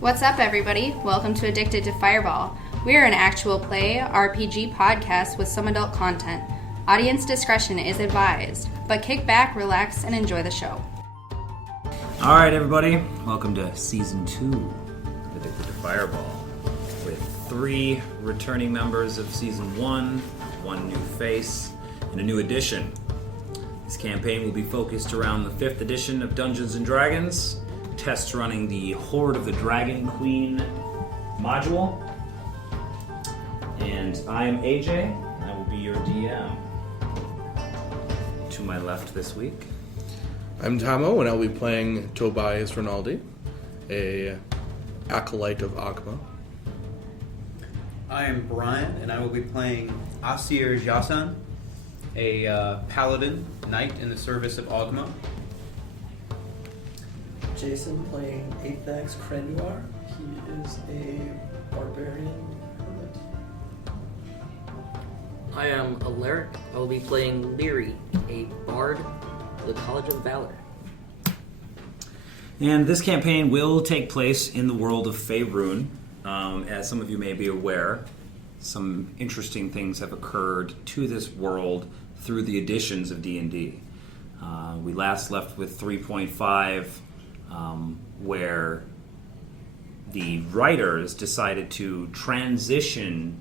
What's up, everybody? Welcome to Addicted to Fireball. We are an actual play RPG podcast with some adult content. Audience discretion is advised, but kick back, relax, and enjoy the show. All right, everybody. Welcome to Season 2 of Addicted to Fireball with 3 returning members of Season 1, 1 new face, and a new addition. This campaign will be focused around the 5th edition of Dungeons & Dragons, test running the Horde of the Dragon Queen module. And I am AJ, and I will be your DM. To my left this week, I'm Tamo, and I'll be playing Tobias Rinaldi, a acolyte of Agma. I am Brian, and I will be playing Asir Jasan, a paladin knight in the service of Agma. Jason playing Aethax Krenuar. He is a barbarian hermit. I am Alaric. I will be playing Leary, a bard of the College of Valor. and this campaign will take place in the world of Faerun. As some of you may be aware, some interesting things have occurred to this world through the additions of D&D. We last left with 3.5, where the writers decided to transition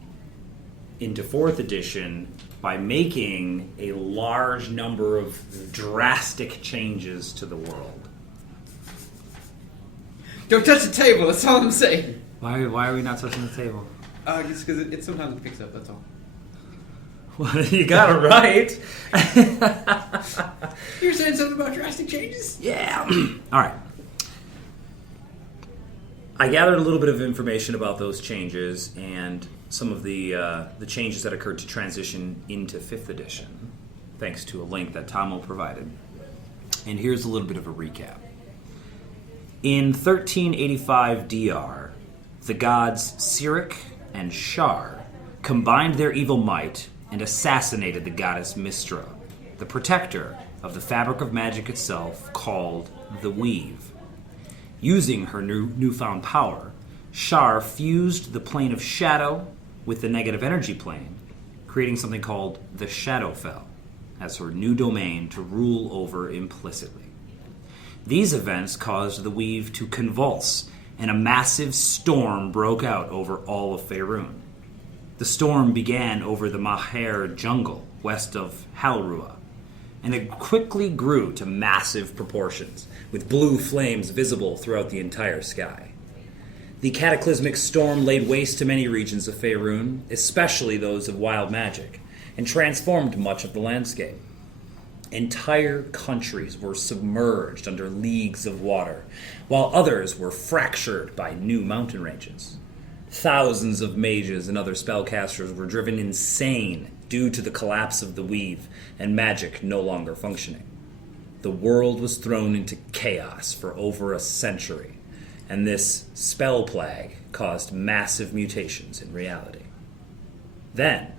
into 4th edition by making a large number of drastic changes to the world. Don't touch the table, that's all I'm saying. Why are we not touching the table? Just because it sometimes picks up, that's all. Well, you got it right. You're saying something about drastic changes? Yeah. All right. I gathered a little bit of information about those changes and some of the changes that occurred to transition into 5th edition, thanks to a link that Tomo provided. And here's a little bit of a recap. In 1385 DR, the gods Cyric and Shar combined their evil might and assassinated the goddess Mystra, the protector of the fabric of magic itself, called the Weave. Using her newfound power, Shar fused the plane of shadow with the negative energy plane, creating something called the Shadowfell as her new domain to rule over implicitly. These events caused the Weave to convulse, and a massive storm broke out over all of Faerun. The storm began over the Maher jungle west of Halrua, and it quickly grew to massive proportions, with blue flames visible throughout the entire sky. The cataclysmic storm laid waste to many regions of Faerun, especially those of wild magic, and transformed much of the landscape. Entire countries were submerged under leagues of water, while others were fractured by new mountain ranges. Thousands of mages and other spellcasters were driven insane due to the collapse of the Weave and magic no longer functioning. The world was thrown into chaos for over a century, and this spell plague caused massive mutations in reality. Then,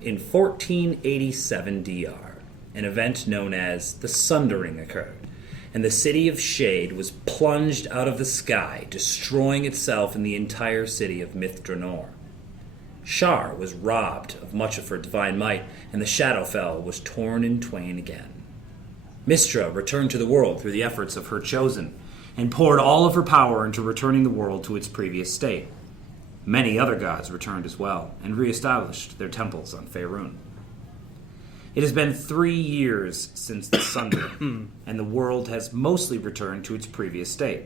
in 1487 DR, an event known as the Sundering occurred, and the city of Shade was plunged out of the sky, destroying itself and the entire city of Mithranor. Shar was robbed of much of her divine might, and the Shadowfell was torn in twain again. Mystra returned to the world through the efforts of her chosen, and poured all of her power into returning the world to its previous state. Many other gods returned as well, and reestablished their temples on Faerun. It has been 3 years since the Sundering, and the world has mostly returned to its previous state.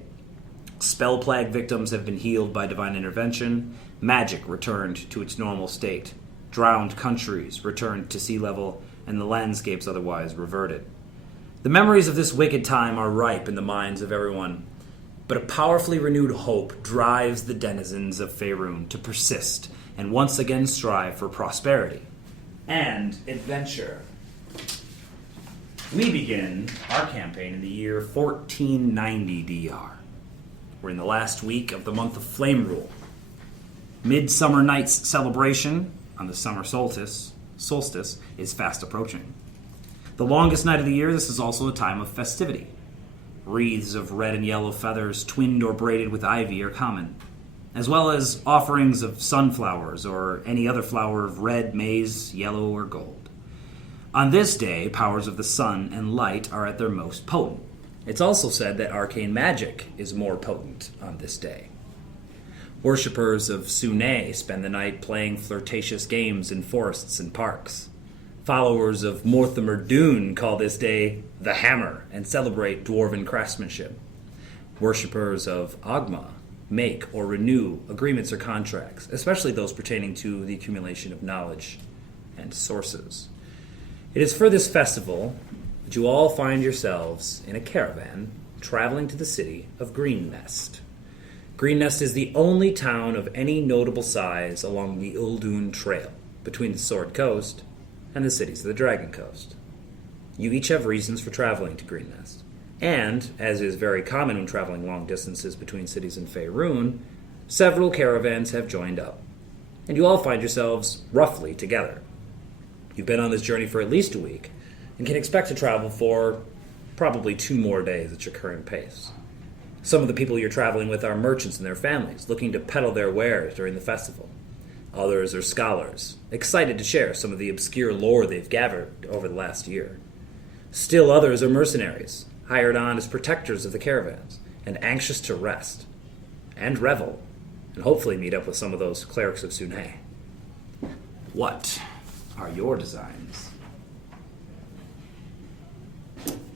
Spell-plague victims have been healed by divine intervention, magic returned to its normal state, drowned countries returned to sea level, and the landscapes otherwise reverted. The memories of this wicked time are ripe in the minds of everyone, but a powerfully renewed hope drives the denizens of Faerun to persist and once again strive for prosperity and adventure. We begin our campaign in the year 1490 DR. We're in the last week of the month of Flame Rule. Midsummer Night's celebration on the summer solstice is fast approaching. The longest night of the year, this is also a time of festivity. Wreaths of red and yellow feathers twinned or braided with ivy are common, as well as offerings of sunflowers or any other flower of red, maize, yellow, or gold. On this day, powers of the sun and light are at their most potent. It's also said that arcane magic is more potent on this day. Worshippers of Sune spend the night playing flirtatious games in forests and parks. Followers of Mortimer Dune call this day the Hammer and celebrate dwarven craftsmanship. Worshippers of Ogma make or renew agreements or contracts, especially those pertaining to the accumulation of knowledge and sources. It is for this festival that you all find yourselves in a caravan traveling to the city of Green Nest. Green Nest is the only town of any notable size along the Uldun Trail between the Sword Coast and the cities of the Dragon Coast. You each have reasons for traveling to Green Nest, and, as is very common when traveling long distances between cities in Faerun, several caravans have joined up, and you all find yourselves roughly together. You've been on this journey for at least a week, and can expect to travel for probably 2 more days at your current pace. Some of the people you're traveling with are merchants and their families, looking to peddle their wares during the festival. Others are scholars, excited to share some of the obscure lore they've gathered over the last year. Still others are mercenaries, hired on as protectors of the caravans, and anxious to rest, and revel, and hopefully meet up with some of those clerics of Sune. What are your designs?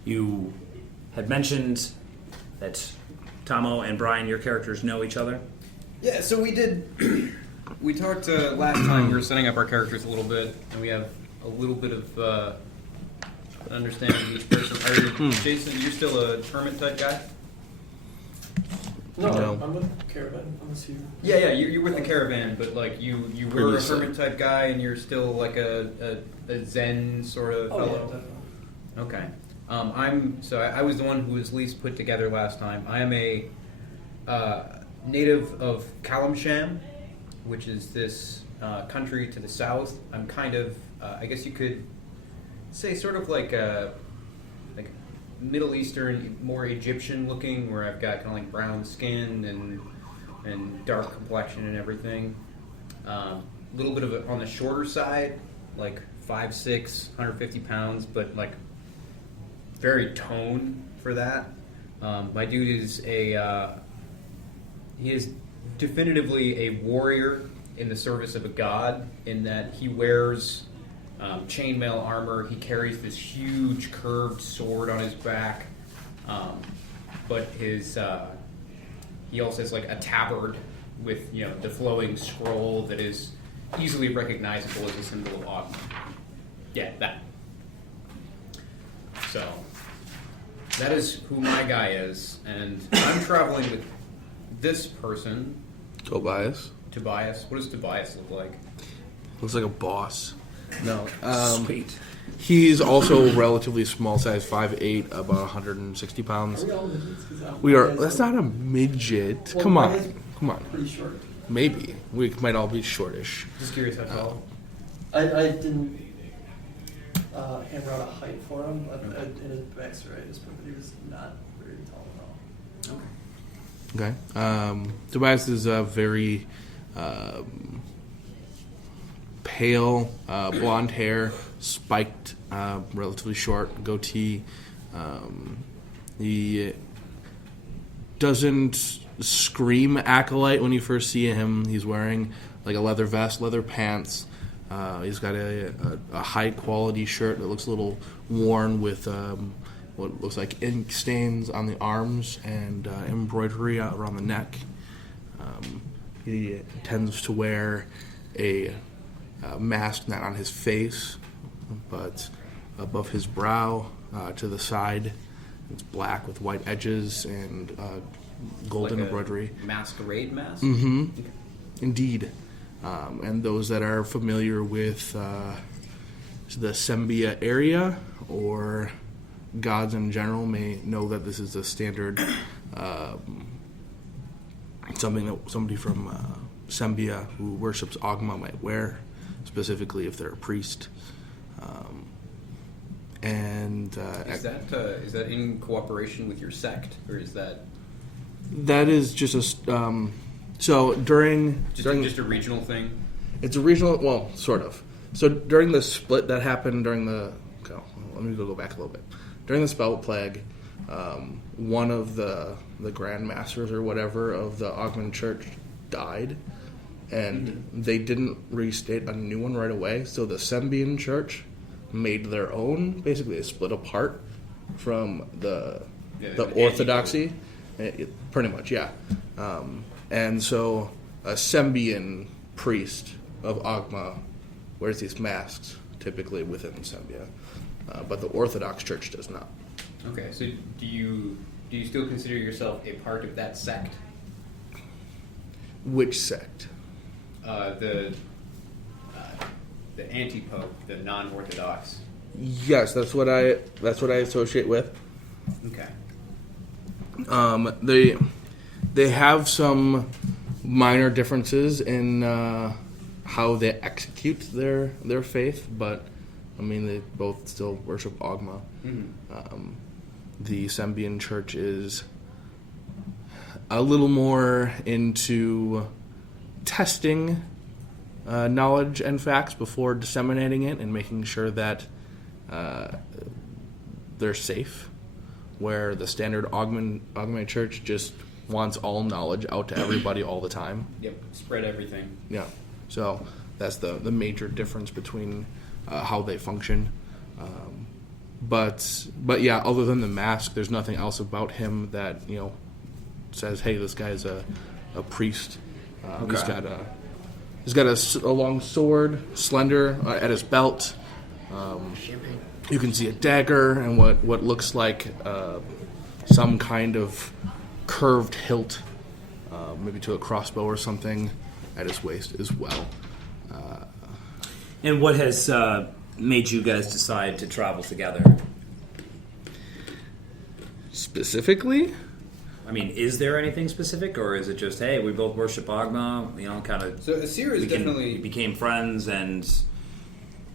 You had mentioned that Tomo and Brian, your characters, know each other? Yeah, so we did. We talked last time. We were setting up our characters a little bit, and we have a little bit of understanding of each person. Jason, you're still a hermit type guy? No, I'm with Caravan. Unless you. Yeah, you're with the caravan, but like you were a Previously. hermit type guy, and you're still like a Zen sort of Oh, yeah, fellow. definitely. Okay. I was the one who was least put together last time. I am a native of Kalimsham, which is this country to the south. I'm kind of, I guess you could say, sort of like Middle Eastern, more Egyptian looking, where I've got kind of like brown skin and dark complexion and everything. A little bit of it on the shorter side, like 5'6", 150 pounds, but like very toned for that. My dude is he is definitively a warrior in the service of a god, in that he wears chainmail armor. He carries this huge curved sword on his back, but he also has like a tabard with the flowing scroll that is easily recognizable as a symbol of Ogma. Yeah, that. So that is who my guy is, and I'm traveling with this person, Tobias. Tobias. What does Tobias look like? Looks like a boss. No. Sweet. He's also relatively small size, 5'8", about 160 pounds. Are we all midgets? 'Cause We are. guys That's not a midget. Well, Come my on. guy's Come on. Pretty short. Maybe. We might all be shortish. Just curious how tall. I didn't hammer out a height for him. In his backstory, I just put that he was not very tall at all. Okay. Tobias is a very pale, blonde hair, spiked, relatively short goatee. He doesn't scream acolyte when you first see him. He's wearing like a leather vest, leather pants. He's got a high quality shirt that looks a little worn with what looks like ink stains on the arms and embroidery around the neck. He tends to wear a mask not on his face, but above his brow, to the side. It's black with white edges and golden Like a embroidery. Masquerade mask? Mm-hmm. Indeed. And those that are familiar with the Sembia area or gods in general may know that this is a standard something that somebody from Sembia who worships Ogma might wear, specifically if they're a priest. And Is that in cooperation with your sect, or is that that is just so during just a regional thing? It's a regional, well, sort of. So during the split that happened during the, let me go back a little bit. During the Spell Plague, one of the Grand Masters or whatever of the Augman Church died, and they didn't restate a new one right away. So the Sembian Church made their own. Basically, they split apart from the Orthodoxy. Pretty much, yeah. And so a Sembian priest of Agma wears these masks, typically within Sembia, but the Orthodox Church does not. Okay, so do you still consider yourself a part of that sect? Which sect? The anti-pope, the non-Orthodox. Yes, that's what I associate with. Okay. They have some minor differences in how they execute their faith, but I mean they both still worship Agma. Mm-hmm. The Sembian Church is a little more into testing knowledge and facts before disseminating it and making sure that they're safe, where the standard Augmented Church just wants all knowledge out to everybody all the time. Yep, spread everything. Yeah, so that's the major difference between how they function. But yeah, other than the mask, there's nothing else about him that says, hey, this guy's a priest. Okay. He's got a long sword, slender, at his belt. Champagne. You can see a dagger and what looks like some kind of curved hilt, maybe to a crossbow or something, at his waist as well. And what has made you guys decide to travel together? Specifically? I mean, is there anything specific, or is it just, hey, we both worship Agma, kind of... So Asir is definitely became friends, and...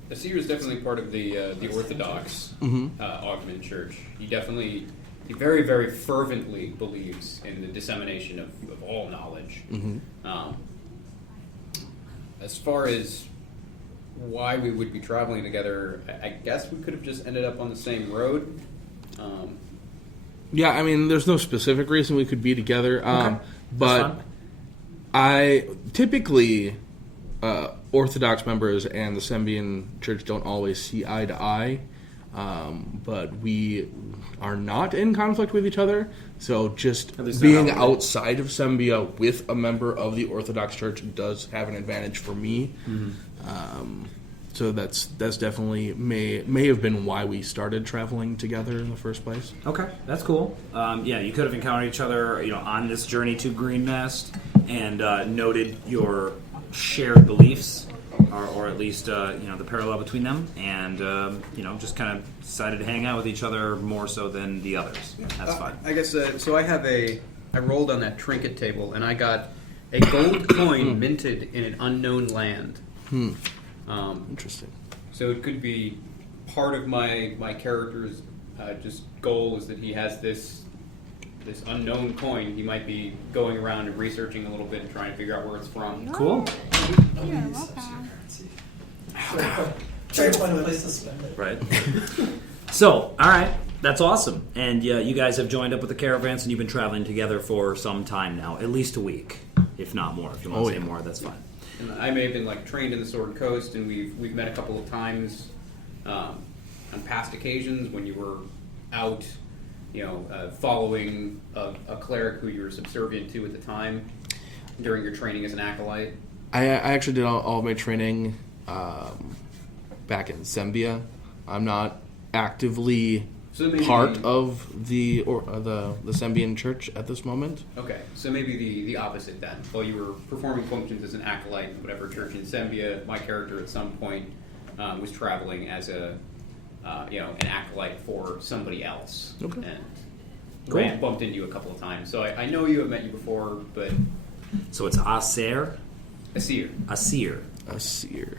Asir is definitely part of the Orthodox Augment Church. He very, very fervently believes in the dissemination of all knowledge. As far as why we would be traveling together, I guess we could have just ended up on the same road. Yeah, I mean, there's no specific reason we could be together, but fun. I typically Orthodox members and the Sembian Church don't always see eye to eye, but we are not in conflict with each other. So just At least being not outwardly. outside of Sembia with a member of the Orthodox Church does have an advantage for me. So that's definitely may have been why we started traveling together in the first place. Okay, that's cool. Yeah, you could have encountered each other, on this journey to Green Nest, and noted your shared beliefs, or at least the parallel between them, and just kind of decided to hang out with each other more so than the others. That's fine. I guess so. I rolled on that trinket table, and I got a gold coin minted in an unknown land. Interesting. So it could be part of my character's just goal is that he has this unknown coin. He might be going around and researching a little bit and trying to figure out where it's from. Cool. Nobody uses cryptocurrency. Try to find a place to spend it. Right. So, all right, that's awesome. And you guys have joined up with the caravans, and you've been traveling together for some time now, at least a week, if not more. If you want to say more, that's fine. And I may have been trained in the Sword Coast, and we've met a couple of times on past occasions when you were out, following a cleric who you were subservient to at the time during your training as an acolyte. I actually did all of my training back in Sembia. I'm not actively part of the Sembian Church at this moment. Okay, so maybe the opposite then. While you were performing functions as an acolyte in whatever church in Sembia, my character at some point was traveling as an acolyte for somebody else. Okay. And bumped into you a couple of times. So I know you have met you before, but So it's Asir? Asir. Asir. A seer.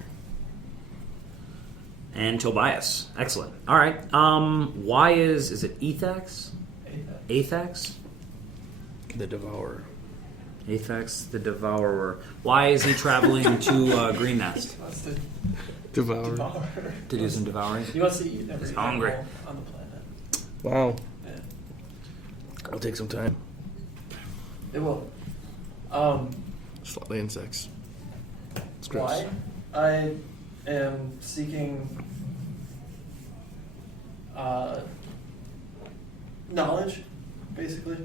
And Tobias. Excellent. All right. Why is it Ethax? Athax? The Devourer. Athax the Devourer. Why is he traveling to Green Nest? He wants to Devourer. devour. To do some devouring? He wants to eat every He's hungry. animal on the planet. Wow. Yeah. It'll take some time. It will. Just a lot of insects. It's gross. Why? I am seeking knowledge, basically.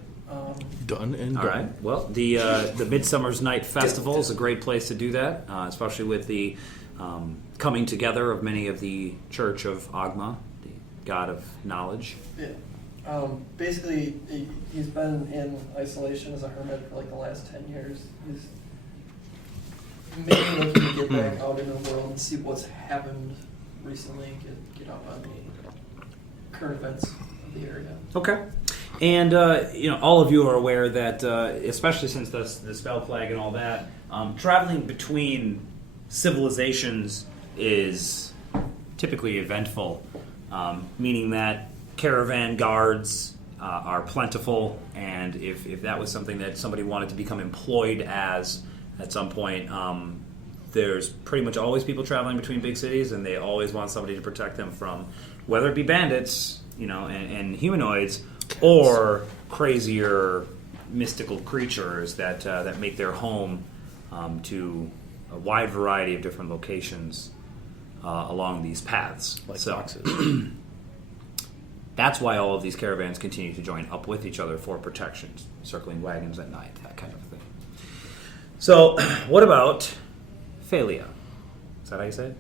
Done and All done. right. Well, the Midsummer's Night Festival is a great place to do that, especially with the coming together of many of the Church of Agma, the god of knowledge. Yeah. Basically, he's been in isolation as a hermit for like the last 10 years. He's maybe looking to get back out into the world and see what's happened recently, get up on the current events of the area. Okay. And all of you are aware that, especially since the spell plague and all that, traveling between civilizations is typically eventful, meaning that caravan guards are plentiful, and if that was something that somebody wanted to become employed as at some point, there's pretty much always people traveling between big cities, and they always want somebody to protect them from whether it be bandits, and humanoids, or crazier mystical creatures that make their home to a wide variety of different locations along these paths. Like So foxes. that's why all of these caravans continue to join up with each other for protection, circling wagons at night, that kind of thing. So, what about Phalia? Is that how you say it?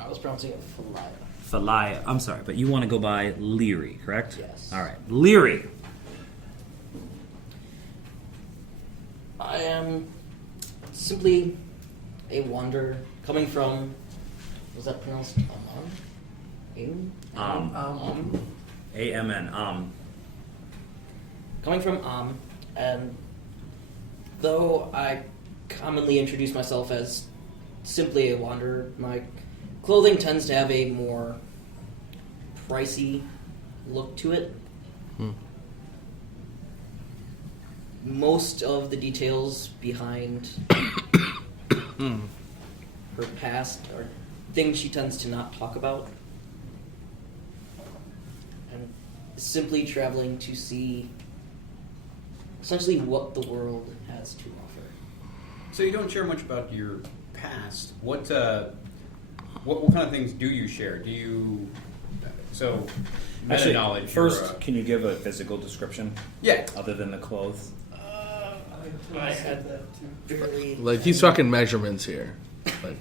I was pronouncing it Phalia. Phalia. I'm sorry, but you want to go by Leary, correct? Yes. All right. Leary. I am simply a wanderer coming from. Was that pronounced Amon? AMN. Coming from and though I commonly introduce myself as simply a wanderer, my clothing tends to have a more pricey look to it. Most of the details behind her past are things she tends to not talk about. And simply traveling to see essentially what the world has to offer. So you don't share much about your past. What kind of things do you share? Do you meta knowledge? First, can you give a physical description yeah. other than the clothes? I said that too. Very, Like, he's talking measurements here. Like,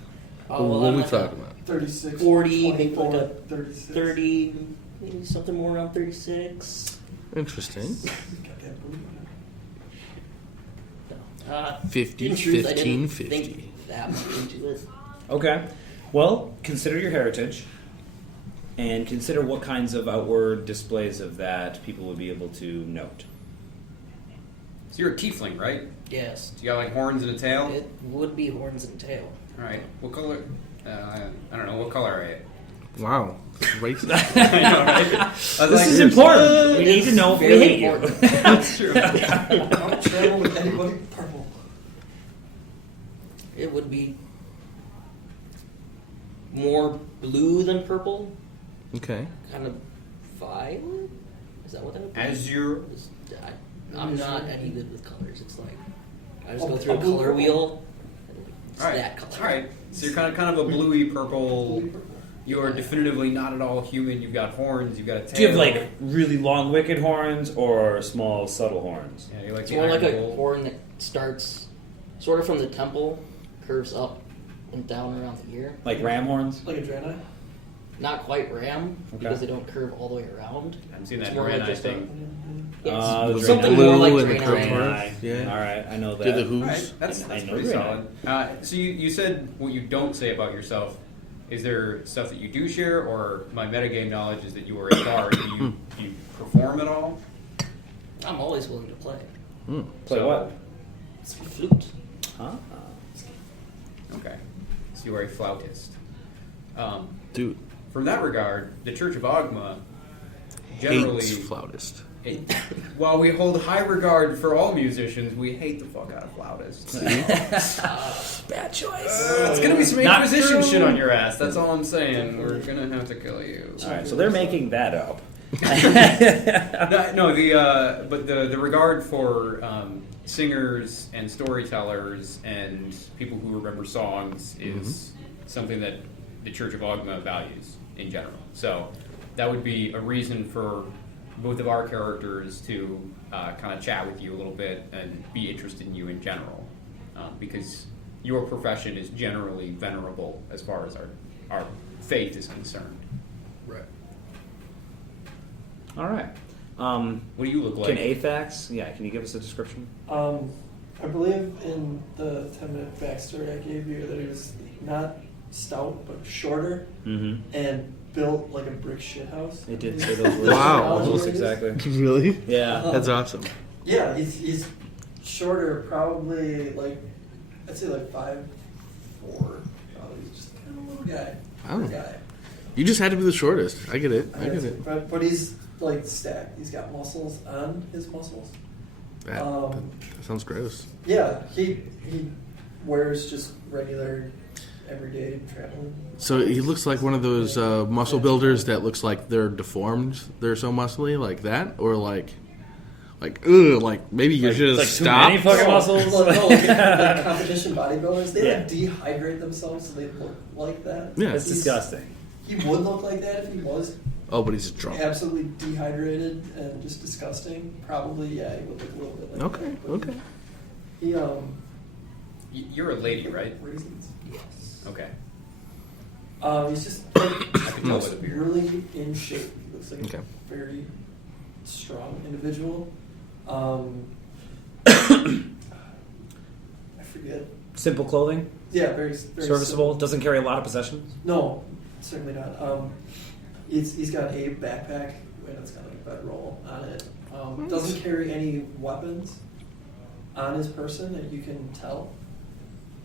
Oh, well, what are I'm we not gonna- talking about? 36, 40, maybe 24, like a 36. 30, maybe something more around 36. Interesting. Got that booty. No. 50, in truth, 15, I didn't 50. think that much into it. Okay. Well, consider your heritage, and consider what kinds of outward displays of that people would be able to note. So you're a tiefling, right? Yes. So you got like horns and a tail. It would be horns and tail. All right. What color? I don't know. What color are you? Wow. It's racist. I know, right? This is important. We need to know if we Very hate you. important. That's true. Don't travel with anybody purple. It would be more blue than purple. Okay. Kind of violet? Is that what that would be? Azure. I'm not any good with colors. It's like I just Oh, go through a a blue color purple. wheel. And it's All right. that color. All right. So you're kind of a bluey purple. You are definitively not at all human. You've got horns. You've got a tail. Do you have like really long, wicked horns or small, subtle horns? Yeah, you're like It's the more like Iron a Bull. horn that starts sort of from the temple, curves up and down around the ear. Like ram horns? Like a Draenei? Not quite ram Okay. because they don't curve all the way around. I've seen It's that more like Draenei just a- thing. Yeah, The it's something Draenei. more like Blue and the Draenei. curved Draenei. horns. Yeah. All right, I know that. Do the All hooves? right. That's I know pretty Draenei. solid. So you said what you don't say about yourself. Is there stuff that you do share, or my metagame knowledge is that you are a bard? Do you perform at all? I'm always willing to play. Play So- what? It's flute. Huh? Okay. So you are a flautist. Dude. from that regard, the Church of Ogma generally Hates flautist. while we hold high regard for all musicians, we hate the fuck out of flautists. Bad choice. It's gonna be some Not Inquisition true. shit on your ass. That's all I'm saying. We're gonna have to kill you. All right, so they're making that up. But the regard for singers and storytellers and people who remember songs is something that the Church of Ogma values in general. So that would be a reason for both of our characters to kind of chat with you a little bit and be interested in you in general, because your profession is generally venerable as far as our faith is concerned. Right. All right. What do you look like? Can AFAX? Yeah, can you give us a description? I believe in the 10-minute backstory I gave you that he was not stout but shorter Mm-hmm. and built like a brick shit house. It did say those words. Wow. Almost exactly. Really? Yeah. That's awesome. Yeah, he's shorter, probably like I'd say like 5'4". Probably he's just kind of a little guy. Oh. Little guy. You just had to be the shortest. I get it. I get it. But he's like stacked. He's got muscles on his muscles. That sounds gross. Yeah, he wears just regular, everyday traveling. So he looks like one of those muscle builders that looks like they're deformed. They're so muscly, like that, or like maybe you should have like too many stopped. fucking muscles. Well, no, like competition bodybuilders, they Yeah. like dehydrate themselves so they look like that. Yeah. It's He's- disgusting. He would look like that if he was Oh, but he's drunk. absolutely dehydrated and just disgusting. Probably, yeah, he would look a little bit like Okay, that. But okay. He You're a lady, right? reasons. Yes. Okay. He's just like, I can tell by the beard. really in shape. He looks like Okay. a very strong individual. I forget. Simple clothing, Yeah, very serviceable, simple. doesn't carry a lot of possessions. No, certainly not. He's got a backpack and it's got like a bedroll on it. Doesn't carry any weapons on his person that you can tell.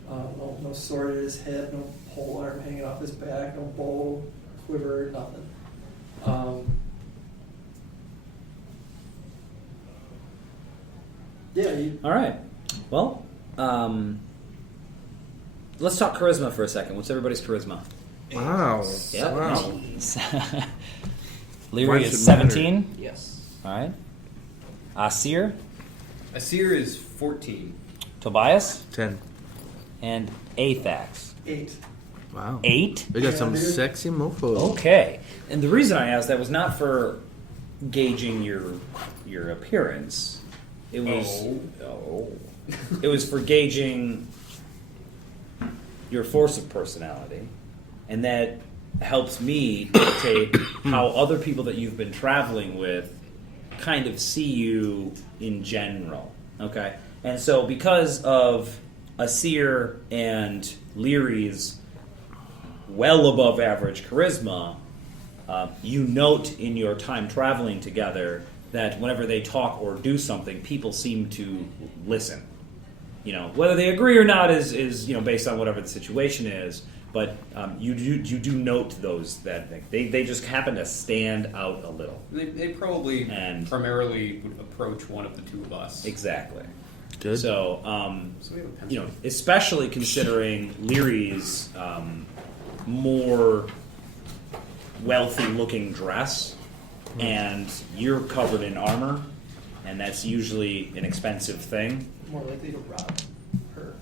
No sword at his head, no pole arm hanging off his back, no bow, quiver, nothing. Yeah, All right. Well, let's talk charisma for a second. What's everybody's charisma? Wow. Yep. Wow. Why Leary does is it matter? 17. Yes. All right. Asir, Asir is 14. Tobias, 10. and Athax. 8. Wow. 8? They got Yeah, some dude. sexy mofos. Okay. And the reason I asked that was not for gauging your appearance. It was it was for gauging your force of personality, and that helps me dictate how other people that you've been traveling with kind of see you in general. Okay? And so because of Asir and Leary's well above average charisma, you note in your time traveling together that whenever they talk or do something, people seem to listen. You know, whether they agree or not is based on whatever the situation is. But you do note those that they just happen to stand out a little. They probably And- primarily would approach one of the two of us. Exactly. Good. So So we have a pencil. especially considering Leary's more wealthy-looking dress, and you're covered in armor, and that's usually an expensive thing. More likely to rob her.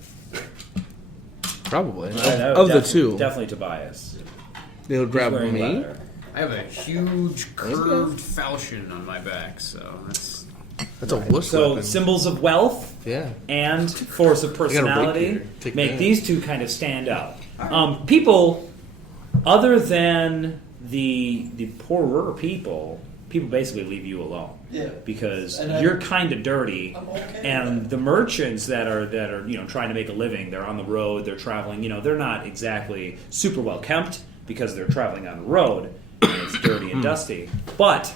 Probably. That Of would the two. definitely Tobias. They'll grab Wearing me. leather. I have a huge curved falchion on my back, so that's That's a wuss So weapon. symbols of wealth Yeah. and force of got a personality rapier. Take make that. these two kind of stand out. People, other than the poorer people basically leave you alone. Yeah. Because And you're kind of dirty, I'm okay with and that. the merchants that are trying to make a living, they're on the road, they're traveling. They're not exactly super well kept because they're traveling on the road and it's dirty and dusty. But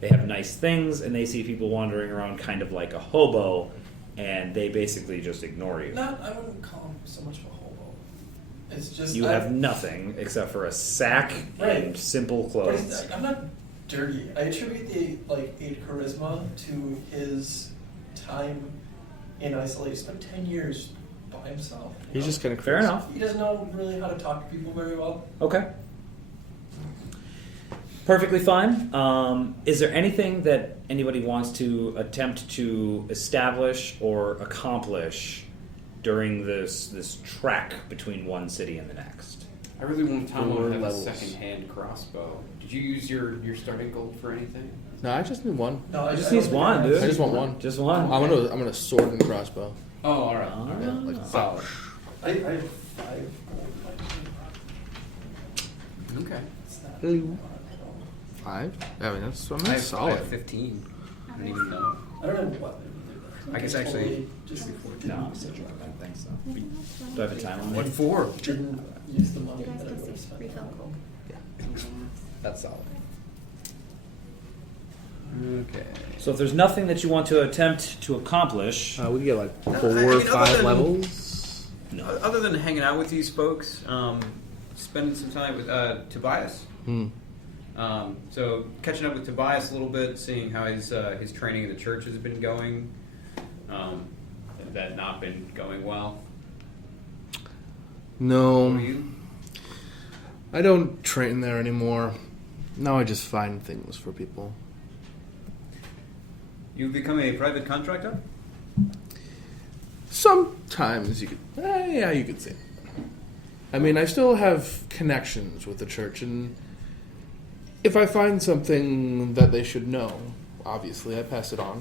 they have nice things, and they see people wandering around kind of like a hobo, and they basically just ignore you. I wouldn't call him so much of a hobo. It's just You have nothing except for a sack and Right. simple But clothes. I'm not dirty. I attribute the 8 charisma to his time in isolation. He spent 10 years by himself. you He's know? just kind of Fair enough. He doesn't know really how to talk to people very well. Okay. Perfectly fine. Is there anything that anybody wants to attempt to establish or accomplish during this trek between one city and the next? I really want Tomo Four to have levels. a second-hand crossbow. Did you use your starting gold for anything? No, I just need one. No, Just I needs don't think one, I have- dude. I just want one. Just one. I'm gonna sword and crossbow. Oh, all right. Ah. Yeah, like Solid. I have 5 gold. Okay. It's not Really? a lot, 5? I mean, that's I have solid. 15. I didn't even know. I don't know what. I guess actually just No, I don't think so. Do I have a time on What that? for? didn't use the money You guys that I go would have see. spent. Refill Coke. That's solid. Okay. So if there's nothing that you want to attempt to accomplish, We could get like I 4 mean, or other 5 than- levels. no. Other than hanging out with these folks, spending some time with Tobias. Hmm. So catching up with Tobias a little bit, seeing how his training in the church has been going. That not been going well. No, For you? I don't train there anymore. Now I just find things for people. You've become a private contractor? Sometimes you could, yeah, you could say. I mean, I still have connections with the church, and if I find something that they should know, obviously I pass it on.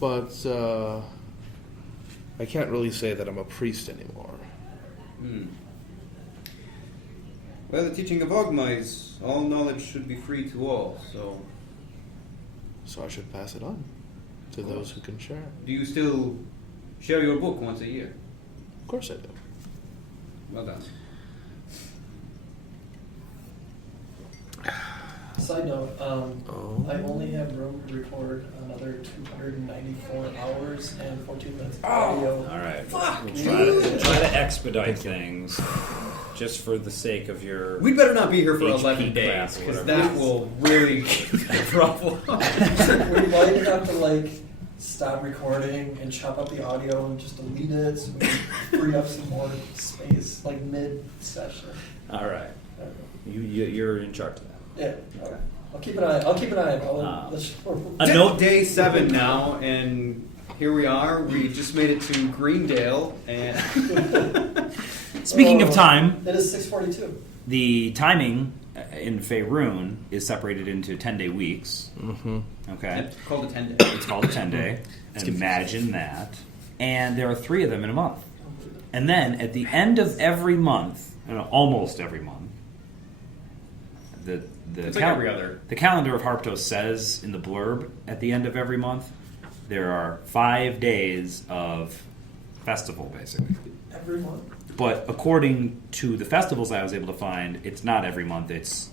But I can't really say that I'm a priest anymore. Well, the teaching of Ogma is all knowledge should be free to all. So, So I should pass it on to those who can share. do you still share your book once a year? Of course I do. Well done. Side note, Oh. I only have room to record another 294 hours and 14 minutes of All audio. right. We'll try to expedite things just for the sake of your. We'd better not be here for HP 11 crap days, or because whatever. that will really be a problem. We might have to stop recording and chop up the audio and just delete it so we can free up some more space, mid-session. All right. I don't know. You're in charge of that. Yeah, okay. I'll keep an eye. I'll keep an eye on Ah. the A note. Day 7 now, and here we are. We just made it to Greendale, and Speaking of time, It is 6:42. the timing in Faerun is separated into 10-day weeks. Mm-hmm. Okay. it's called a 10-day. It's called a 10-day. Imagine that. And there are 3 of them in a month. And then at the end of every month, almost every month, the It's like every other. The calendar of Harptos says in the blurb at the end of every month, there are 5 days of festival, basically. Every month. But according to the festivals I was able to find, it's not every month. It's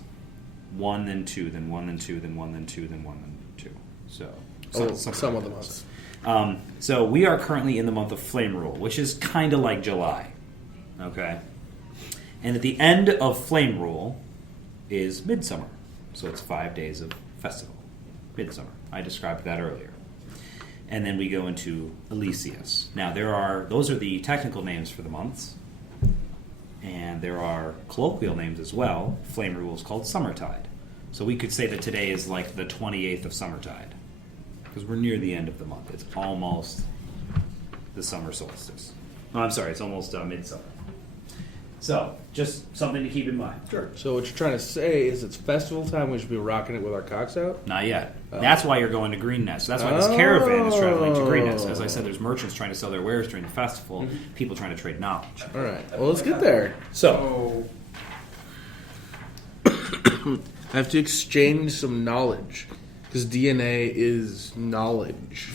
1, then 2, then 1, then 2, then 1, then 2, then 1, then 2. So Some of the months. So we are currently in the month of Flame Rule, which is kind of like July. Okay? And at the end of Flame Rule is Midsummer. So it's 5 days of festival. Midsummer. I described that earlier. And then we go into Elysius. Now those are the technical names for the months. And there are colloquial names as well. Flame Rule is called Summertide. So we could say that today is like the 28th of Summertide. Because we're near the end of the month. It's almost the summer solstice. No, I'm sorry, it's almost midsummer. So, just something to keep in mind. Sure. So what you're trying to say is it's festival time. We should be rocking it with our cocks out. Not yet. That's why you're going to Green Nest. That's why this caravan is traveling to Green Nest. As I said, there's merchants trying to sell their wares during the festival, people trying to trade knowledge. All right. Well, let's get there. So, So, I have to exchange some knowledge because DNA is knowledge.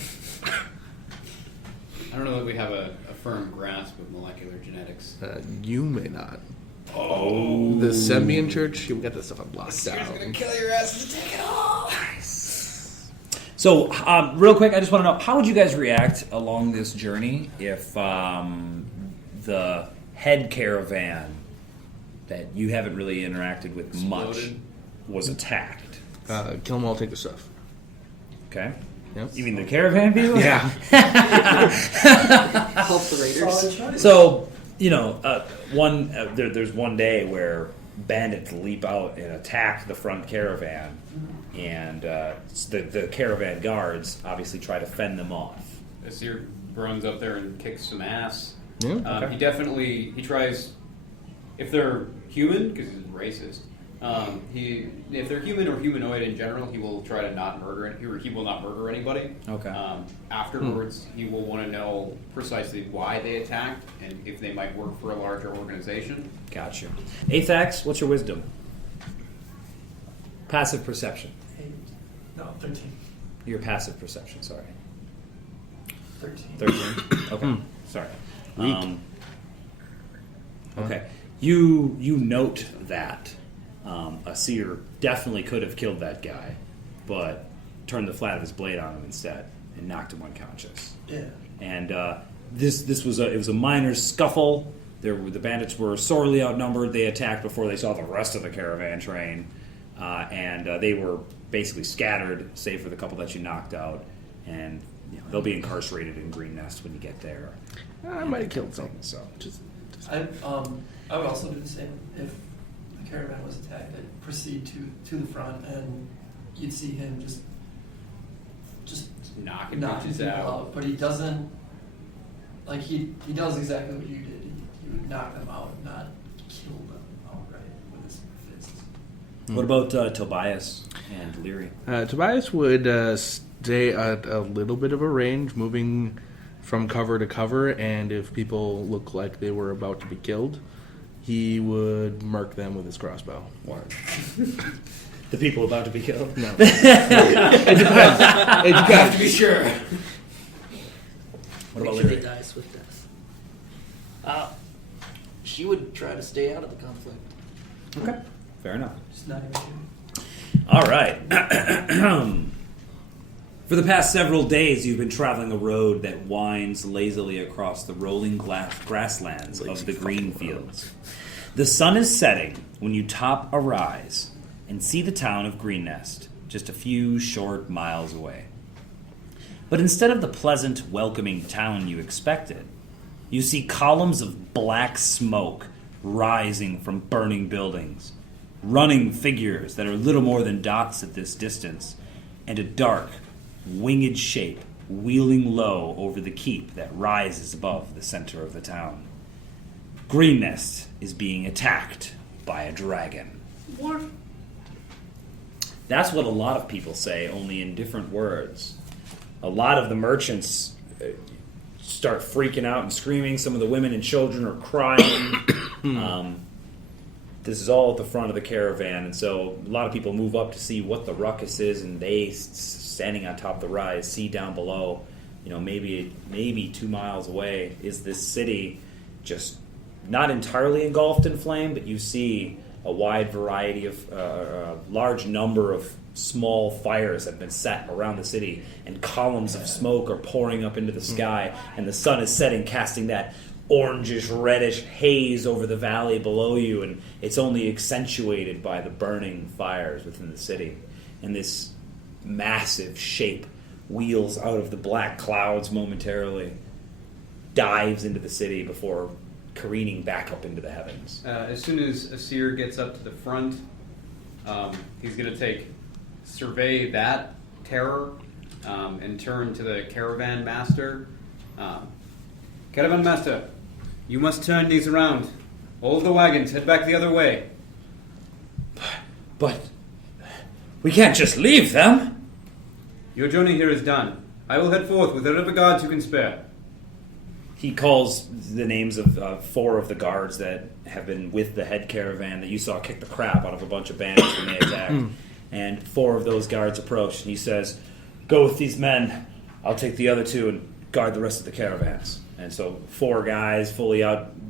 I don't know that we have a firm grasp of molecular genetics. You may not. Oh, the Sembian Church, we got this stuff on lockdown. kill your ass to take it all. So, real quick, I just want to know, how would you guys react along this journey if the head caravan that you haven't really interacted with much Exploded. was attacked. Kill them all, take the stuff. Okay? Yep. You mean the caravan people? Yeah. Help the raiders. So, there's one day where bandits leap out and attack the front caravan, and the caravan guards obviously try to fend them off. Asir runs up there and kicks some ass. Yeah. He tries, if they're human, because he's racist, if they're human or humanoid in general, he will try to not murder, he will not murder anybody. Okay. Afterwards, he will want to know precisely why they attacked and if they might work for a larger organization. Gotcha. Athax, what's your wisdom? Passive perception. 13. Your passive perception, sorry. 13. 13? Okay. Sorry. Weak. Okay. You note that Asir definitely could have killed that guy, but turned the flat of his blade on him instead and knocked him unconscious. Yeah. And this was a minor scuffle. The bandits were sorely outnumbered. They attacked before they saw the rest of the caravan train, and they were basically scattered, save for the couple that you knocked out. And they'll be incarcerated in Green Nest when you get there. I might have killed some. So I would also do the same if the caravan was attacked. I'd proceed to the front, and you'd see him just Knocking knocking bitches people out. out. But he doesn't, like, he does exactly what you did. He would knock them out, not kill them outright with his fists. what about Tobias and Leary? Tobias would stay at a little bit of a range, moving from cover to cover, and if people look like they were about to be killed, he would mark them with his crossbow. The people about to be killed? No. It depends. It depends. To be sure. What about Make sure he Leary? dies with death. She would try to stay out of the conflict. Okay, fair enough. Just not even shooting. All right. For the past several days, you've been traveling a road that winds lazily across the rolling grasslands of the green fields. The sun is setting when you top a rise and see the town of Green Nest, just a few short miles away. But instead of the pleasant, welcoming town you expected, you see columns of black smoke rising from burning buildings, running figures that are little more than dots at this distance, and a dark, winged shape wheeling low over the keep that rises above the center of the town. Green Nest is being attacked by a dragon. What? That's what a lot of people say, only in different words. A lot of the merchants start freaking out and screaming. Some of the women and children are crying. This is all at the front of the caravan, and so a lot of people move up to see what the ruckus is, and they, standing on top of the rise, see down below, maybe 2 miles away, is this city just not entirely engulfed in flame, but you see a wide variety of, a large number of small fires have been set around the city, and columns of smoke are pouring up into the sky, and the sun is setting, casting that orangish, reddish haze over the valley below you, and it's only accentuated by the burning fires within the city. And this massive shape wheels out of the black clouds momentarily, dives into the city before careening back up into the heavens. As soon as Asir gets up to the front, he's going to survey that terror and turn to the caravan master. Caravan master, you must turn these around. All of the wagons, head back the other way. But we can't just leave them. Your journey here is done. I will head forth with whatever guards you can spare. He calls the names of 4 of the guards that have been with the head caravan that you saw kick the crap out of a bunch of bandits when they attacked. And 4 of those guards approach, and he says, "Go with these men. I'll take the other 2 and guard the rest of the caravans." And so 4 guys fully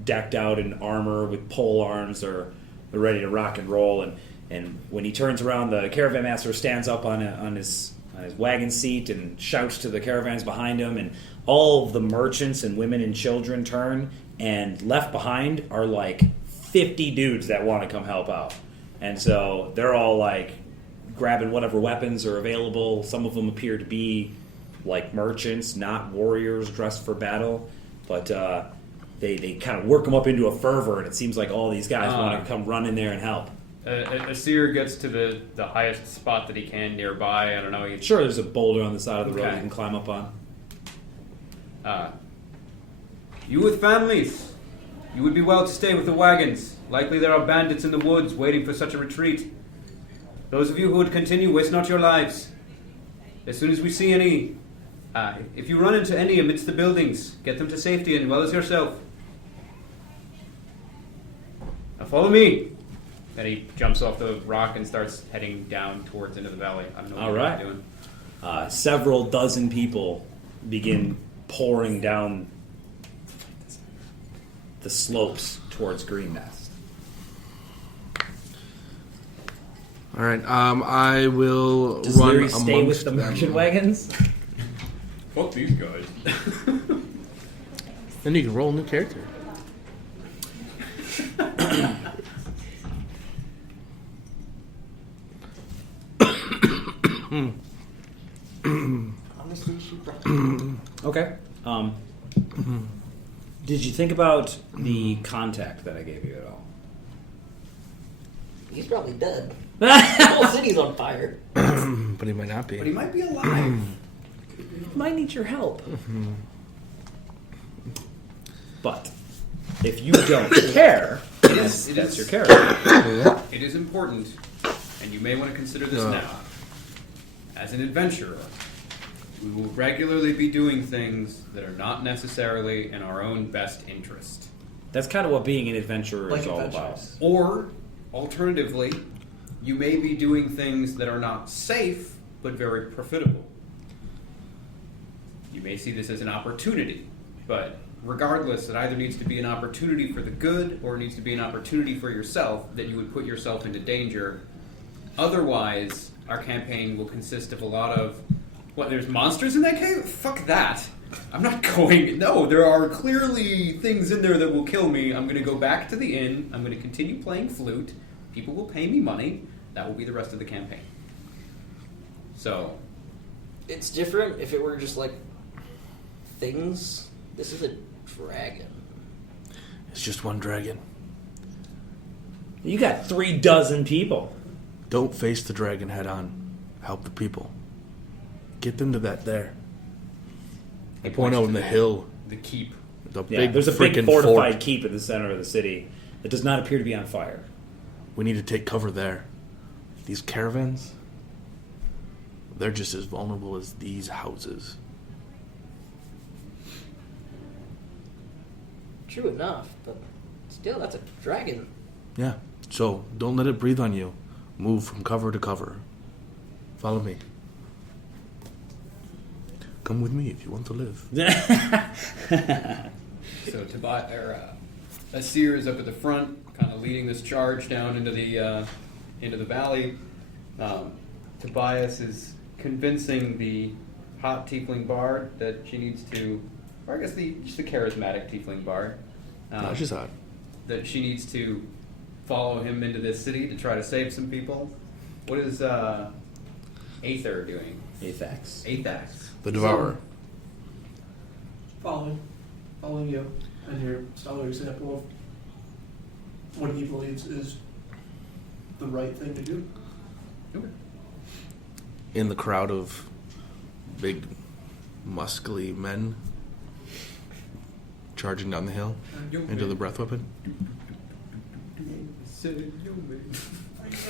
decked out in armor with pole arms are ready to rock and roll. And when he turns around, the caravan master stands up on his wagon seat and shouts to the caravans behind him, and all of the merchants and women and children turn, and left behind are like 50 dudes that want to come help out. And so they're all like grabbing whatever weapons are available. Some of them appear to be like merchants, not warriors dressed for battle, but they kind of work them up into a fervor, and it seems like all these guys want to come run in there and help. Asir gets to the highest spot that he can nearby. I don't know. Sure, there's a boulder on the side of the road Okay. you can climb up on. You with families, you would be well to stay with the wagons. Likely there are bandits in the woods waiting for such a retreat. Those of you who would continue, waste not your lives. As soon as we see any, if you run into any amidst the buildings, get them to safety and well as yourself. Now follow me. Then he jumps off the rock and starts heading down towards into the valley. I don't know what All he's right. doing. Several dozen people begin pouring down the slopes towards Green Nest. All right. I will Does run Leary stay amongst with the them. merchant wagons? Fuck these guys. Then you can roll a new character. Honestly, she probably. Okay. Did you think about the contact that I gave you at all? He's probably dead. The whole city's on fire. But he might not be. But he might be alive. Might need your help. But if you don't care, that's your character. It is important, and you may want to consider this now. As an adventurer, we will regularly be doing things that are not necessarily in our own best interest. That's kind of what being an adventurer Like is all adventures. Or, alternatively, you may be doing things that are not safe, but very profitable. You may see this as an opportunity, but regardless, it either needs to be an opportunity for the good or it needs to be an opportunity for yourself that you would put yourself into danger. Otherwise, our campaign will consist of a lot of, what, there's monsters in that cave? Fuck that. I'm not going, no, there are clearly things in there that will kill me. I'm going to go back to the inn. I'm going to continue playing flute. People will pay me money. That will be the rest of the campaign. So, It's different if it were just like things. This is a dragon. It's just one dragon. You got 36 people. Don't face the dragon head on. Help the people. Get them to that there. I point out in the hill. the keep. The Yeah, big there's a big frickin' fortified fort. keep in the center of the city that does not appear to be on fire. We need to take cover there. These caravans, they're just as vulnerable as these houses. True enough, but still, that's a dragon. Yeah. So don't let it breathe on you. Move from cover to cover. Follow me. Come with me if you want to live. So Asir is up at the front, kind of leading this charge down into the valley. Tobias is convincing the hot tiefling bard that she needs to, or I guess just the charismatic tiefling bard, No, she's hot. that she needs to follow him into this city to try to save some people. What is Aether doing? Athax. Athax. The Devourer. Following you, and your stellar example of what he believes is the right thing to do. In the crowd of big, muscly men charging down the hill into the breath weapon.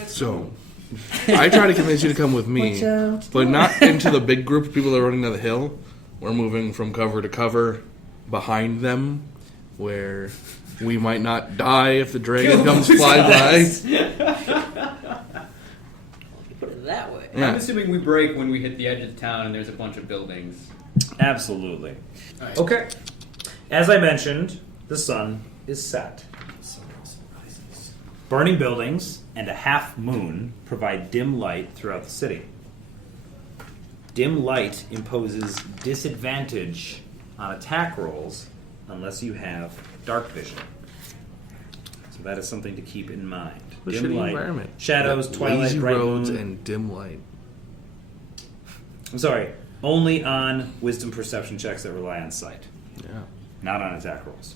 So, I try to convince you to come with me, but not into the big group of people that are running down the hill. We're moving from cover to cover behind them, where we might not die if the dragon comes flying by. Put it that way. Yeah. I'm assuming we break when we hit the edge of town and there's a bunch of buildings. Absolutely. Alright. Okay. As I mentioned, the sun is set. Burning buildings and a half moon provide dim light throughout the city. dim light imposes disadvantage on attack rolls unless you have dark vision. So that is something to keep in mind. What a Dim shitty light, environment. shadows, twilight, lazy bright roads, moon. and dim light. I'm sorry, only on wisdom perception checks that rely on sight, Yeah. not on attack rolls.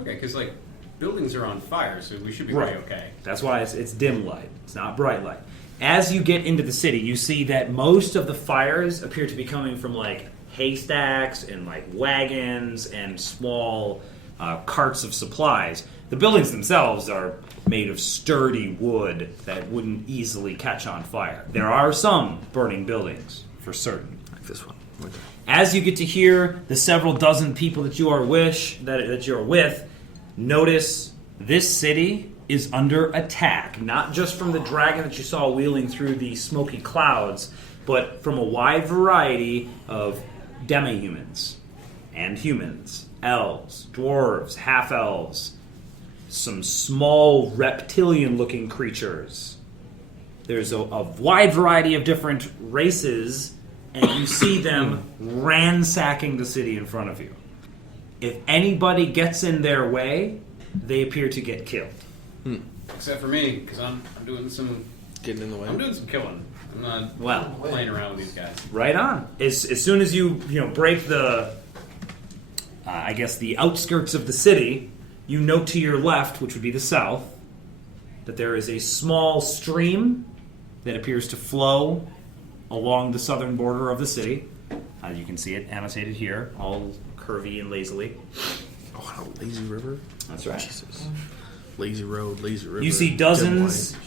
Okay, because like buildings are on fire, so we should be Right. okay. That's why it's dim light. It's not bright light. As you get into the city, you see that most of the fires appear to be coming from like haystacks and like wagons and small carts of supplies. The buildings themselves are made of sturdy wood that wouldn't easily catch on fire. There are some burning buildings, for certain. Like this one. Okay. As you get to hear the several dozen people that you are that you're with, notice this city is under attack, not just from the dragon that you saw wheeling through the smoky clouds, but from a wide variety of demi-humans and humans, elves, dwarves, half-elves, some small reptilian-looking creatures. There's a wide variety of different races, and you see them ransacking the city in front of you. If anybody gets in their way, they appear to get killed. Except for me, because I'm doing some Getting in the way. killing. I'm not Well, playing around with these guys. right on. As soon as you break the, I guess the outskirts of the city, you note to your left, which would be the south, that there is a small stream that appears to flow along the southern border of the city. You can see it annotated here, all curvy and lazily. Oh, a lazy river. That's right. Jesus. Lazy road, lazy river. You see dim dozens light.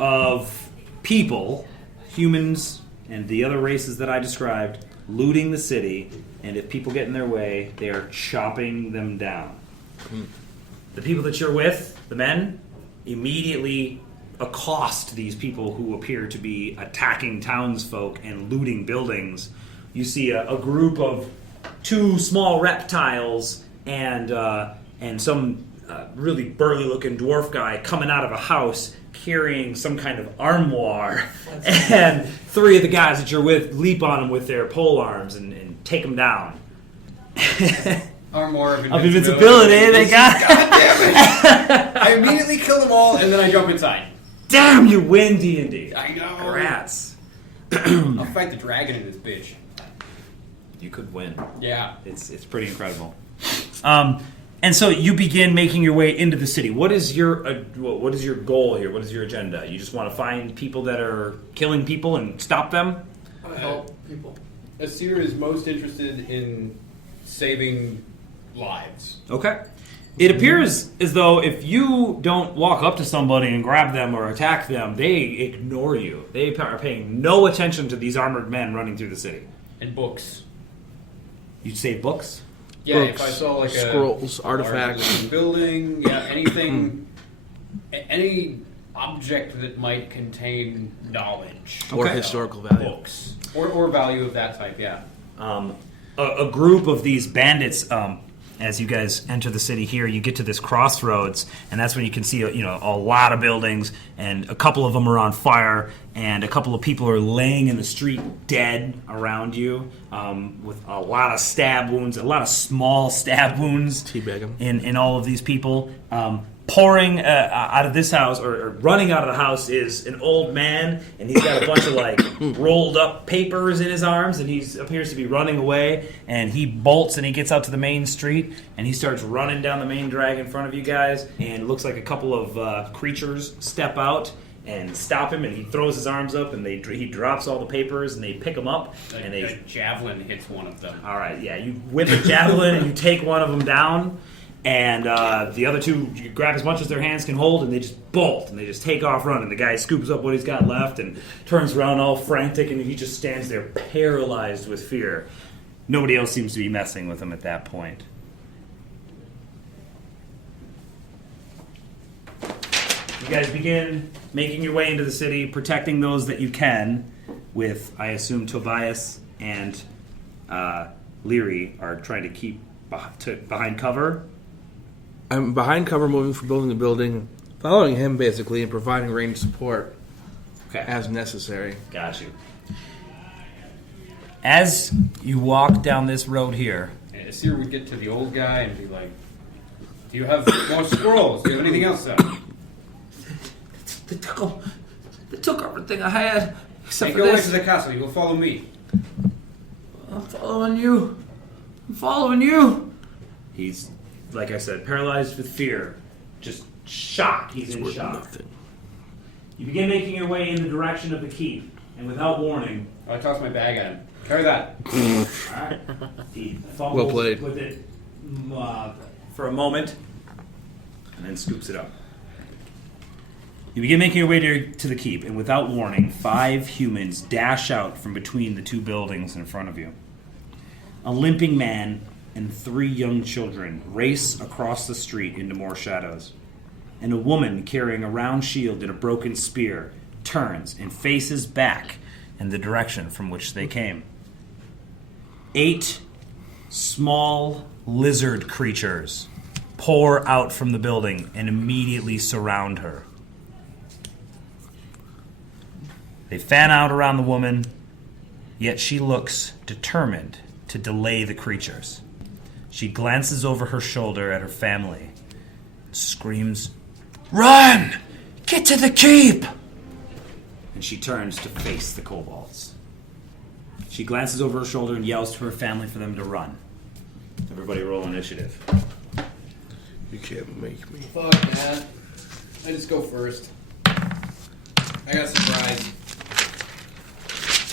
of people, humans, and the other races that I described, looting the city, and if people get in their way, they are chopping them down. The people that you're with, the men, immediately accost these people who appear to be attacking townsfolk and looting buildings. You see a group of two small reptiles and some really burly-looking dwarf guy coming out of a house carrying some kind of armoire, and three of the guys that you're with leap on him with their pole arms and take him down. Armor of Of invincibility, they got. God damn it! I immediately kill them all, and then I jump inside. Damn, you win D&D. I know. Congrats. I'll fight the dragon in this bitch. You could win. Yeah. It's pretty incredible. And so you begin making your way into the city. What is your goal here? What is your agenda? You just want to find people that are killing people and stop them? I want to help people. Asir is most interested in saving lives. Okay. It appears as though if you don't walk up to somebody and grab them or attack them, they ignore you. They are paying no attention to these armored men running through the city. And books. You save books? Yeah, Books, if I saw like scrolls, a large artifacts. building, yeah, anything, any object that might contain knowledge Or Okay. historical value. books or value of that type. Yeah. A group of these bandits, as you guys enter the city here, you get to this crossroads, and that's when you can see a lot of buildings, and a couple of them are on fire, and a couple of people are laying in the street dead around you, with a lot of stab wounds, a lot of small stab wounds Teabag 'em. in all of these people. Pouring out of this house, or running out of the house, is an old man, and he's got a bunch of like rolled up papers in his arms, and he appears to be running away. And he bolts and he gets out to the main street, and he starts running down the main drag in front of you guys. And it looks like a couple of creatures step out and stop him, and he throws his arms up, and he drops all the papers, and they pick him up, and A javelin hits one of them. all right, yeah, you whip a javelin and you take one of them down. And the other two, you grab as much as their hands can hold, and they just bolt, and they just take off running. The guy scoops up what he's got left and turns around all frantic, and he just stands there paralyzed with fear. Nobody else seems to be messing with him at that point. You guys begin making your way into the city, protecting those that you can, with, I assume, Tobias and Leary are trying to keep behind cover. I'm behind cover, moving from building to building, following him basically, and providing range support Okay. as necessary. Got you. As you walk down this road here, And Asir would get to the old guy and be like, "Do you have more scrolls? Do you have anything else?" They took everything I had, except Hey, for go away this. to the castle. You will follow me. I'm following you. I'm following you. He's, like I said, paralyzed with fear. Just shock. He's in Worth shock. nothing. You begin making your way in the direction of the keep, and without warning, I toss my bag at him. Carry that. alright, he fumbles Well played. with it for a moment, and then scoops it up. You begin making your way to the keep, and without warning, 5 humans dash out from between the 2 buildings in front of you. A limping man and 3 young children race across the street into more shadows. And a woman carrying a round shield and a broken spear turns and faces back in the direction from which they came. 8 small lizard creatures pour out from the building and immediately surround her. They fan out around the woman, yet she looks determined to delay the creatures. She glances over her shoulder at her family and screams, "Run! Get to the keep!" And she turns to face the kobolds. She glances over her shoulder and yells to her family for them to run. Everybody roll initiative. You can't make me. Fuck that. I just go first. I got surprised.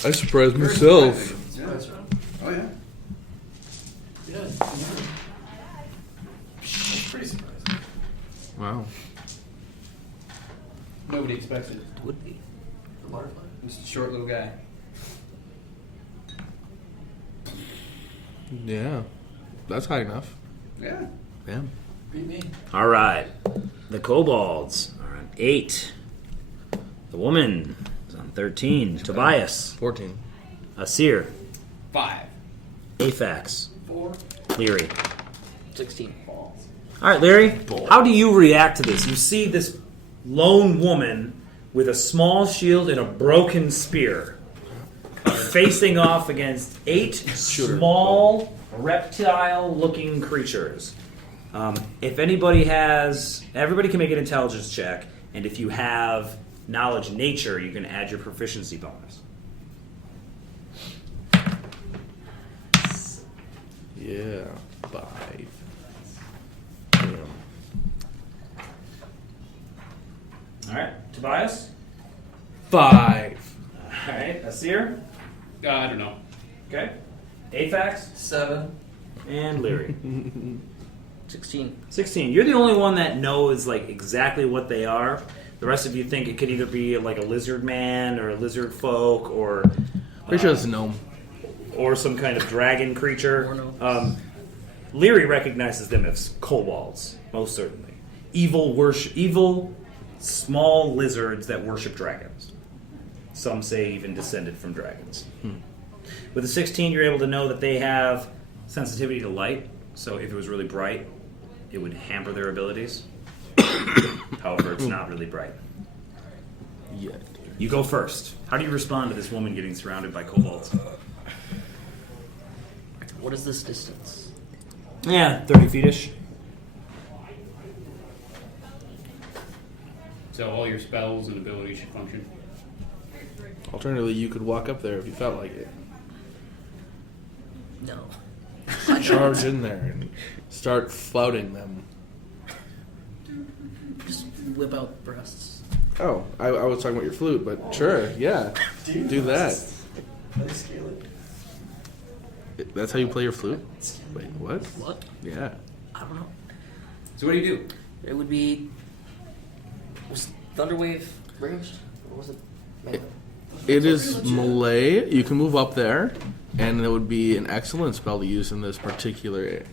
I surprised myself. Surprise round. Oh yeah. Yeah. That's pretty surprising. Wow. Nobody expects it. Would be. The butterfly. I'm just a short little guy. Yeah. That's high enough. Yeah. Yeah. Beat me. All right. The kobolds are on 8. The woman is on 13. Tobias. 14. Asir. 5. Aphax. 4 Leary. 16. balls. All right, Larry, how do you react to this? You see this lone woman with a small shield and a broken spear facing off against 8 small reptile-looking creatures. If everybody can make an intelligence check, and if you have knowledge nature, you can add your proficiency bonus. Yeah. 5. Yeah. All right, Tobias. 5. All right, Asir. I don't know. Okay. Aphax 7. and Leary. 16. 16. You're the only one that knows like exactly what they are. The rest of you think it could either be like a lizard man or a lizard folk or Pretty sure it's a gnome. or some kind of dragon creature. Or no. Leary recognizes them as kobolds, most certainly. Evil small lizards that worship dragons. Some say even descended from dragons. With a 16, you're able to know that they have sensitivity to light, so if it was really bright, it would hamper their abilities. However, it's not really bright. Yeah. You go first. How do you respond to this woman getting surrounded by kobolds? What is this distance? Yeah, 30 feet-ish. So all your spells and abilities should function. Alternatively, you could walk up there if you felt like it. No. Charge in there and start flouting them. Just whip out breasts. Oh, I was talking about your flute, but sure, yeah. Do that. How do you scale it? That's how you play your flute? Wait, what? What? Yeah. I don't know. So what do you do? It would be. Was Thunderwave ranged? Or was it melee? It is melee. You can move up there, and it would be an excellent spell to use in this particular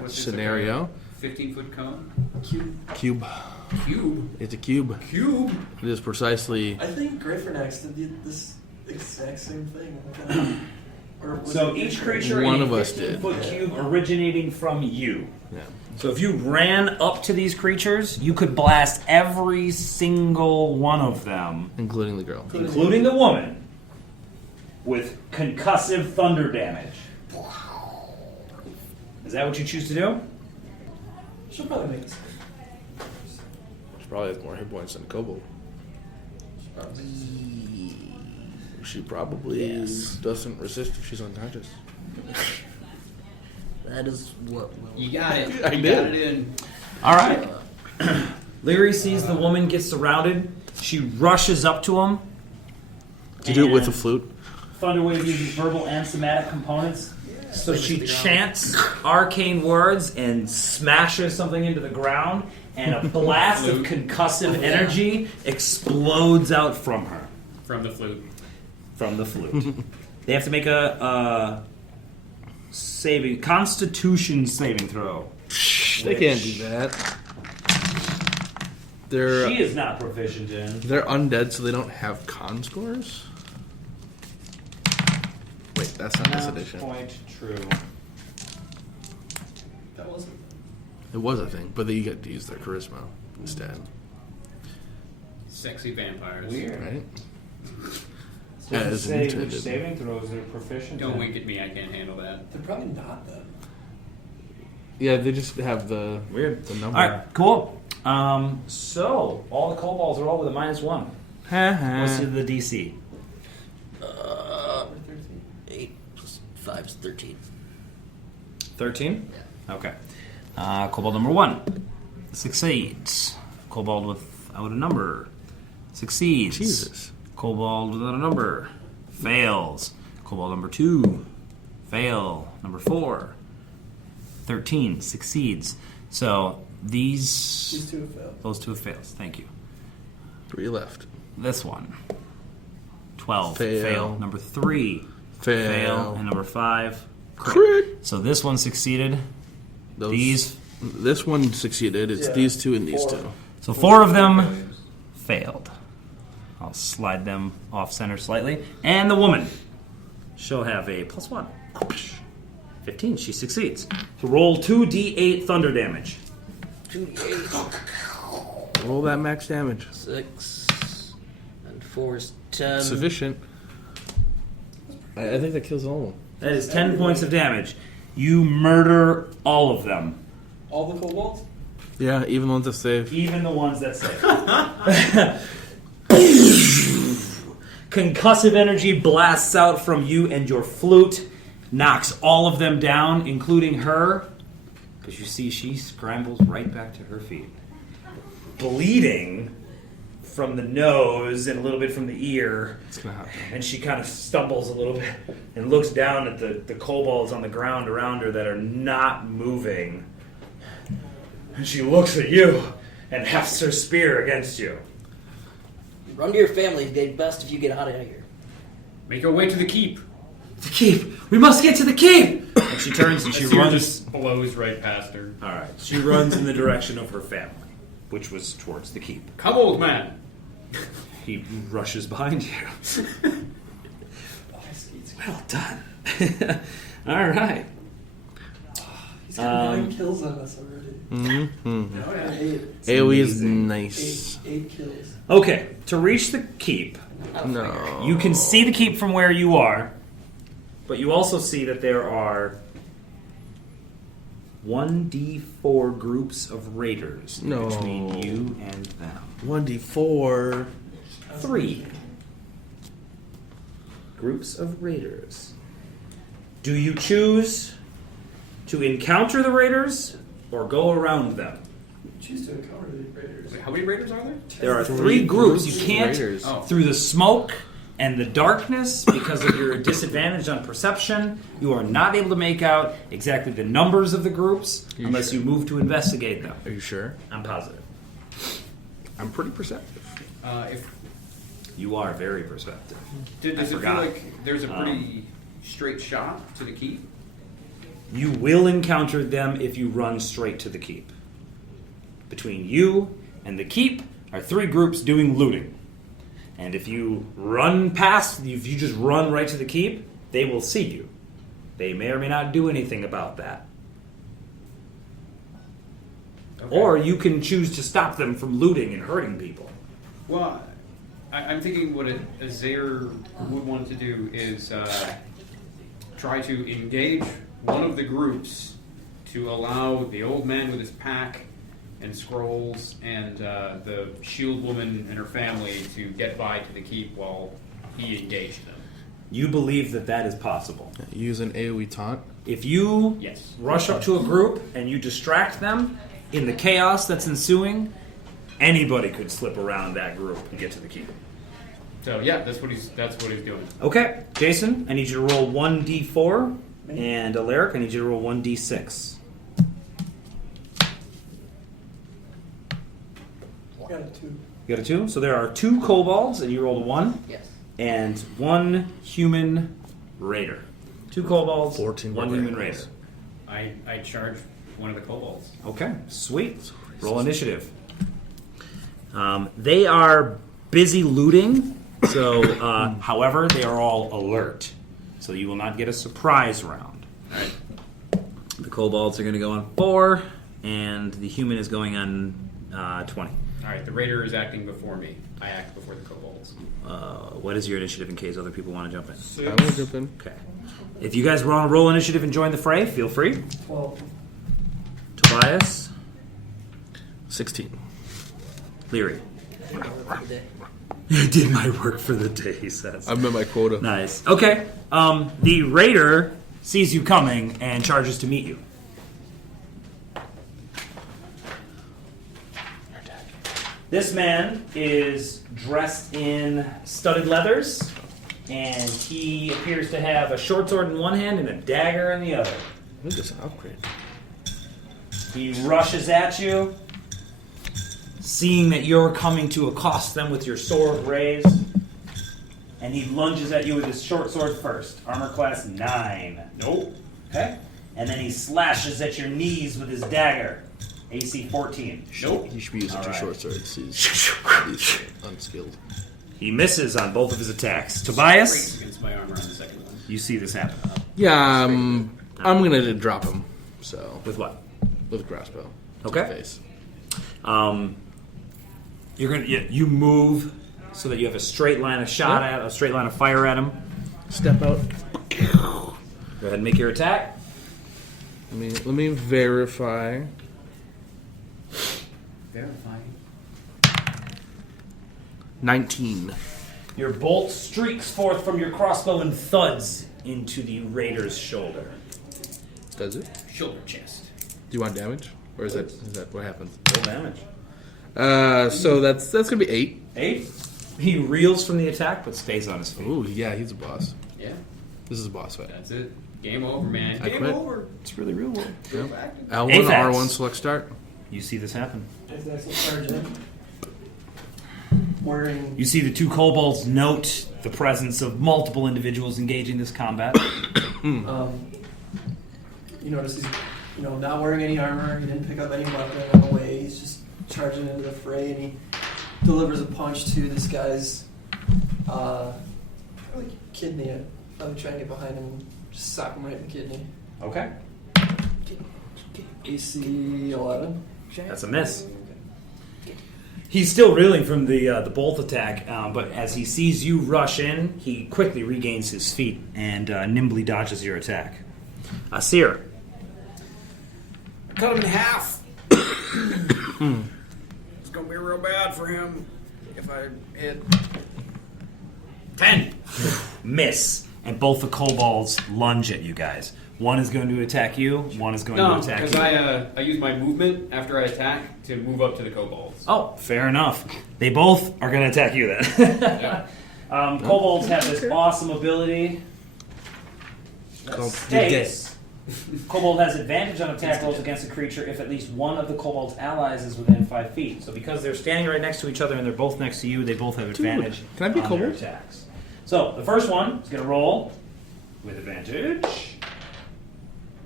What's this, scenario. like a 15-foot cone? Cube. Cube. Cube? It's a cube. Cube? It is precisely. I think Greyfernax did this exact same thing. Or was So it each different? creature One in a of us did. 15-foot cube originating from you. Yeah. So if you ran up to these creatures, you could blast every single one of them, Including the girl. including the woman, with concussive thunder damage. Is that what you choose to do? She'll probably make a save. She probably has more hit points than a kobold. She probably doesn't resist if she's unconscious. That is what will. You got it. I You did. got it in. All right. Leary sees the woman get surrounded. She rushes up to him. Do you do it with a And flute? Thunderwave uses verbal and somatic components. So she chants arcane words and smashes something into the ground, and a blast of concussive energy explodes out from her. From the flute. From the flute. They have to make a Constitution saving throw. They can't do that. They're She is not proficient in. they're undead, so they don't have con scores. Wait, that's not this edition. Point true. That wasn't. It was a thing, but they get to use their charisma instead, Sexy vampires. right? Doesn't As say intended. which saving throws they're proficient Don't in. wink at me. I can't handle that. They're probably not then. Yeah, they just have the Weird. the number. All right, cool. So all the kobolds are all with a -1. What's the DC? 8 plus 5 is 13. 13? Okay. Kobold number 1 succeeds. Kobold without a number succeeds. Jesus. Kobold without a number fails. Kobold number 2 fail. Number 4 13 succeeds. So These these two have failed. those two have failed. Thank you. 3 left. This one 12 Fail. Number 3 Fail. and number 5 Crit. So this one succeeded. Those, These This one succeeded. It's Yeah, these two and these 4. two. So 4 of them failed. I'll slide them off center slightly. And the woman, she'll have a +1. 15, she succeeds. So roll 2d8 thunder damage. 2d8. Roll that max damage. 6. And 4 is 10. Sufficient. I think that kills all of them. That is 10 points of damage. You murder all of them, All the kobolds? Yeah, even the ones that save. even the ones that save. Concussive energy blasts out from you and your flute, knocks all of them down, including her, because you see she scrambles right back to her feet. Bleeding from the nose and a little bit from the ear, It's gonna happen. and she kind of stumbles a little bit and looks down at the kobolds on the ground around her that are not moving. And she looks at you and hefts her spear against you. Run to your family. It'd be best if you get out of here. Make your way to the keep. The keep! We must get to the keep! And she turns and she Asir runs. just blows right past her. Alright, she runs in the direction of her family, which was towards the keep. Come, old man. He rushes behind you. Well done. Alright. He's got 9 kills on us already. Mm-hmm. Now I got 8. AoE is amazing. nice. 8 kills. Okay, to reach the keep, No. you can see the keep from where you are, but you also see that there are 1d4 groups of raiders No. between you and them. 1d4. 3 groups of raiders. Do you choose to encounter the raiders or go around them? Choose to encounter the raiders. Wait, how many raiders are there? There are 3 groups. You can't, Raiders. Oh. through the smoke and the darkness, because of your disadvantage on perception, you are not able to make out exactly the numbers of the groups You unless sure? you move to investigate them. Are you sure? I'm positive. I'm pretty perceptive. If You are very perceptive. does I it feel forgot. like there's a pretty straight shot to the keep? You will encounter them if you run straight to the keep. Between you and the keep are 3 groups doing looting. And if you run past, if you just run right to the keep, they will see you. They may or may not do anything about that. Okay. Or you can choose to stop them from looting and hurting people. Well, I'm thinking what Azir would want to do is try to engage one of the groups to allow the old man with his pack and scrolls and the shield woman and her family to get by to the keep while he engaged them. You believe that is possible. Use an AoE taunt. If you Yes. rush up to a group and you distract them in the chaos that's ensuing, anybody could slip around that group and get to the keep. So yeah, that's what he's doing. Okay, Jason, I need you to roll 1d4, and Alaric, I need you to roll 1d6. I got a 2. You got a 2? So there are 2 kobolds, and you rolled a 1, Yes. and 1 human raider. 2 kobolds, 14 1 human barbarians. raider. I charge one of the kobolds. Okay, sweet. Roll initiative. They are busy looting, so however, they are all alert. So you will not get a surprise round. All right. The kobolds are going to go on 4, and the human is going on 20. All right, the raider is acting before me. I act before the kobolds. What is your initiative in case other people want to jump in? I will jump in. Okay. If you guys want to roll initiative and join the fray, feel free. 12. Tobias, 16. Leary. For the day. I did my work for the day, he says. I've met my quota. Nice. Okay. The raider sees you coming and charges to meet you. This man is dressed in studded leathers, and he appears to have a short sword in one hand and a dagger in the other. I think it's an upgrade. He rushes at you, seeing that you're coming to accost them with your sword raised, and he lunges at you with his short sword first. Armor class 9. Nope. Okay. And then he slashes at your knees with his dagger. AC 14. Nope. He should be using All 2 right. short swords. He's unskilled. He misses on both of his attacks. Tobias, Against my armor on the second one. you see this happen. Yeah, I'm gonna drop him. So With what? with a crossbow. To Okay. the face. You're gonna you move so that you have a straight line of shot at a straight line of fire at him. Step out. Go ahead and make your attack. Let me verify. Verifying. 19. Your bolt streaks forth from your crossbow and thuds into the raider's shoulder. Does it? Shoulder chest. Do you want damage, or is that what happens? Roll damage. So that's gonna be 8. 8. He reels from the attack but stays on his feet. Ooh, yeah, he's a boss. Yeah, This is a boss fight. that's it. Game over, man. I Game quit. over. It's really real world. L1, Aphex. R1, select start. You see this happen. If that's a sergeant. Wearing. You see the 2 kobolds note the presence of multiple individuals engaging this combat. You notice he's, not wearing any armor. He didn't pick up any weapon on the way. He's just charging into the fray, and he delivers a punch to this guy's probably kidney. I'm trying to get behind him and just sock him right in the kidney. Okay. AC 11. That's a miss. He's still reeling from the bolt attack, but as he sees you rush in, he quickly regains his feet and nimbly dodges your attack. Seer. Cut him in half. It's gonna be real bad for him if I hit. 10. Miss. And both the kobolds lunge at you guys. One is going to attack you, one is going to No, attack because you. I use my movement after I attack to move up to the kobolds. Oh, fair enough. They both are going to attack you then. Yeah. Kobolds have this awesome ability. that Called states, Kobold has advantage on attack rolls against a creature if at least one of the kobold's allies is within 5 feet. So because they're standing right next to each other and they're both next to you, they both have advantage can I be on kobold? their attacks. So the first one is going to roll with advantage.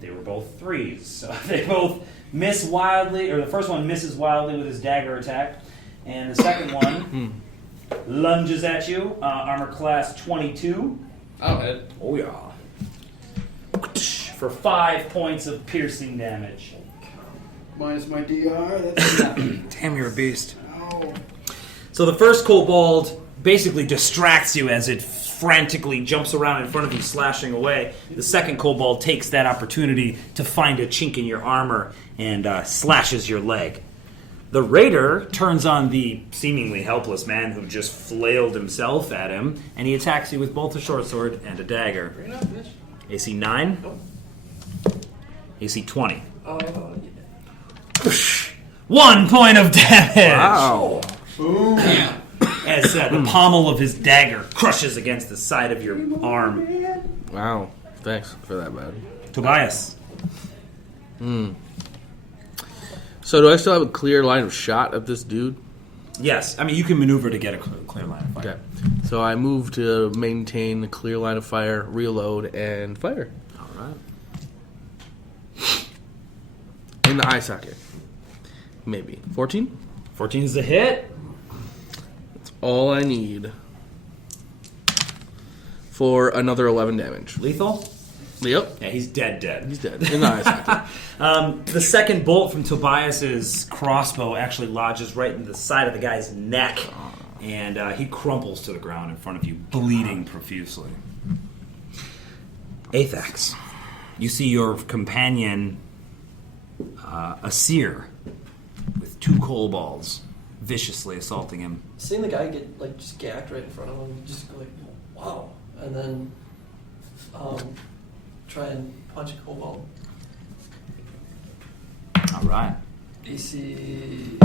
They were both 3s. So they both miss wildly, or the first one misses wildly with his dagger attack. And the second one lunges at you, armor class 22. I'll hit. Oh yeah. For 5 points of piercing damage. Minus my DR. That's Damn, you're a beast. oh. So the first kobold basically distracts you as it frantically jumps around in front of you, slashing away. The second kobold takes that opportunity to find a chink in your armor and slashes your leg. The raider turns on the seemingly helpless man who just flailed himself at him, and he attacks you with both a short sword and a dagger. AC 9. AC 20. 1 point of damage! Wow. As the pommel of his dagger crushes against the side of your arm. Wow. Thanks for that, bud. Tobias. So do I still have a clear line of shot at this dude? Yes, I mean, you can maneuver to get a clear line of fire. Okay. So I move to maintain a clear line of fire, reload, and fire. All right. In the eye socket. Maybe. 14? 14 is a hit. All I need for another 11 damage. Lethal? Yep. Yeah, he's dead. He's dead. In the eye socket. The second bolt from Tobias's crossbow actually lodges right in the side of the guy's neck, and he crumples to the ground in front of you, bleeding profusely. Athax, you see your companion, Asir, with 2 kobolds, viciously assaulting him. Seeing the guy get like just gacked right in front of him, just go like, wow, and then try and punch a kobold. All right. AC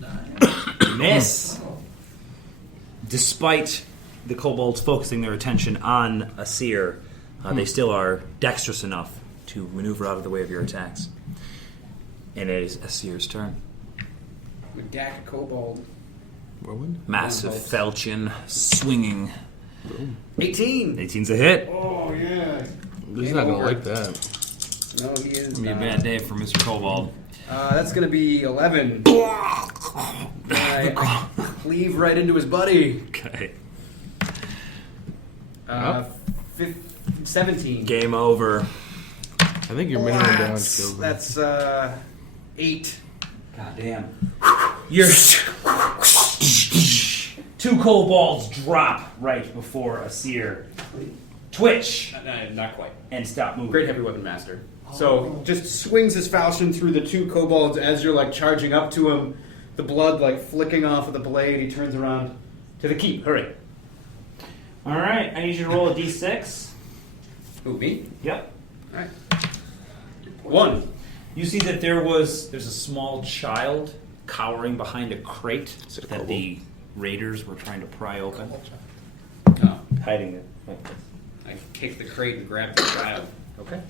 9. Miss. Oh. Despite the kobolds focusing their attention on Asir, they still are dexterous enough to maneuver out of the way of your attacks. And it is Asir's turn. Gack kobold. Whirlwind? Massive falchion swinging. 18. 18's a hit. Oh, yeah. He's not going to like that. No, he is It's gonna be a not. bad day for Mr. Kobold. That's going to be 11. I cleave right into his buddy. Okay. 17. Game over. I think your minimum damage kills him. That's 8. God damn. Your 2 kobolds drop right before Asir. Twitch Not quite. and stop moving. Great heavy weapon master. So just swings his falchion through the 2 kobolds as you're like charging up to him. The blood like flicking off of the blade. He turns around to the keep. Hurry. All right, I need you to roll a d6. Who, me? Yep. All right. 1. You see that there's a small child cowering behind a crate Is it a that kobold? the raiders were trying to pry open. Oh, Hiding it. I kick the crate and grab the child. Okay.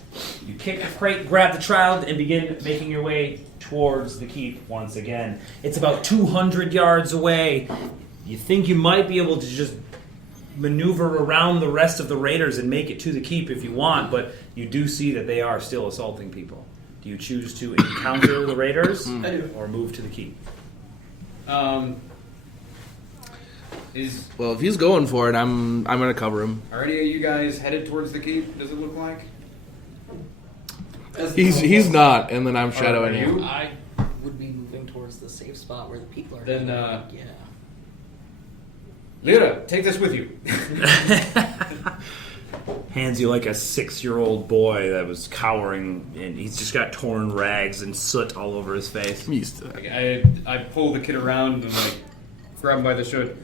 You kick the crate, grab the child, and begin making your way towards the keep once again. It's about 200 yards away. You think you might be able to just maneuver around the rest of the raiders and make it to the keep if you want, but you do see that they are still assaulting people. Do you choose to encounter the raiders I do. or move to the keep? Well, if he's going for it, I'm going to cover him. Are any of you guys headed towards the keep? Does it look like? As the He's kobolds- not, and then I'm Are shadowing you? him. I would be moving towards the safe spot where the people are. Then, yeah. Lyra, take this with you. Hands you like a 6-year-old boy that was cowering, and he's just got torn rags and soot all over his face. I'm used to that. I pull the kid around and like grab him by the shirt.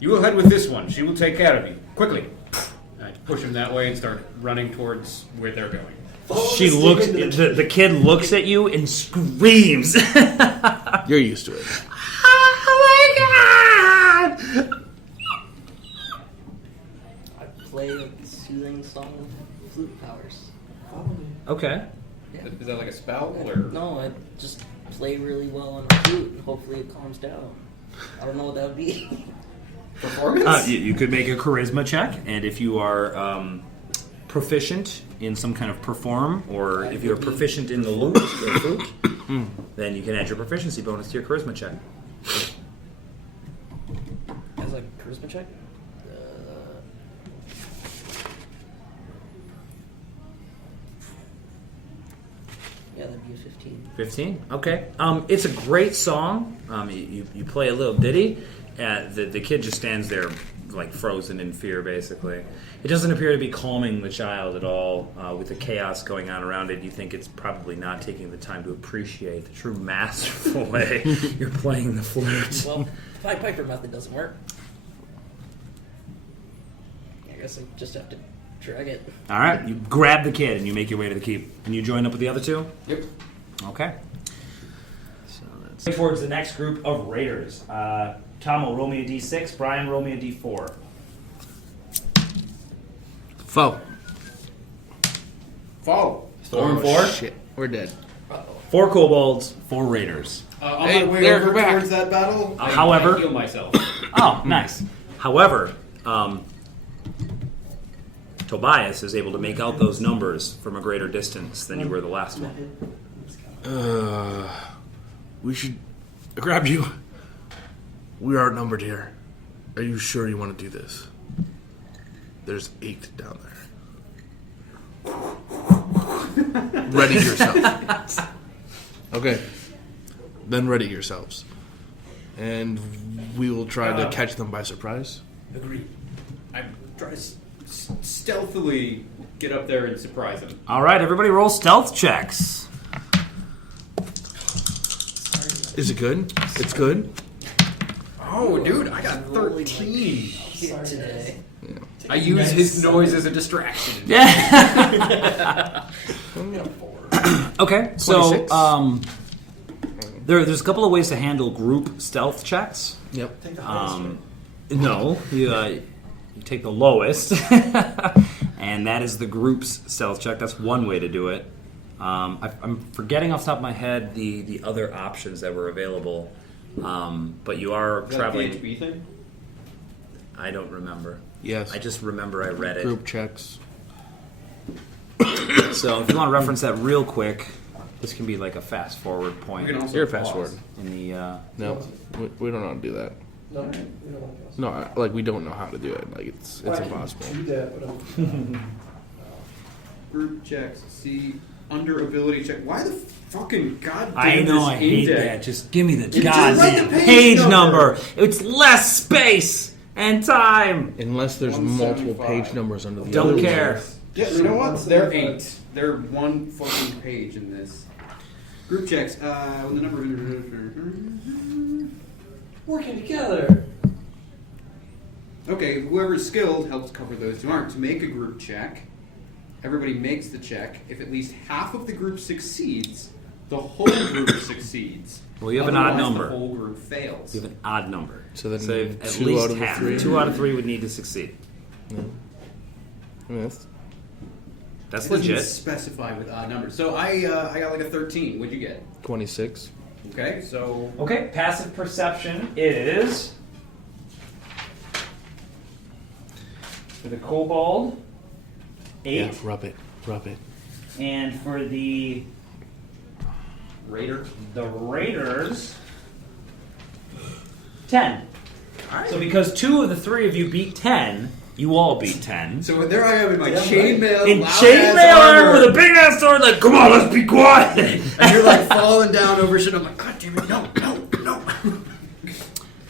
You will head with this one. She will take care of you. Quickly. I push him that way and start running towards where they're going. Follow She the looks. stick into the- The kid looks at you and screams. You're used to it. Oh my god! I play a soothing song with flute powers. Follow me. Okay. Is that like a spell or? No, I just play really well on a flute and hopefully it calms down. I don't know what that would be. Performance? You could make a charisma check, and if you are proficient in some kind of perform, or if you're proficient in the lute or flute, then you can add your proficiency bonus to your charisma check. As a charisma check? Yeah, that'd be a 15. 15. Okay. It's a great song. You play a little ditty. The kid just stands there like frozen in fear, basically. It doesn't appear to be calming the child at all. With the chaos going on around it, you think it's probably not taking the time to appreciate the true masterful way you're playing the flute. Well, Pied Piper method doesn't work. I guess I just have to drag it. All right. You grab the kid and you make your way to the keep. And you join up with the other two? Yep. Okay. So that's towards the next group of raiders. Tom will roll me a d6. Brian, roll me a d4. Foe. Follow. 4 and 4? Shit, we're dead. 4 kobolds, 4 raiders. On Hey, my way Derek, over we're back. towards that battle, However- I heal myself. Oh, nice. However, Tobias is able to make out those numbers from a greater distance than you were the last one. We should grab you. We are outnumbered here. Are you sure you want to do this? There's 8 down there. Ready yourself. Okay. Then ready yourselves. And we will try to catch them by surprise. Agreed. I try to stealthily get up there and surprise him. All right, everybody roll stealth checks. Is it good? It's good? Oh, dude, I got 13. Shit today. I use his noise as a distraction. Okay, so 26. there's a couple of ways to handle group stealth checks. Yep. Take the highest one. No, you take the lowest, and that is the group's stealth check. That's one way to do it. I'm forgetting off the top of my head the other options that were available, but you are Is that a traveling. PHB thing? I don't remember. Yes. I just remember I read it. Group checks. So if you want to reference that real quick, this can be like a fast forward point We can also You're pause. fast forward. in the. No, we don't know how to do that. No, we don't want to. No, like we don't know how to do it. Like it's impossible. Do that, but I'm, Group checks. See, under ability check. Why the fucking goddamn I know, this I hate index? that. Just give me the just write goddamn the page page number. number. It's less space and time. Unless there's multiple 175. page numbers under the Don't other care. ones. Yeah, you know what? They're 175. 8. They're one fucking page in this. Group checks. When the number. working together. Okay, whoever's skilled helps cover those who aren't. To make a group check, everybody makes the check. If at least half of the group succeeds, the whole group succeeds. Well, you have an odd Otherwise, number. The whole group fails. You have an odd number. So then at 2 least out of the half. 3. 2 out of 3 would need to succeed. I mean, That's It doesn't legit. specify with odd numbers. So I got like a 13. What'd you get? 26. Okay, so Okay, passive perception is for the kobold 8, Yeah, rub it. and for the Raider. raiders 10. So because 2 of the 3 of you beat 10, you all beat 10. So there I am in my Yeah, chainmail, In loud-ass chainmail armor armor, with a big ass sword, like, come on, let's be quiet. and you're like falling down over shit. I'm like, God damn it, no.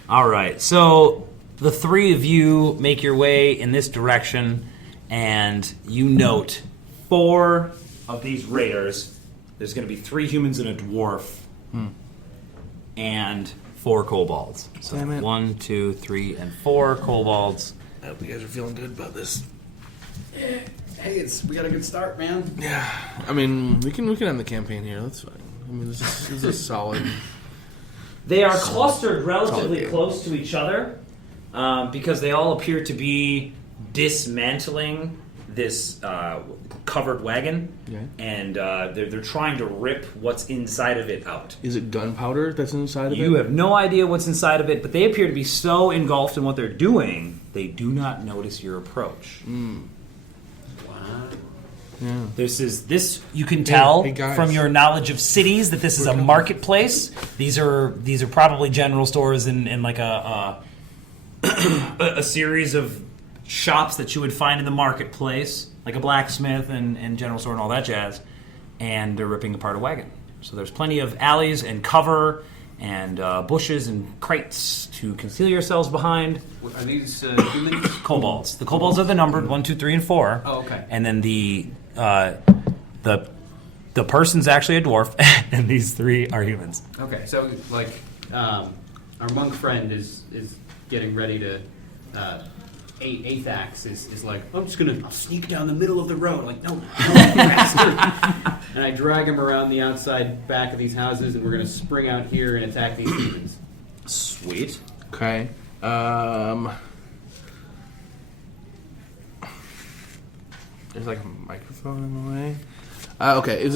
All right, so the 3 of you make your way in this direction, and you note 4 of these raiders. There's going to be 3 humans and a dwarf, and 4 kobolds. So Damn it. 1, 2, 3, and 4 kobolds. I hope you guys are feeling good about this. Hey, we got a good start, man. Yeah, I mean, we can end the campaign here. That's fine. I mean, this is a solid. They are clustered relatively game. close to each other because they all appear to be dismantling this covered wagon, Okay. and they're trying to rip what's inside of it out. Is it gunpowder that's inside of it? You have no idea what's inside of it, but they appear to be so engulfed in what they're doing, they do not notice your approach. Yeah. This you can tell hey, guys. from your knowledge of cities that this is a marketplace. These are probably general stores and like a series of shops that you would find in the marketplace, like a blacksmith and general store and all that jazz. and they're ripping apart a wagon. So there's plenty of alleys and cover and bushes and crates to conceal yourselves behind. Are these humans? Kobolds. The kobolds are the numbered 1, 2, 3, and 4. Oh, okay. And then the person's actually a dwarf, and these 3 are humans. Okay, so like our monk friend is getting ready to. Athax is like, I'll sneak down the middle of the road. Like, no, bastard. And I drag him around the outside back of these houses, and we're gonna spring out here and attack these demons. Sweet. Okay. There's like a microphone in the way. Okay. Is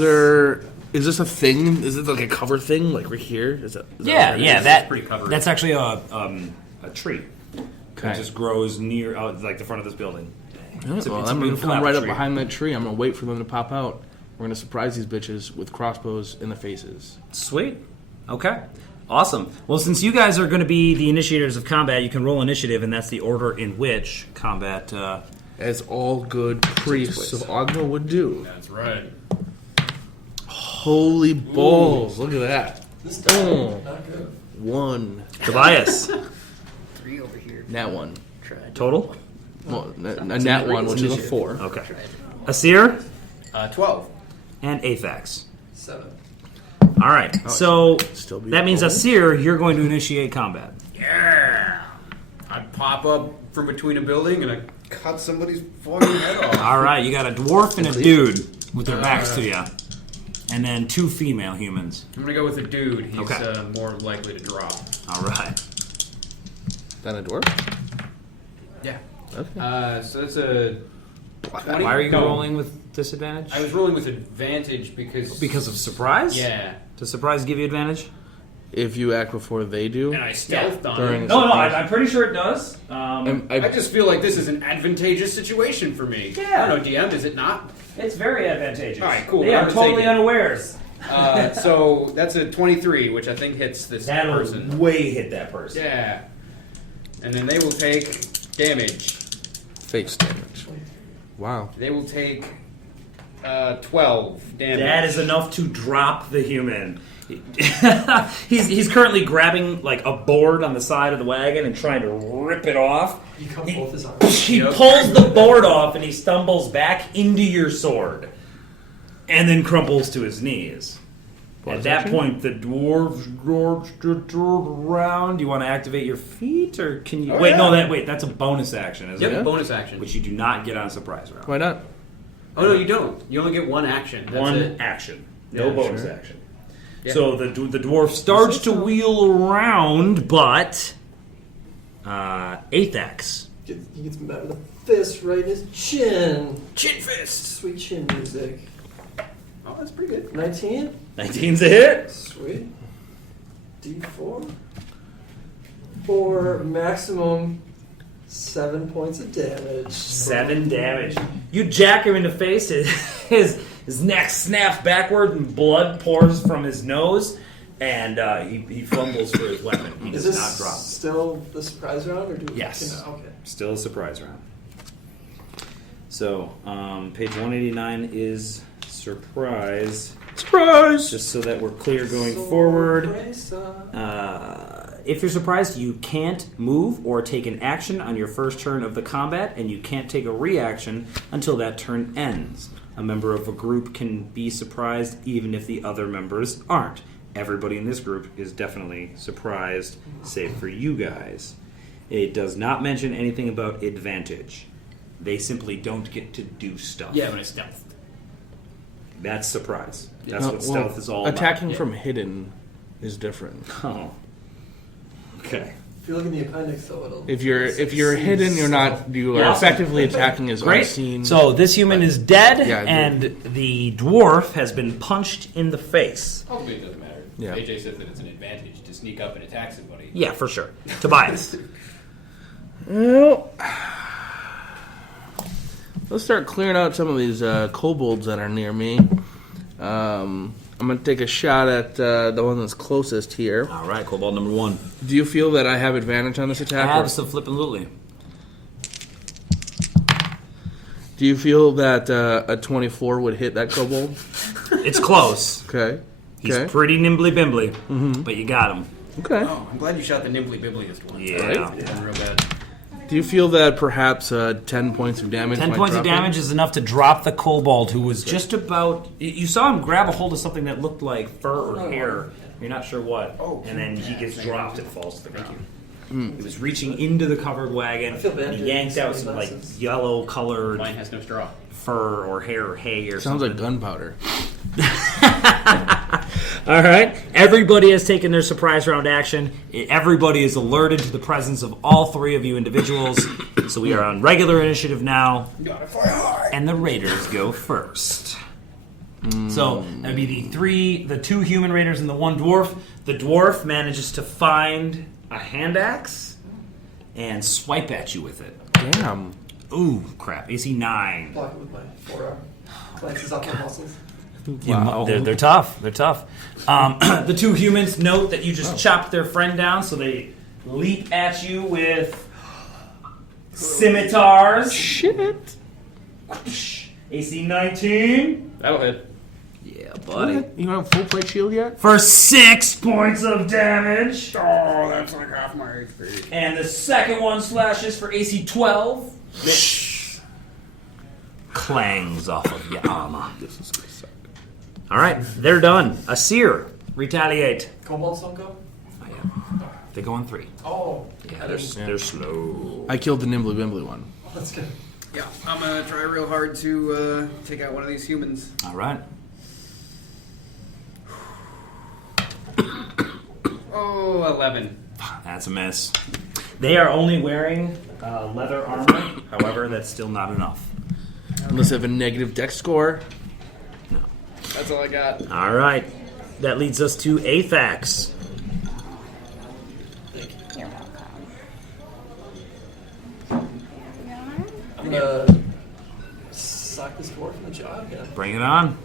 this a thing? Is it like a cover thing, like right here? Is that That's pretty covered. That's actually a tree. Okay. It just grows near, like the front of this building. It's a I'm going to beautiful come apple right up tree. behind that tree. I'm going to wait for them to pop out. We're going to surprise these bitches with crossbows in the faces. Sweet. Okay. Awesome. Well, since you guys are going to be the initiators of combat, you can roll initiative, and that's the order in which combat. As all good priests of Ogma would do. That's right. Holy balls! Look at that. This time, not good. 1. Tobias. 3 over here. Nat 1. Tried. Total? Well, a nat 1, which is a 4. Okay. Asir 12. and Athax. 7. All right. So Still be that means full. Asir, you're going to initiate combat. Yeah. I pop up from between a building and I cut somebody's fucking head off. All right. You got a dwarf and a dude with their backs to you, and then 2 female humans. I'm gonna go with a dude. He's Okay. more likely to drop. All right. Then a dwarf? Yeah. Okay. So that's a 20? Why are you No. rolling with disadvantage? I was rolling with advantage because of surprise? yeah, Does surprise give you advantage? If you act before they do. and I stealthed on During him. the- I'm pretty sure it does. I just feel like this is an advantageous situation for me. Yeah. I don't know, DM, is it not? It's very advantageous. All right, cool. They I'm are gonna totally take it. unawares. So that's a 23, which I think hits this person. way hit that person. Yeah. And then they will take damage. Face damage. Wow. They will take 12 damage. That is enough to drop the human. he's currently grabbing like a board on the side of the wagon and trying to rip it off. You cut both his arms. He Yep. pulls the board off and he stumbles back into your sword, and then crumples to his knees. At that point, the dwarves around. Do you want to activate your feat, or can you? Oh, wait, yeah. no, that's a bonus action, isn't Yep, it? bonus action. Which you do not get on surprise round. Why not? Oh, no, you don't. You only get one action. That's One it. action, no Yeah, bonus sure. action. Yeah. So the dwarf starts to wheel around, but Athax. He gets met with a fist right in his chin. Chin fist! Sweet chin music. Oh, that's pretty good. 19? 19's a hit. Sweet. D4. For maximum 7 points of damage. 7 damage. You jack him in the face. His neck snaps backward and blood pours from his nose, and he fumbles for his weapon. He Is does this not drop. still the surprise round? Or do we Yes. Okay. Still a surprise round. So, page 189 is surprise. Surprise! Just so that we're clear going So, forward. brace up. If you're surprised, you can't move or take an action on your first turn of the combat, and you can't take a reaction until that turn ends. A member of a group can be surprised even if the other members aren't. Everybody in this group is definitely surprised, save for you guys. It does not mention anything about advantage. They simply don't get to do stuff. Yeah, when I stealthed. That's surprise. That's No, what stealth is all attacking Yeah. from hidden is different. about. Oh. Okay. If you look in the appendix, though, it'll. If you're hidden, you are Yeah. effectively attacking as Great. unseen. So this human is dead, Yeah, I agree. and the dwarf has been punched in the face. Probably it doesn't matter. Yeah. AJ says that it's an advantage to sneak up and attack somebody. Yeah, for sure. Tobias. Well, let's start clearing out some of these kobolds that are near me. I'm going to take a shot at the one that's closest here. All right, Cobalt number 1. Do you feel that I have advantage on this attack? or- Absolutely. Do you feel that a 24 would hit that kobold? It's close. Okay. He's Okay. pretty nimbly bimbly, but you got him. Okay. Oh, I'm glad you shot the nimbly bibbliest one. Yeah. It's been real bad. Do you feel that perhaps 10 points of damage 10 might points of drop him? damage is enough to drop the kobold, who was just about... You saw him grab a hold of something that looked like fur or hair. You're not sure what. And then he gets dropped and falls to the ground. He was reaching into the covered wagon, I feel bad and he doing yanked out some like sunglasses. yellow-colored Mine has no straw. fur or hair or hay or Sounds something. like gunpowder. All right. Everybody has taken their surprise round action. Everybody is alerted to the presence of all three of you individuals. So we are on regular initiative now. And the raiders go first. So that'd be the two human raiders and the one dwarf. The dwarf manages to find a hand axe and swipe at you with it. Damn. Ooh, crap. AC 9. Block it with my forearm. Glances up my muscles. Wow. They're tough. They're tough. The two humans note that you just chopped their friend down, so they leap at you with scimitars. Shit. AC 19. That'll hit. Yeah, buddy. You don't have full plate shield yet? For 6 points of damage. Oh, that's like half my HP. And the second one slashes for AC 12. That clangs off of your armor. This is gonna suck. All right, they're done. Asir, retaliate. Kobolds don't go? Oh, yeah. They go on 3. Oh. Yeah, they're slow. I killed the nimbly bimbly one. That's good. Yeah, I'm gonna try real hard to take out one of these humans. All right. Oh, 11. That's a miss. They are only wearing leather armor. However, that's still not enough. Unless they have a negative dex score. That's all I got. All right. That leads us to Athax. You're welcome. I'm gonna sock this dwarf in the jaw again. Bring it on.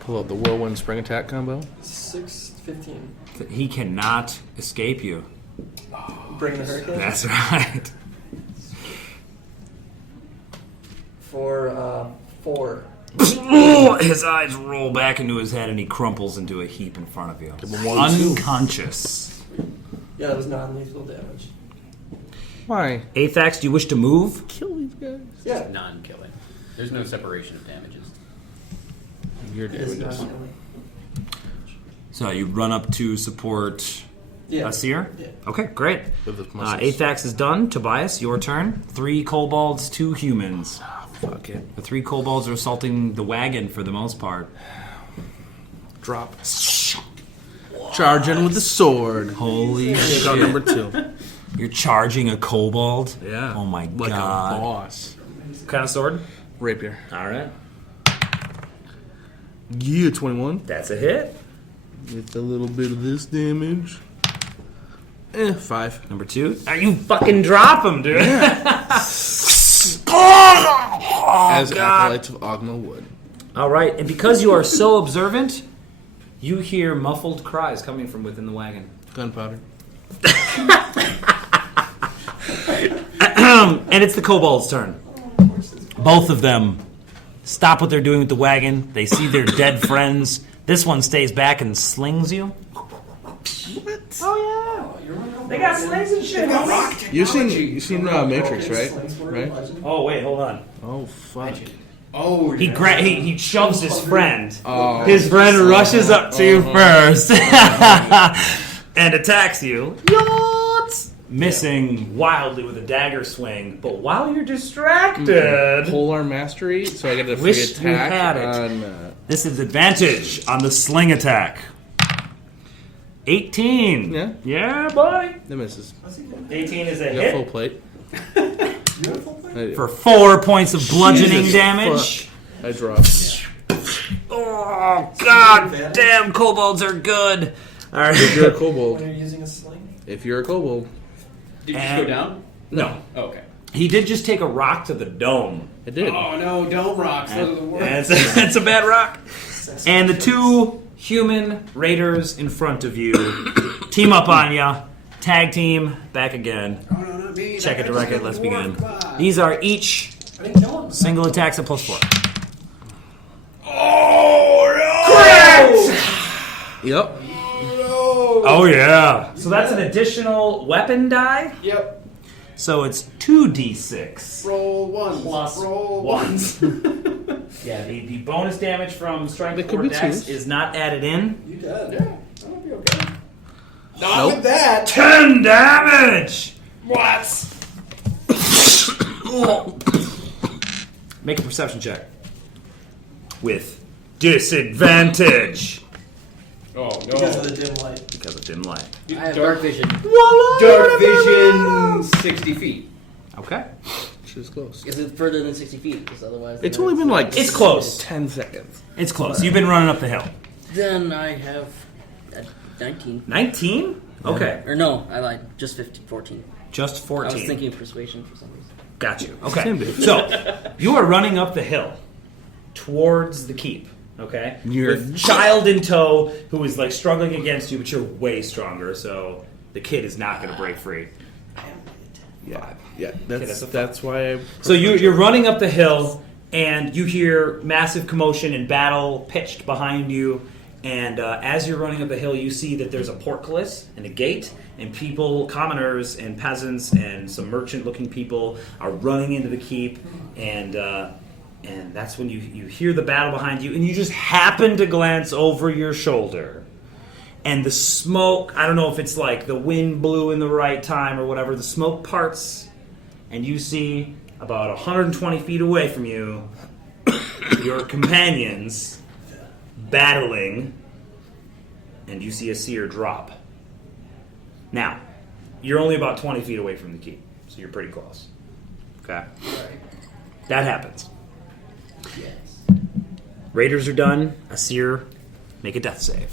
Pull out the whirlwind spring attack combo. 6-15. He cannot escape you. Bring the hurricane. That's right. For 4. His eyes roll back into his head and he crumples into a heap in front of you. him a 1-2. Unconscious. Yeah, that was non-lethal damage. Why? Athax, do you wish to move? Kill these guys. Yeah. Non-killing. There's no separation of damages. You're It is doing this. non-killing. So you run up to support Yeah. Asir? Yeah. Okay, great. With the muscles. Athax is done. Tobias, your turn. 3 kobolds, 2 humans. Fuck it. The 3 kobolds are assaulting the wagon for the most part. Drop. Charge in with the sword. Holy Take shit. out number 2. You're charging a kobold? Yeah. Oh my Like god. a boss. What kind of sword? Rapier. Alright. Yeah, 21. That's a hit. With a little bit of this damage. 5. Number 2. You fucking drop him, dude. As God. Acolytes of Ogma would. Alright, and because you are so observant, you hear muffled cries coming from within the wagon. Gunpowder. And it's the kobolds' turn. Both of them stop what they're doing with the wagon. They see their dead friends. This one stays back and slings you. Oh yeah, they got slings and shit. homie. You've seen Matrix, right? Right? Oh wait, hold on. Oh fuck. Oh, He shoves his friend. Oh. His friend rushes up to you first and attacks you. Yachts! Missing wildly with a dagger swing, but while you're distracted, Polearm mastery, so I get a free Wish you attack had it. on. this is advantage on the sling attack. 18. Yeah. Yeah, buddy. That misses. 18 is a I got hit full plate. I do. for 4 points of bludgeoning Jesus damage. I dropped. Oh god, damn! Kobolds are good. All right. If you're a When kobold. you're using a sling? If you're a kobold. Did you just go down? No, Oh, okay. he did just take a rock to the dome. I did. Oh no, dome rocks. Those are the worst. That's a bad rock. And the 2 human raiders in front of you team up on ya. Tag team back again. Oh no, not me. Check it to record. Let's begin. Come on. These are each I didn't kill him. single attacks at +4. Oh Yep. Oh, yeah. So that's an additional weapon die? Yep. So it's 2d6. Roll ones. Plus Roll Ones. Yeah, the bonus damage from They strength could or be dex twos. is not added in. You dead. Yeah, that'll be okay. Not Nope. with that. 10 damage! What? Make a perception check. With disadvantage. Oh Because of no. the dim light. Because of dim light. I have dark vision. Dark vision 60 feet. Okay. She's close. Is it further than 60 feet? Because otherwise, It's then only been like It's close. 10 seconds. It's close. You've been running up the hill. Then I have 19. 19? Okay. Or no, I lied. Just 14. Just 14. I was thinking persuasion for some reason. Got you. Okay. Same dude. So, you are running up the hill towards the keep. Okay? You're- With child in tow who is like struggling against you, but you're way stronger, so the kid is not going to break free. Yeah. Yeah. that's a That's why I. So you're running up the hill, and you hear massive commotion and battle pitched behind you. And as you're running up the hill, you see that there's a portcullis and a gate, and people, commoners and peasants and some merchant-looking people are running into the keep. And that's when you hear the battle behind you, and you just happen to glance over your shoulder. And the smoke, I don't know if it's like the wind blew in the right time or whatever, the smoke parts, and you see about 120 feet away from you your companions battling, and you see a seer drop. Now, you're only about 20 feet away from the keep, so you're pretty close. Okay? That happens. Yes. Raiders are done. A seer, make a death save.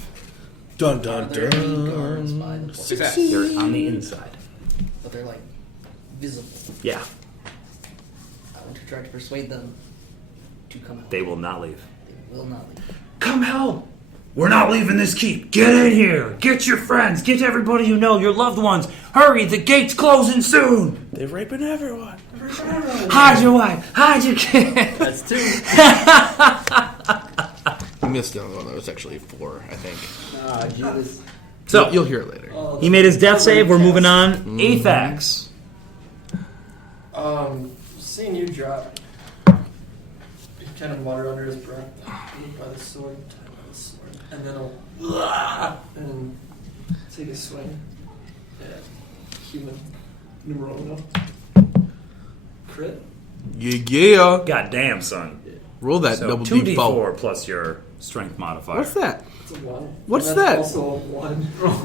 Dun Are dun there any guards dun. by the portal? Success. They're on the inside. But they're like visible. Yeah, I want to try to persuade them to come out. they will not leave. They will not leave. Come help! We're not leaving this keep. Get in here. Get your friends. Get everybody you know, your loved ones. Hurry, the gate's closing soon. They're raping everyone. Hide your wife. Hide your kid. That's 2. You missed the other one. That was actually 4, I think. Ah, Jesus. So, You'll hear it later. he made his death save. We're moving on. Athax. Seeing you drop, kind of water under his breath, by the sword, tied by the sword, and then I'll and take a swing at human numero uno. Crit. Yeah. God damn, son. Roll that So double 2d4 D4. plus your strength modifier. What's that? It's a 1. What's And that's that? Also a 1.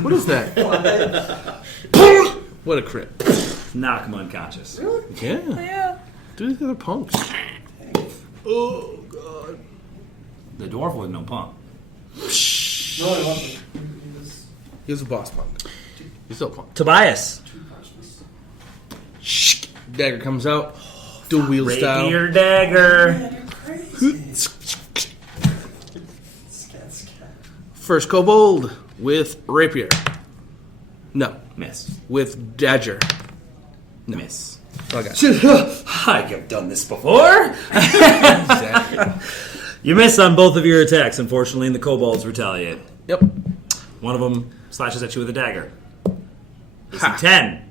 What is that? What a crit. Knock him unconscious. Yeah. Dude, these guys are punks. Oh, God. The dwarf was no punk. No, I wasn't. He was He's a boss punk. He's still a punk. Tobias. 2 punches. Shh. Dagger comes out. Dual wield style. Rapier dagger. Man, you're crazy. Scat, scat. First kobold with rapier. No. Miss. With dagger. Miss. Okay. I've done this before. You miss on both of your attacks, unfortunately, and the kobolds retaliate. Yep. One of them slashes at you with a dagger. AC Ha. 10.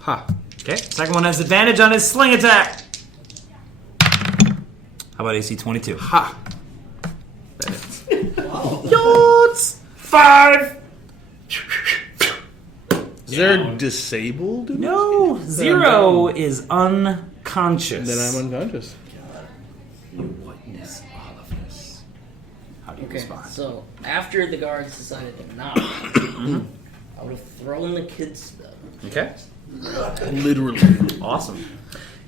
Ha. Okay. Second one has advantage on his sling attack. How about AC 22? Ha. That hits. Yods! 5! Is there disabled? in No! this game? 0 is unconscious. Then I'm unconscious. You witness all of this. How do you Okay, respond? so after the guards decided to not, I would have thrown the kids spell. Okay. Literally. Awesome.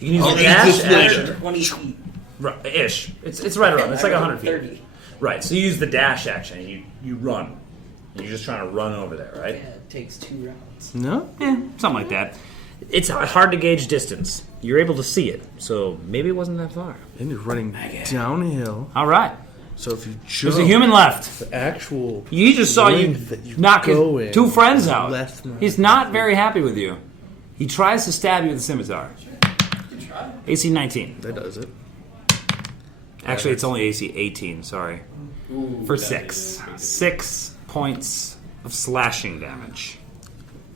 You can use I'll a eat dash this later. action. 20 feet. Right, ish. It's right around. It's like 100 feet. 30. Right. So you use the dash action and you run. And you're just trying to run over there, Yeah, right? it takes 2 rounds. No? Yeah, something like that. It's hard to gauge distance. You're able to see it, so maybe it wasn't that far. And you're running downhill. All right. So if you There's jump, a human left. the actual He just saw you length that you knock his go in 2 friends out. less than- He's not very happy with you. He tries to stab you with a scimitar. AC 19. that does it. Actually, it's only AC 18, sorry. For 6. 6 points of slashing damage.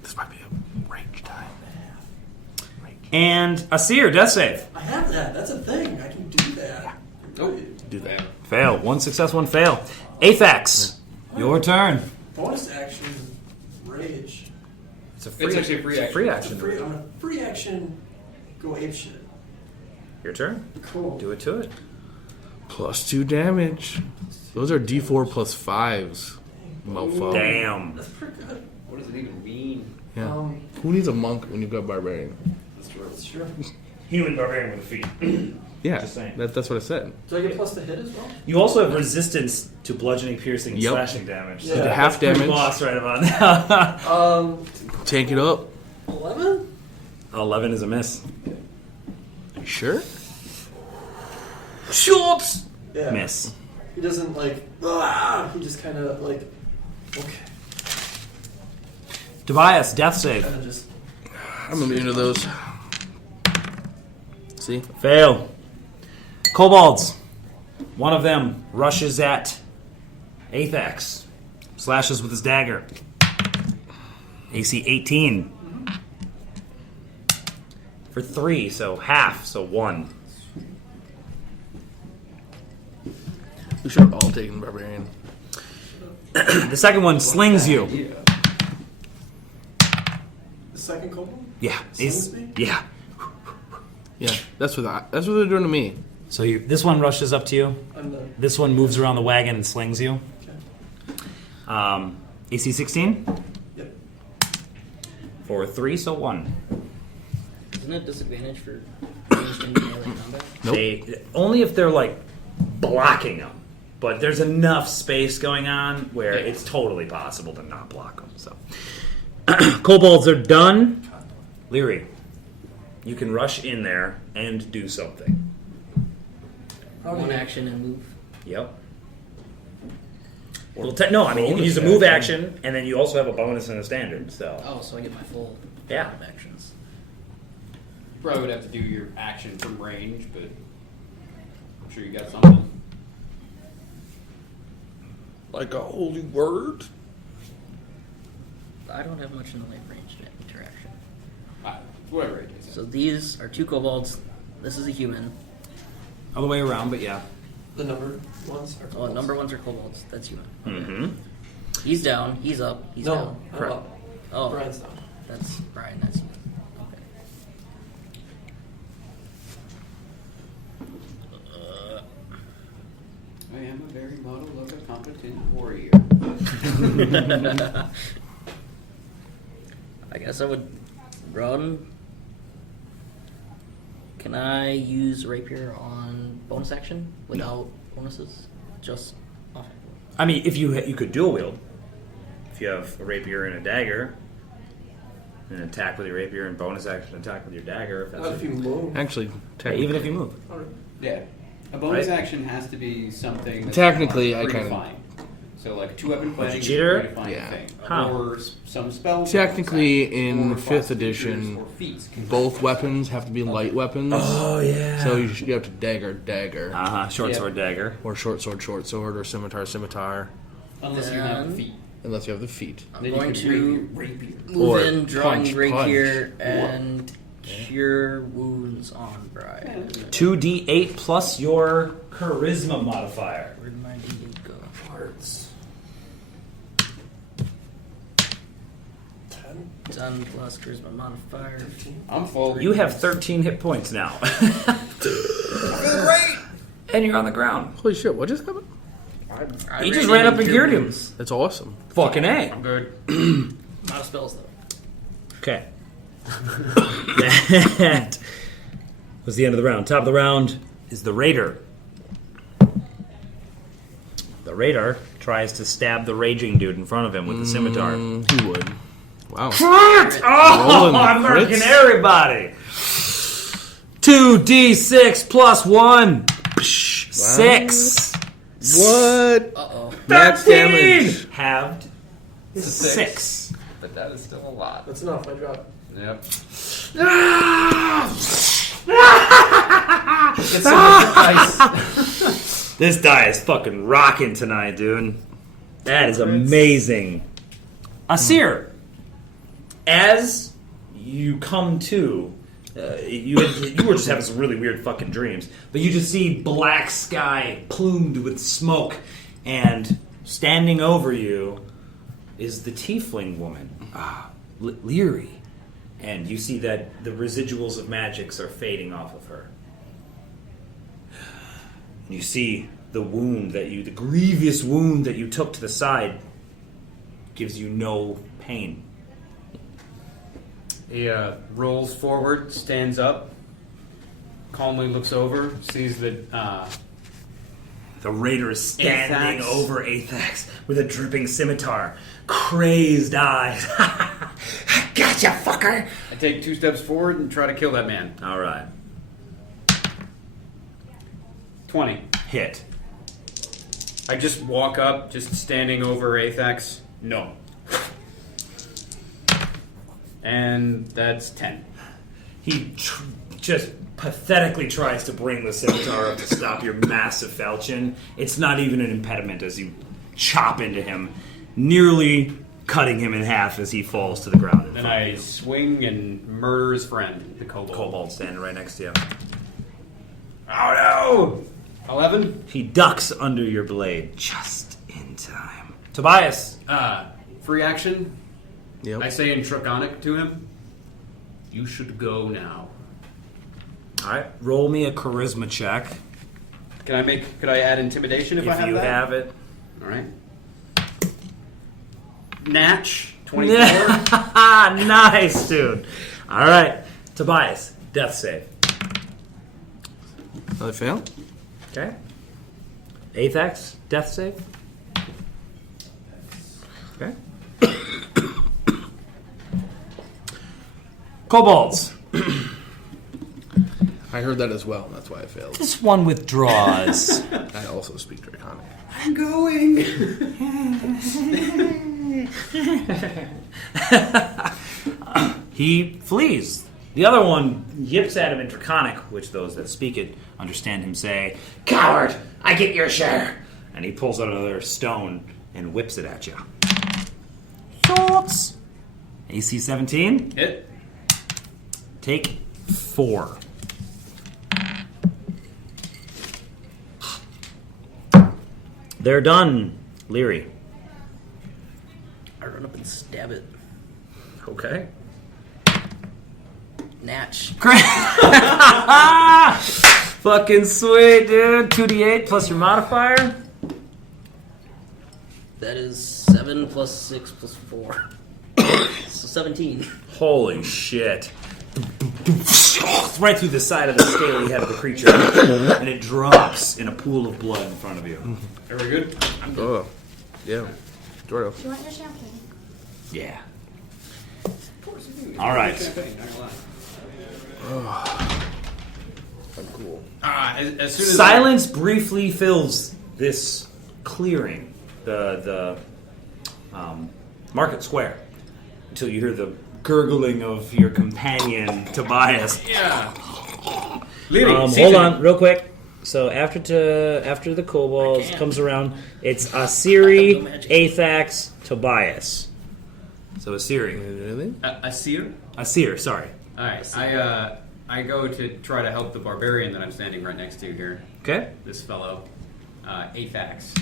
This might be a rage time. And a seer, death save. I have that. That's a thing. I can do that. Nope. Do that. Fail. 1 success, 1 fail. Aphex, your turn. Bonus action, rage. It's a It's actually a free action. Free It's a action. free, I'm a free action. Go ape shit. Your turn. Cool. Do it to it. +2 damage. Those are D4 plus 5s. Mofo. Damn. That's pretty good. What does it even mean? Yeah. Who needs a monk when you've got barbarian? That's true. Human barbarian with a feat. Yeah, Just saying. that's what I said. Do I get plus to hit as well? You also have resistance to bludgeoning, piercing, and Yep. slashing damage. Yeah. The that's half pretty damage. boss right about now. Tank it up. 11? 11 is a miss. You sure? Schultz! Yeah. Miss. He doesn't like, he just kind of like, okay. Tobias, death save. Kind of just, I'm immune to those. See? Fail. Kobolds. One of them rushes at Aphex. Slashes with his dagger. AC 18. For 3, so half, so 1. We should have all taken barbarian. The second one slings you. the second kobold? Yeah. Slings me? Yeah. Yeah, that's what they're doing to me. So this one rushes up to you. I'm the, This one moves around the wagon and slings you. okay. AC 16 Yep. for 3, so 1. Isn't it disadvantage for ranged and melee combat? Nope. Only if they're like blocking them. But there's enough space going on where it's totally possible to not block them. So, kobolds are done. Leary, you can rush in there and do something. One action and move. Yep. Well, no, I mean you can use a move action, and then you also have a bonus and a standard. So, Oh, so I get my full Yeah. five actions. Probably would have to do your action from range, but I'm sure you got something. Like a holy word? I don't have much in the way of ranged interaction. Whatever it is. So these are two kobolds. This is a human. all the way around, but yeah. The numbered ones are Oh, kobolds. number ones are kobolds. That's human. Mm-hmm. He's down. He's up. He's No, down. I'm Correct. up. Oh, Brian's down. that's Brian. That's human. Okay. I am a very model of a competent warrior. I guess I would run. Can I use rapier on bonus action without bonuses? Just off. I mean, if you could dual wield, if you have a rapier and a dagger, and attack with your rapier and bonus action attack with your dagger. If that's What if you move? Actually, yeah, technically, even if you move. Yeah. A bonus Right. action has to be something that's Technically, I predefined. kinda- So like a two-weapon planning is a cheater? predefined Yeah. thing. Huh. Or some spells. Technically, actions, in or 5th class edition, features or feats can- both weapons have to be light weapons. Oh yeah. So you have to dagger, Short Yeah. sword dagger. or short sword, or scimitar, Unless you have Then- feet. unless you have the feet. I'm Then going you to can rapier. move Or in, drawing punch, rapier, punch. and cure wounds on Brian. 2d8 plus your charisma modifier. Where did my D8 go? Hearts. 10, 10 plus charisma modifier. 15. I'm full. You have 13 hit points now. And you're on the ground. Holy shit! What just happened? I He just ran up and cure cured him. wounds. That's awesome. Fucking A. I'm good. Not of spells though. Okay. That was the end of the round. Top of the round is the Raider. The Raider tries to stab the raging dude in front of him with the scimitar. He would. Wow. Crit! Oh, Rolling I'm murking crits. everybody. 2d6 plus 1. 6. What? Uh-oh. Max 13! damage. Halved is It's a 6. But that is still a lot. That's enough. I drop. Yep. This die is fucking rocking tonight, dude. That is amazing. Asir, as you come to, you were just having some really weird fucking dreams, but you just see black sky plumed with smoke, and standing over you is the tiefling woman, Leary. And you see that the residuals of magics are fading off of her. You see the grievous wound that you took to the side gives you no pain. He rolls forward, stands up, calmly looks over, sees that The raider is standing Athax. over Athax with a dripping scimitar, crazed eyes. Gotcha, fucker! I take 2 steps forward and try to kill that man. All right, 20. hit. I just walk up, just standing over Athax. No. And that's 10. He just pathetically tries to bring the scimitar up to stop your massive falchion. It's not even an impediment as you chop into him, nearly cutting him in half as he falls to the ground. in Then front of I you. swing and murder his friend, the kobold. Kobold standing right next to you. Oh no! 11. He ducks under your blade just in time. Tobias. Free action. Yep. I say in Draconic to him, you should go now. All right, roll me a charisma check Could I add intimidation if I have you that? have it. All right. Natch 24. Nice, dude. All right, Tobias, death save. I fail. Okay. Athax, death save. Okay. Kobolds. I heard that as well, and that's why I failed. This one withdraws. I also speak Draconic. I'm going. He flees. The other one yips at him in Draconic, which those that speak it understand him say, "Coward, I get your share." And he pulls out another stone and whips it at you. Shots. AC 17. Hit. Take 4. They're done, Leary. I run up and stab it. Okay. Natch. Fucking sweet, dude. 2d8 plus your modifier. That is 7 plus 6 plus 4. So 17. Holy shit. Right through the side of the scaly head of the creature. And it drops in a pool of blood in front of you. Are we good? Oh, yeah. Jordo. Do you want your champagne? Yeah. All right. I'm cool. As soon as Silence briefly fills this clearing, the market square, until you hear the gurgling of your companion Tobias. Yeah. Leary, Hold on, real quick. So after the kobolds comes around, it's Asiri, No magic. Athax, Tobias. So Asiri, Really? Asir? Asir, sorry. All right. I go to try to help the barbarian that I'm standing right next to here. Okay. This fellow, Athax.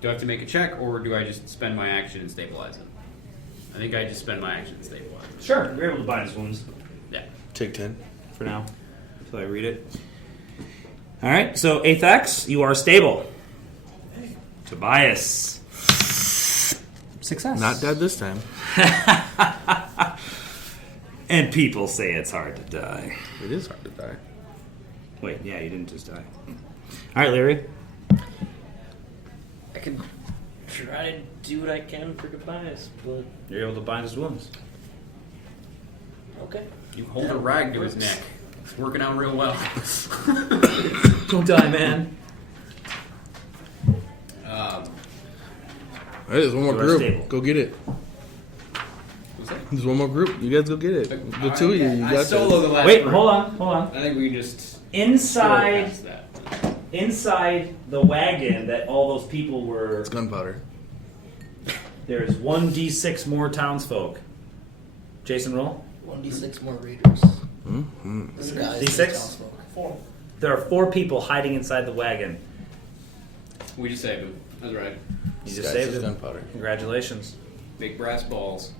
Do I have to make a check, or do I just spend my action and stabilize him? I think I just spend my action and stabilize him. Sure, you're able to bind his wounds Yeah. Take 10. for now, until I read it. All right, so Athax, you are stable. Tobias, success. Not dead this time. And people say it's hard to die. It is hard to die. Wait, yeah, you didn't just die. All right, Larry. I could try to do what I can for Tobias, but You're able to bind his wounds. okay. You hold a rag to his neck. It's working out real well. Don't die, man. All right, there's one more You are group. stable. Go get it. There's one more group. You guys go get it. The two of you. You I got solo this. the last Wait, group. hold on. I think we just Inside scroll past that. inside the wagon that all those people were. It's gunpowder. There's 1d6 more townsfolk. Jason, roll. 1d6 more raiders. Disguised as D6? townsfolk. 4. There are 4 people hiding inside the wagon. We just saved him. That's right. You just Disguised saved as it. gunpowder. Congratulations. Big brass balls.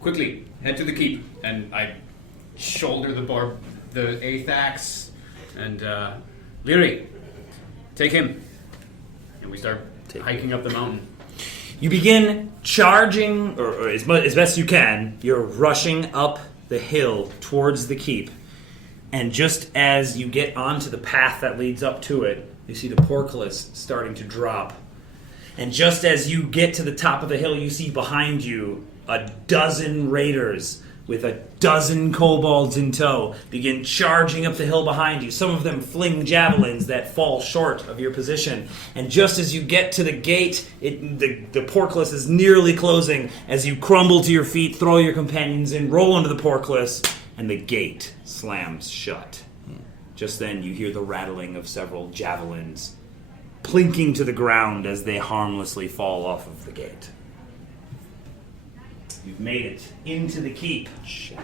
Quickly, head to the keep. And I shoulder the Athax, and Leary, take him. And we start hiking up the mountain. You begin charging, or as best you can, you're rushing up the hill towards the keep. And just as you get onto the path that leads up to it, you see the portcullis starting to drop. And just as you get to the top of the hill, you see behind you a dozen raiders with a dozen kobolds in tow begin charging up the hill behind you. Some of them fling javelins that fall short of your position. And just as you get to the gate, the portcullis is nearly closing. As you crumble to your feet, throw your companions in, roll into the portcullis, and the gate slams shut. Just then you hear the rattling of several javelins plinking to the ground as they harmlessly fall off of the gate. You've made it into the keep. Shit.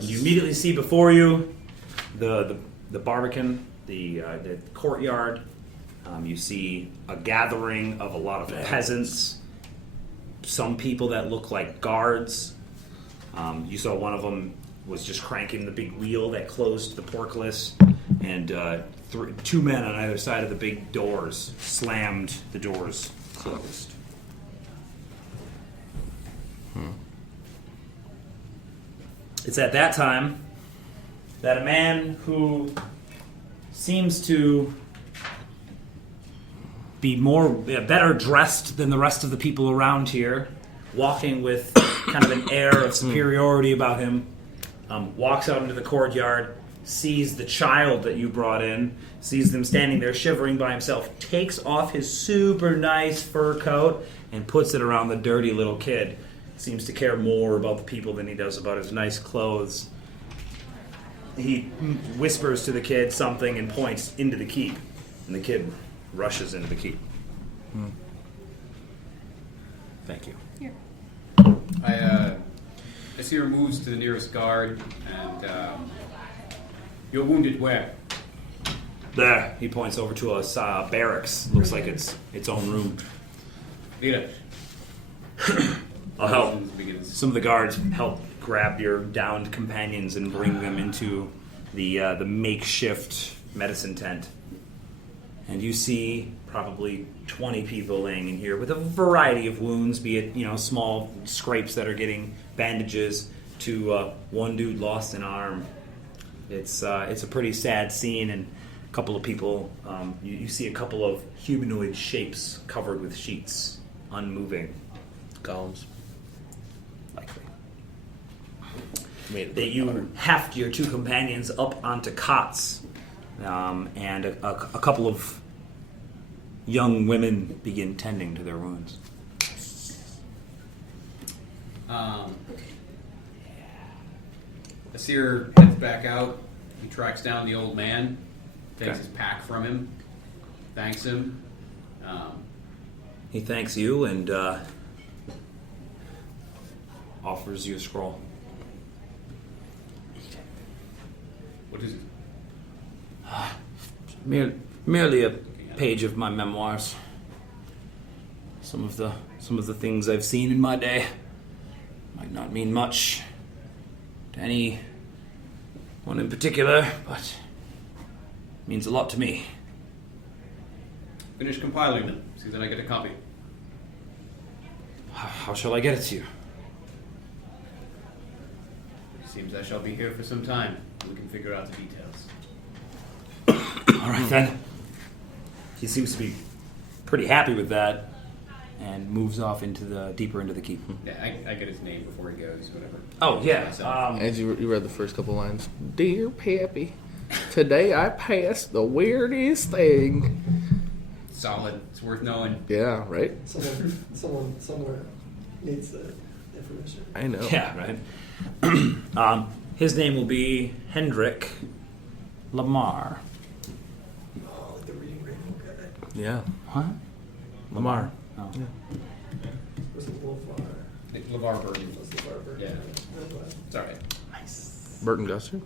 You immediately see before you the barbican, the courtyard. You see a gathering of a lot of peasants, some people that look like guards. You saw one of them was just cranking the big wheel that closed the portcullis, and 2 men on either side of the big doors slammed the doors closed. It's at that time that a man who seems to be better dressed than the rest of the people around here, walking with kind of an air of superiority about him, walks out into the courtyard, sees the child that you brought in, sees them standing there shivering by himself, takes off his super nice fur coat and puts it around the dirty little kid. Seems to care more about the people than he does about his nice clothes. He whispers to the kid something and points into the keep, and the kid rushes into the keep. Thank you. Here. Asir moves to the nearest guard, and you're wounded where? There, he points over to a barracks. Looks like it's its own room. Leader. I'll help. Begins. Some of the guards help grab your downed companions and bring them into the makeshift medicine tent. And you see probably 20 people laying in here with a variety of wounds, be it small scrapes that are getting bandages to one dude lost an arm. It's a pretty sad scene, and a couple of people. You see a couple of humanoid shapes covered with sheets, unmoving. Golems. Likely. Made it That you heft your 2 companions up onto cots, and a couple of young women begin tending to their wounds. Asir heads back out. He tracks down the old man, takes Okay. his pack from him, thanks him. He thanks you and offers you a scroll. What is it? Merely a page of my memoirs. Some of the things I've seen in my day might not mean much to anyone in particular, but means a lot to me. Finish compiling them, see that I get a copy. How shall I get it to you? Seems I shall be here for some time. We can figure out the details. All right then. He seems to be pretty happy with that, and moves off deeper into the keep. Yeah, I get his name before he goes, whatever. Oh yeah. As you read the first couple lines, Dear Pappy, today I passed the weirdest thing. Solid. It's worth knowing. Yeah, right? Someone somewhere needs the information. I know. Yeah, right. His name will be Hendrik Lamar. Oh, the Reading Rainbow guy. Yeah. What? Lamar. Oh. Yeah. Was it LeVar? LeVar Burton. Was LeVar Burton? Yeah. It's all right. Burton Guster.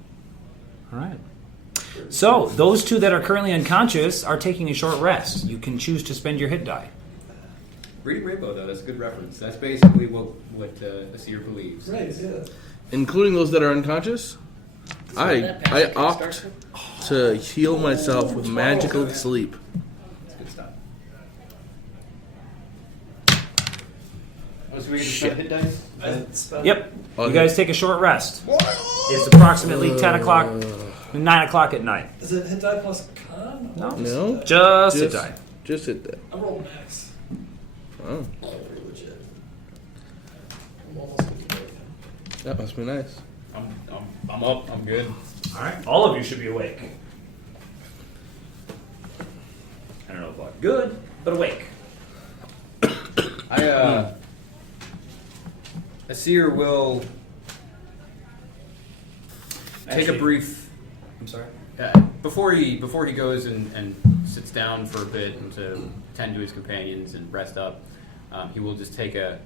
All right. So, those two that are currently unconscious are taking a short rest. You can choose to spend your hit die. Reading Rainbow, though, that's a good reference. That's basically what Asir believes. Right, yeah. Including those that are unconscious? I that passive opt starts to heal myself with magical sleep. That's good stuff. Oh, so we get to Shit. spend hit dice? I spent Yep. You Okay. guys take a short rest. It's approximately 10 o'clock, 9 o'clock at night. Is it hit die plus con? No. No. Just hit die. Just hit that. I'm rolling max. Oh, Pretty legit. I'm almost good to go. that must be nice. I'm up. I'm good. All right. All of you should be awake. I don't know about good, but awake. Asir will take Actually- a brief. I'm sorry. Before he goes and sits down for a bit and to tend to his companions and rest up, he will just take a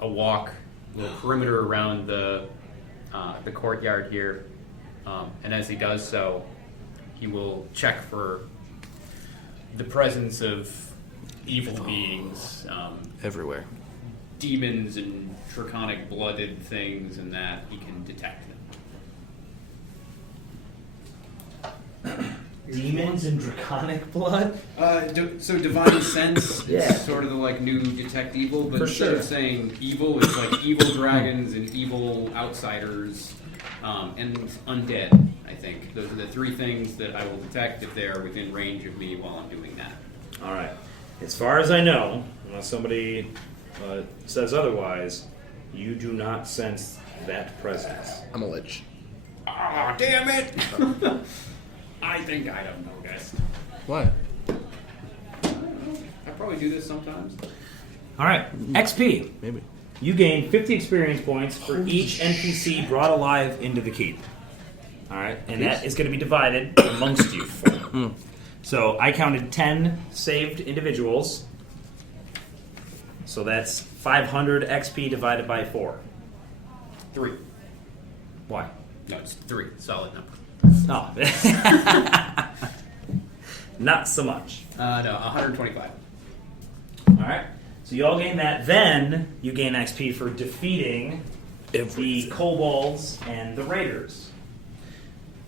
walk, a little perimeter around the courtyard here, and as he does so, he will check for the presence of evil beings, Everywhere. demons and draconic blooded things, and that he can detect them. Demons and draconic blood? So divine sense Yeah. is sort of the like new detect evil, but For instead sure. of saying evil, it's like evil dragons and evil outsiders and undead. I think those are the three things that I will detect if they are within range of me while I'm doing that. All right. As far as I know, unless somebody says otherwise, you do not sense that presence. I'm a lich. Ah, damn it! I think I don't know, guys. Why? I probably do this sometimes. All right. XP. Maybe. You gain 50 experience points for each NPC brought alive into the keep. All right, and that is going to be divided amongst you. So I counted 10 saved individuals. So that's 500 XP divided by 4. 3. Why? No, it's 3. Solid number. Oh. Not so much. No, 125. All right. So you all gain that. Then you gain XP for defeating the kobolds and the raiders.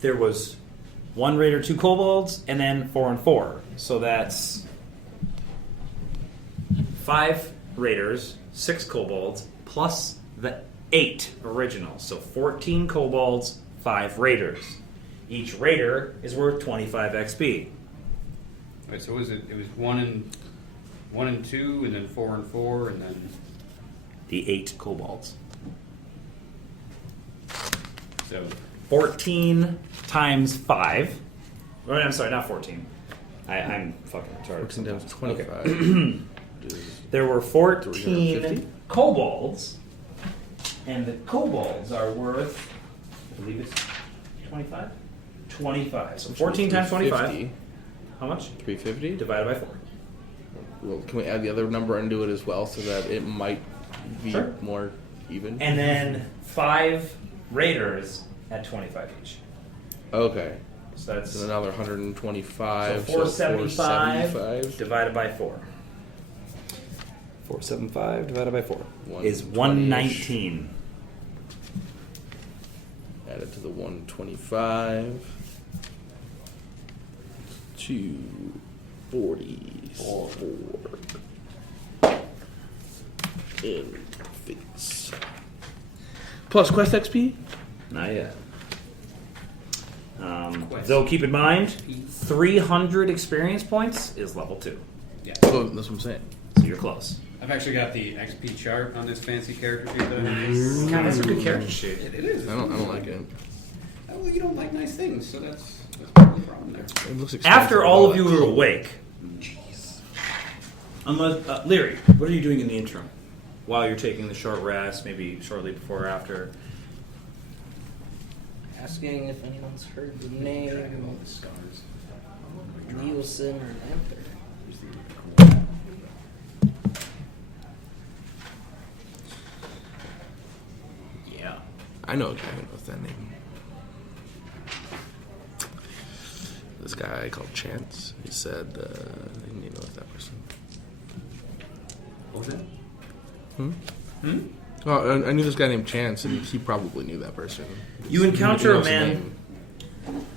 There was 1 raider, 2 kobolds, and then 4 and 4. So that's 5 raiders, 6 kobolds, plus the 8 originals. So 14 kobolds, 5 raiders. Each raider is worth 25 XP. Wait, so was it? It was 1 and 2, and then 4 and 4, and then The 8 kobolds. so 14 times 5. Oh, I'm sorry, not 14. I'm fucking retarded. 14 times sometimes. 25. There were 14 350? kobolds, and the kobolds are worth, I believe it's 25? 25. So 14 times 25. 350. How much? 350? Divided by 4. Well, can we add the other number into it as well so that it might be Sure. more even? And then 5 raiders at 25 each. Okay. So that's So another 125. so 475 475. divided by 4. 475 divided by 4 is 120-ish. 119. Add it to the 125. 244. In face. Plus quest XP? Not yet. Though keep in mind, 300 experience points is level 2. yeah. Oh, that's what I'm saying. So you're close. I've actually got the XP chart on this fancy character sheet. Though. God, that's a good character sheet. It is. I don't like it. Well, you don't like nice things, so that's part of the problem there. It looks expensive. After all of you are awake, unless Leary, what are you doing in the interim? While you're taking the short rest, maybe shortly before or after? asking if anyone's heard the name Leosin or Lanther. Yeah. I know a guy with that name. This guy called Chance. He said, you know that person. What was it? Oh, I knew this guy named Chance, and he probably knew that person. You encounter He a knows the man name.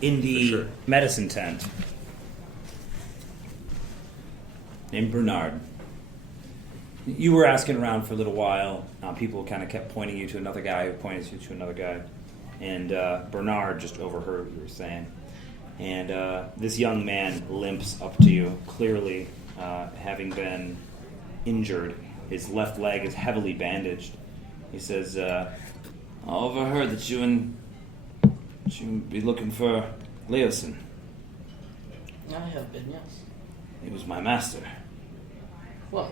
in the For sure. medicine tent named Bernard. You were asking around for a little while. People kind of kept pointing you to another guy who pointed you to another guy. And Bernard just overheard what you were saying. And this young man limps up to you, clearly having been injured. His left leg is heavily bandaged. He says, I overheard that you be looking for Leosin. I have been, yes. He was my master. Was.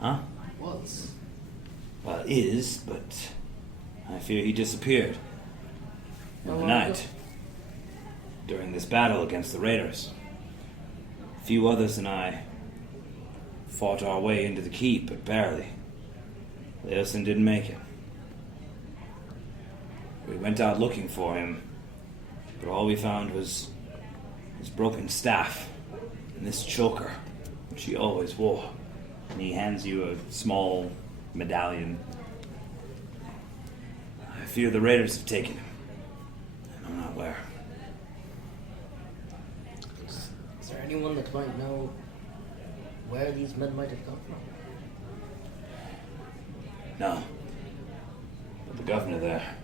Huh? Was. Well, is, but I fear he disappeared in How the long night ago? during this battle against the raiders. A few others and I fought our way into the keep, but barely. Leosin didn't make it. We went out looking for him, but all we found was his broken staff and this choker, which he always wore. And he hands you a small medallion. I fear the raiders have taken him, and I'm not where. Is there anyone that might know where these men might have come from? No. But the governor there.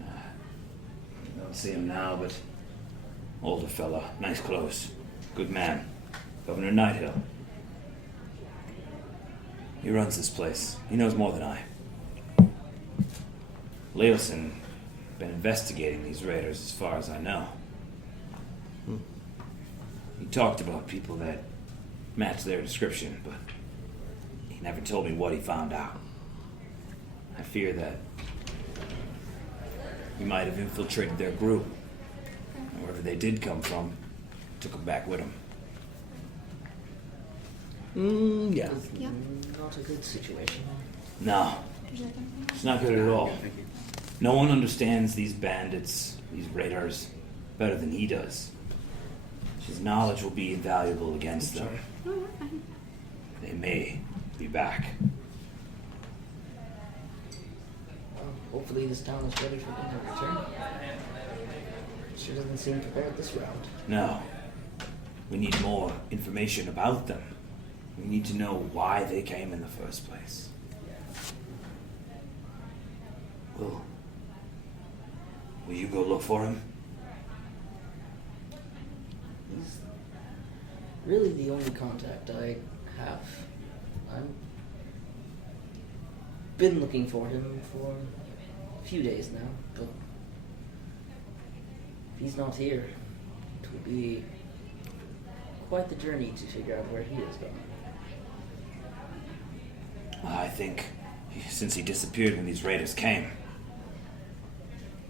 I don't see him now, but older fella, nice clothes, good man. Governor Nighthill. He runs this place. He knows more than I. Leosin been investigating these raiders as far as I know. He talked about people that matched their description, but he never told me what he found out. I fear that he might have infiltrated their group. And wherever they did come from, took them back with him. Yeah. Yeah. Not a good situation. No, it's not good at all. No one understands these bandits, these raiders, better than he does. His knowledge will be invaluable against them. They may be back. Well, hopefully this town is ready for them to return. Sure doesn't seem prepared this round. No, we need more information about them. We need to know why they came in the first place. Will you go look for him? He's really the only contact I have. I've been looking for him for a few days now, but if he's not here, it will be quite the journey to figure out where he is going. I think since he disappeared when these raiders came,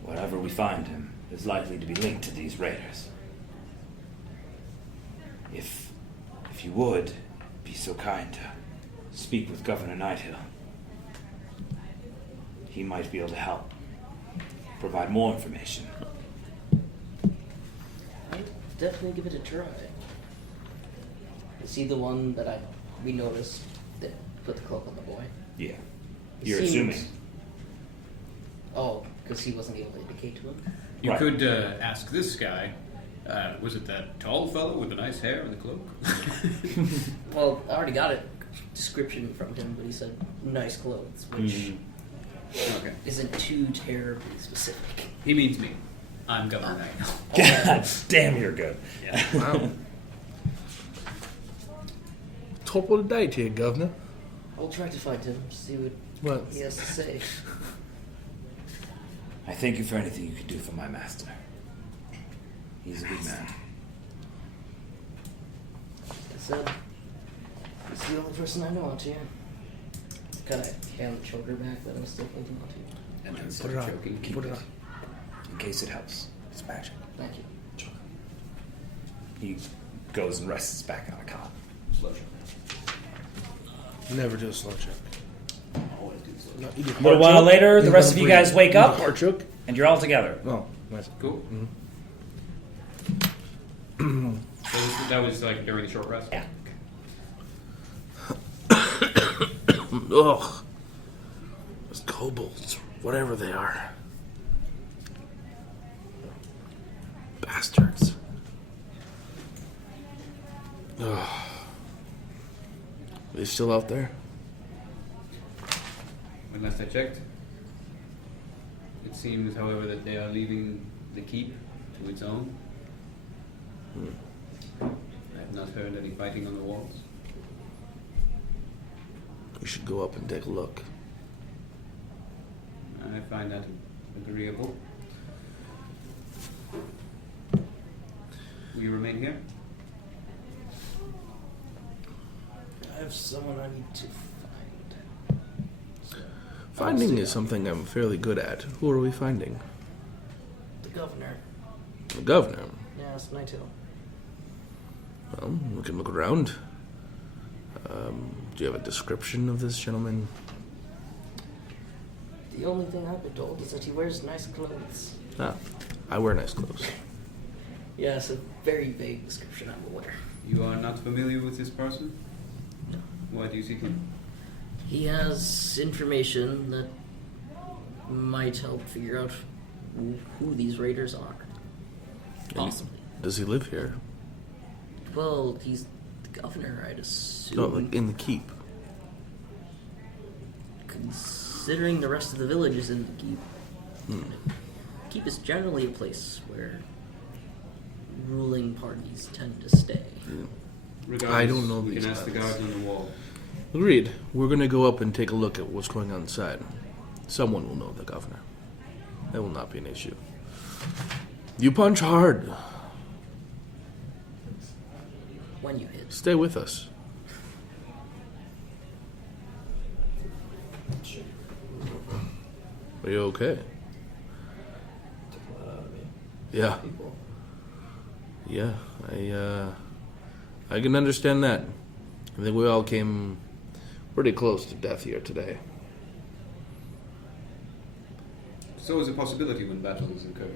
whatever we find him is likely to be linked to these raiders. If you would be so kind to speak with Governor Nighthill, he might be able to help provide more information. I'd definitely give it a try. Is he the one that we noticed that put the cloak on the boy? Yeah. He You're seemed- assuming. Oh, because he wasn't able to indicate to him? You Right. could ask this guy. Was it that tall fellow with the nice hair and the cloak? Well, I already got a description from him, but he said nice clothes, which Okay. isn't too terribly specific. He means me. I'm Governor Knight. God damn, you're good. Yeah. Wow. Top of the day to you, Governor. I'll try to find him, see what What? he has to say. I thank you for anything you can do for my master. He's a good man. Like I said, he's the only person I know out here. Kind of hand the choker back that I'm still holding on to. And then Put start it on. choking. Keep Put it it on. in case it helps. It's magic. Thank you. He goes and rests back on a cot. Slow choke. Never do a slow check. Always do slow No, choke. you do A little while later, the rest of you guys wake up, Hard choke. and you're all together. Oh, nice. Cool. Mm-hmm. That was like during the short rest? Yeah. Ugh. Those kobolds, whatever they are. Bastards. Ugh. Are they still out there? When last I checked, it seems, however, that they are leaving the keep to its own. I have not heard any fighting on the walls. We should go up and take a look. I find that agreeable. Will you remain here? I have someone I need to find. Finding is something I'm fairly good at. Who are we finding? The governor. The governor. Yeah, it's Night Hill. Well, we can look around. Do you have a description of this gentleman? The only thing I've been told is that he wears nice clothes. Ah, I wear nice clothes. Yeah, it's a very vague description, I'm aware. You are not familiar with this person? No. Why do you seek him? He has information that might help figure out who these raiders are. Possibly. Does he live here? Well, he's the governor, I'd assume. No, like in the keep. Considering the rest of the village is in the keep. Keep is generally a place where ruling parties tend to stay. Regardless, I don't know we these can ask the guys. guards on the wall. Agreed. We're gonna go up and take a look at what's going on inside. Someone will know the governor. That will not be an issue. You punch hard. When you hit. Stay with us. Are you okay? Yeah. Yeah, I can understand that. I think we all came pretty close to death here today. So is a possibility when battles occur.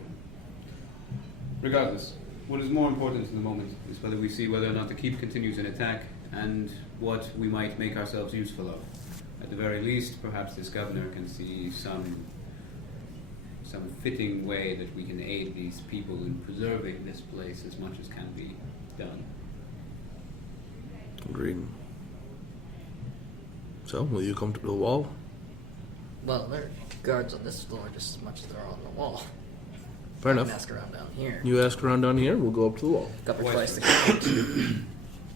Regardless, what is more important in the moment is whether we see whether or not the keep continues an attack and what we might make ourselves useful of. At the very least, perhaps this governor can see some fitting way that we can aid these people in preserving this place as much as can be done. Agreed. So, will you come to the wall? Well, there are guards on this floor just as much as there are on the wall. Fair I can enough. ask around down here. You ask around down here, we'll go up to the wall. Got twice the count.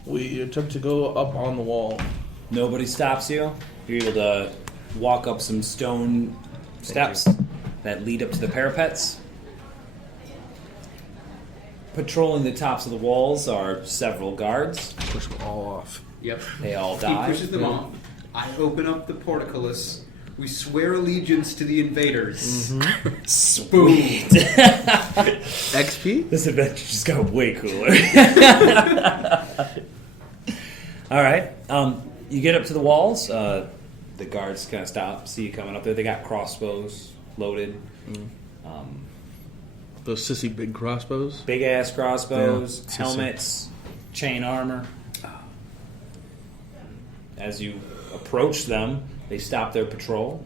We attempt to go up on the wall. Nobody stops you. You're able to walk up some stone steps that lead up to the parapets. Patrolling the tops of the walls are several guards. Push them all off. Yep. They all He die. pushes them off. I open up the portcullis. We swear allegiance to the invaders. Sweet. XP? This adventure just got way cooler. All right. You get up to the walls. The guards kind of stop, see you coming up there. They got crossbows loaded. Those sissy big crossbows? Big ass crossbows, Yeah, helmets, chain armor. As you approach them, they stop their patrol.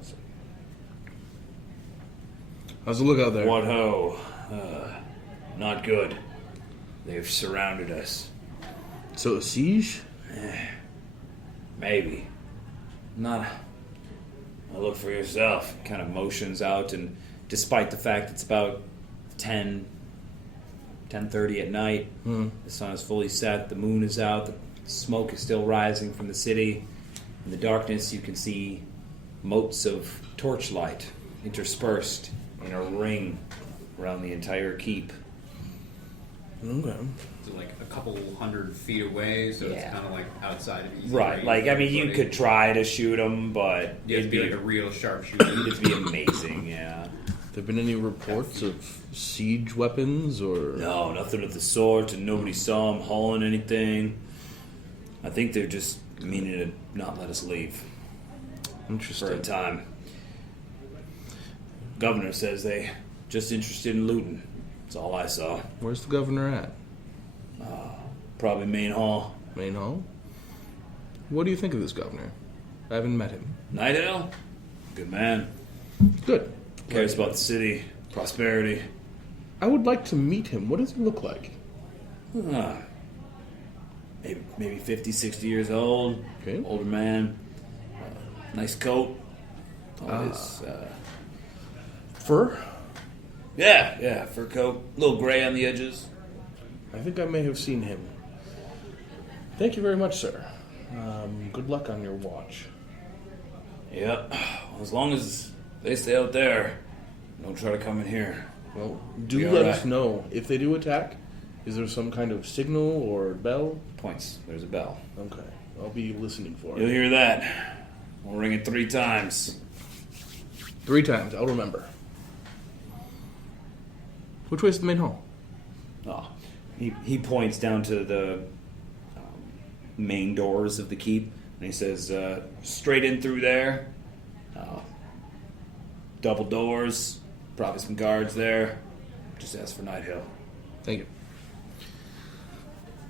How's the lookout there? What ho? Not good. They've surrounded us. So, a siege? Maybe. Not. Look for yourself. Kind of motions out, and despite the fact it's about 10:30 at night, the sun is fully set, the moon is out, the smoke is still rising from the city. In the darkness, you can see motes of torchlight interspersed in a ring around the entire keep. Okay. So like a couple 100 feet away, so it's Yeah. kind of like outside of easy Right. range Like, I for mean, you everybody. could try to shoot him, but You have to it'd be like a real sharpshooter. it'd be amazing. Yeah. There been any reports of siege weapons or? No, nothing of the sort, and nobody saw him hauling anything. I think they're just meaning to not let us leave for a Interesting. time. Governor says they just interested in looting. That's all I saw. Where's the governor at? Probably main hall. Main hall. What do you think of this governor? I haven't met him. Night Owl? Good man. Good. Cares about the city, prosperity. I would like to meet him. What does he look like? Ah. Maybe 50, 60 years old. Okay. Older man. Nice coat. Fur? Yeah, fur coat. A little gray on the edges. I think I may have seen him. Thank you very much, sir. Good luck on your watch. Yep. Well, as long as they stay out there, don't try to come in here. Well, do Be let all us right. know if they do attack. Is there some kind of signal or bell? Points. There's a bell. Okay, I'll be listening for You'll it. hear that. We'll ring it 3 times. 3 times. I'll remember. Which way's the main hall? Oh, he points down to the main doors of the keep, and he says, straight in through there. Double doors, probably some guards there. Just ask for Night Hill. Thank you.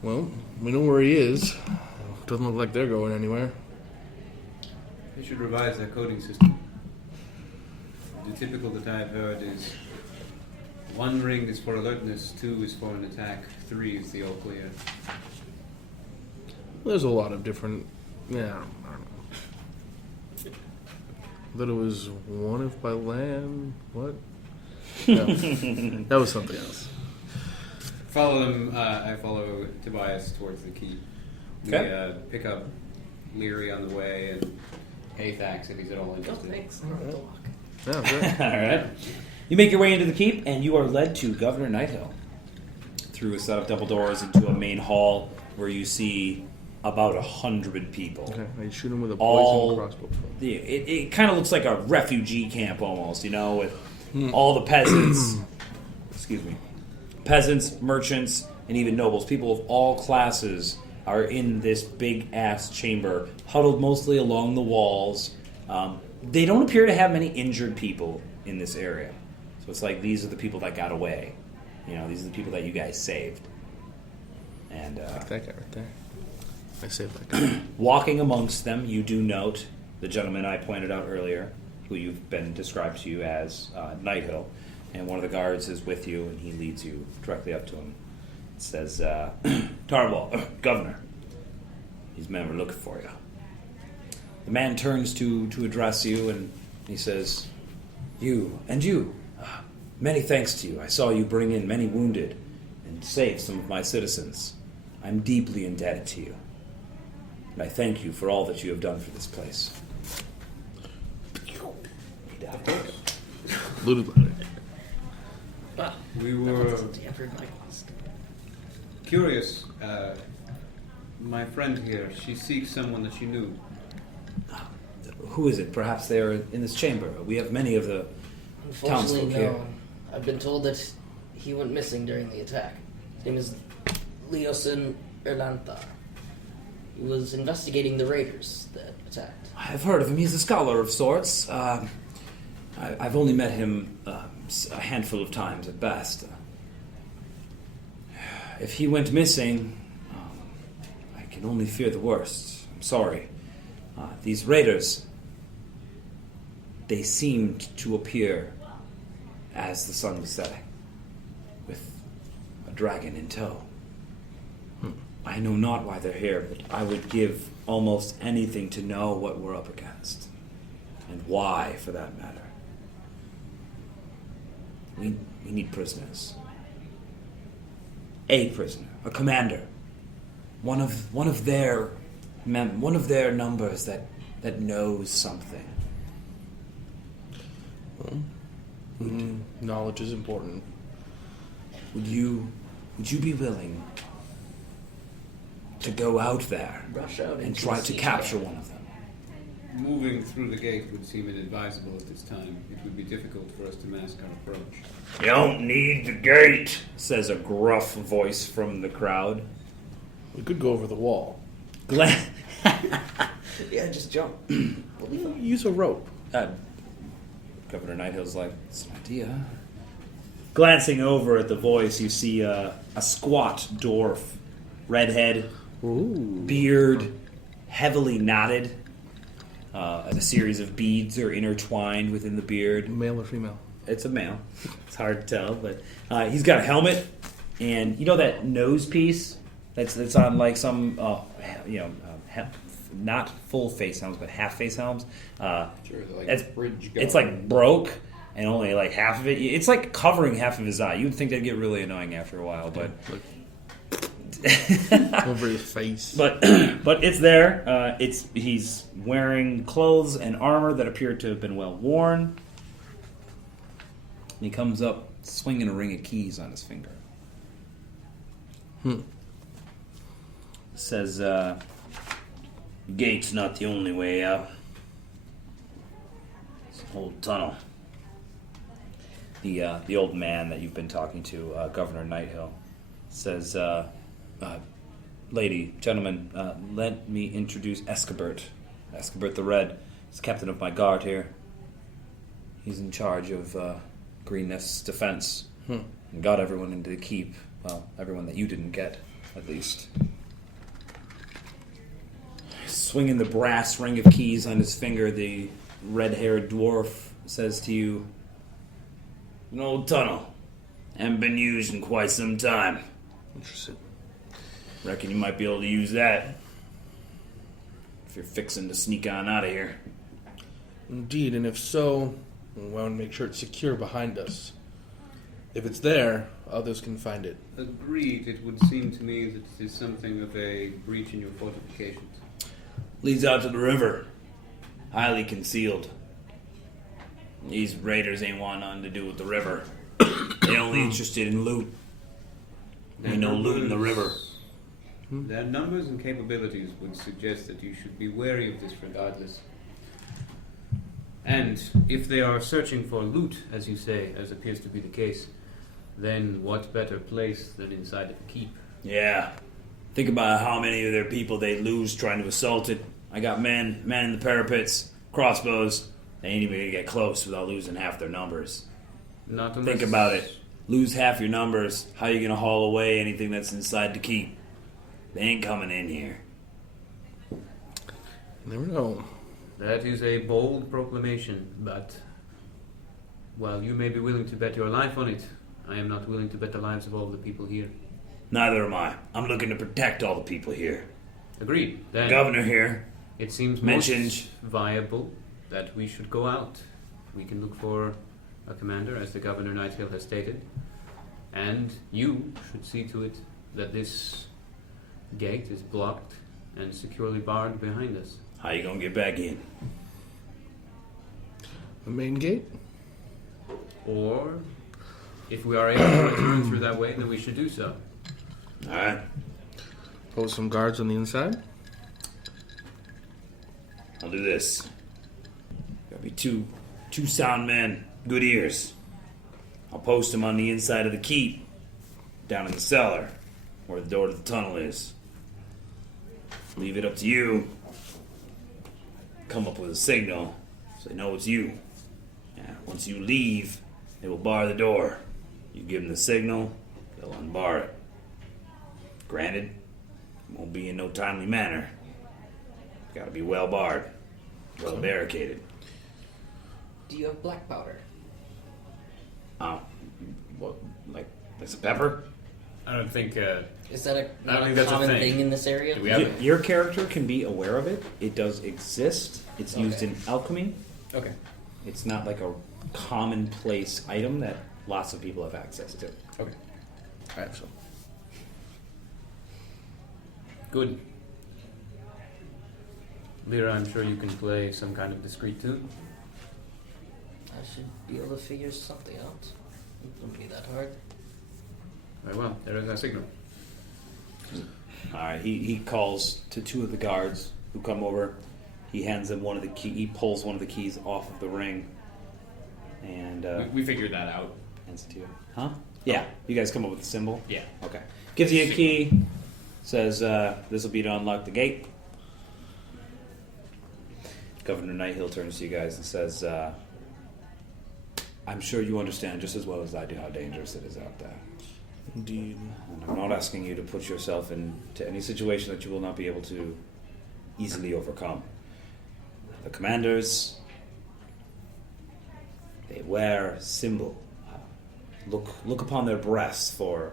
Well, we know where he is. Doesn't look like they're going anywhere. They should revise their coding system. The typical that I've heard is 1 ring is for alertness, 2 is for an attack, 3 is the all clear. There's a lot of different. Yeah, I don't know. I thought it was 1 if by land. What? No, that was something else. Follow them. I follow Tobias towards the keep. Okay. We pick up Leary on the way and Haythax if he's at all Oh, interested. thanks. I don't have to walk. Yeah, sure. All right. You make your way into the keep, and you are led to Governor Nighthill through a set of double doors into a main hall where you see about 100 people. Okay, I shoot him with a All- poison crossbow. It kind of looks like a refugee camp almost, with all the peasants. Excuse me. Peasants, merchants, and even nobles. People of all classes are in this big ass chamber, huddled mostly along the walls. They don't appear to have many injured people in this area. So it's like these are the people that got away. These are the people that you guys saved. And That guy right there. I saved that guy. walking amongst them, you do note the gentleman I pointed out earlier, who you've been described to you as Nighthill, and one of the guards is with you, and he leads you directly up to him. It says, Tarwal, Governor, these men were looking for you. The man turns to address you, and he says, you, many thanks to you. I saw you bring in many wounded and save some of my citizens. I'm deeply indebted to you. And I thank you for all that you have done for this place. Looted ladder. Ah, We that were wasn't tampered my cost. curious. My friend here, she seeks someone that she knew. Who is it? Perhaps they are in this chamber. We have many of the Unfortunately, townsfolk here. no. I've been told that he went missing during the attack. His name is Leosin Erlantha. He was investigating the raiders that attacked. I've heard of him. He's a scholar of sorts. I've only met him a handful of times at best. If he went missing, I can only fear the worst. I'm sorry. These raiders, they seemed to appear as the sun was setting, with a dragon in tow. I know not why they're here, but I would give almost anything to know what we're up against. And why, for that matter. We need prisoners. A prisoner, a commander. One of their numbers that knows something. Knowledge is important. Would you would you be willing to go out there Rush out and into try the to siege capture camp. one of them? Moving through the gate would seem inadvisable at this time. It would be difficult for us to mask our approach. You don't need the gate, says a gruff voice from the crowd. We could go over the wall. Yeah, just jump. We'll be fine. Use a rope. Governor Nighthill's like, it's an idea. Glancing over at the voice, you see a squat dwarf, redhead, Ooh. beard, heavily knotted. A series of beads are intertwined within the beard. Male or female? It's a male. It's hard to tell, but he's got a helmet, and you know that nose piece that's on like some not full face helms, but half face helms. Sure, like It's bridge it's like broke, and only like half of it. It's like covering half of his eye. You'd think that'd get really annoying after a while, but Over his face. but it's there. He's wearing clothes and armor that appear to have been well worn. And he comes up swinging a ring of keys on his finger. Says, gate's not the only way out. It's a whole tunnel. The old man that you've been talking to, Governor Nighthill, says, lady, gentlemen, let me introduce Escabert. Escabert the Red. He's captain of my guard here. He's in charge of Green Nest's defense. And got everyone into the keep. Well, everyone that you didn't get, at least. Swinging the brass ring of keys on his finger, the red-haired dwarf says to you, an old tunnel. Haven't been used in quite some time. Interesting. Reckon you might be able to use that if you're fixing to sneak on out of here. Indeed, and if so, we want to make sure it's secure behind us. If it's there, others can find it. Agreed. It would seem to me that it is something of a breach in your fortifications. Leads out to the river. Highly concealed. These raiders ain't want nothing to do with the river. They're only interested in loot. Ain't no loot in the river. Their numbers and capabilities would suggest that you should be wary of this regardless. And if they are searching for loot, as you say, as appears to be the case, then what better place than inside of the keep? Yeah. Think about how many of their people they lose trying to assault it. I got men in the parapets, crossbows. They ain't even gonna get close without losing half their numbers. Not unless... Think about it. Lose half your numbers. How you gonna haul away anything that's inside the keep? They ain't coming in here. You never know. That is a bold proclamation, but while you may be willing to bet your life on it, I am not willing to bet the lives of all the people here. Neither am I. I'm looking to protect all the people here. Agreed. Then Governor here. it seems mentioned- most viable that we should go out. We can look for a commander, as the Governor Nighthill has stated, and you should see to it that this gate is blocked and securely barred behind us. How you gonna get back in? The main gate? Or, if we are able to return through that way, then we should do so. Alright. Post some guards on the inside? I'll do this. Gotta be two sound men, good ears. I'll post them on the inside of the keep, down in the cellar, where the door to the tunnel is. Leave it up to you. Come up with a signal so they know it's you. Yeah, once you leave, they will bar the door. You give them the signal, they'll unbar it. Granted, it won't be in no timely manner. Gotta be well barred, well barricaded. Do you have black powder? What, like some pepper? I don't think... Is that I don't not think a that's a common thing. thing in this area? Do we have it? Your character can be aware of it. It does exist. It's used in alchemy. Okay. It's not like a commonplace item that lots of people have access to. Okay. I have some. Good. Lyra, I'm sure you can play some kind of discreet tune. I should be able to figure something out. It won't be that hard. Very well. There is our signal. All right. He calls to two of the guards who come over. He hands them one of the key. He pulls one of the keys off of the ring, and We figured that out. hands it to you. Huh? Yeah. You guys come up with the symbol. Yeah. Okay. Gives you a key. Says this will be to unlock the gate. Governor Nighthill turns to you guys and says, I'm sure you understand just as well as I do how dangerous it is out there. Indeed. And I'm not asking you to put yourself into any situation that you will not be able to easily overcome. The commanders, they wear a symbol. Look upon their breasts for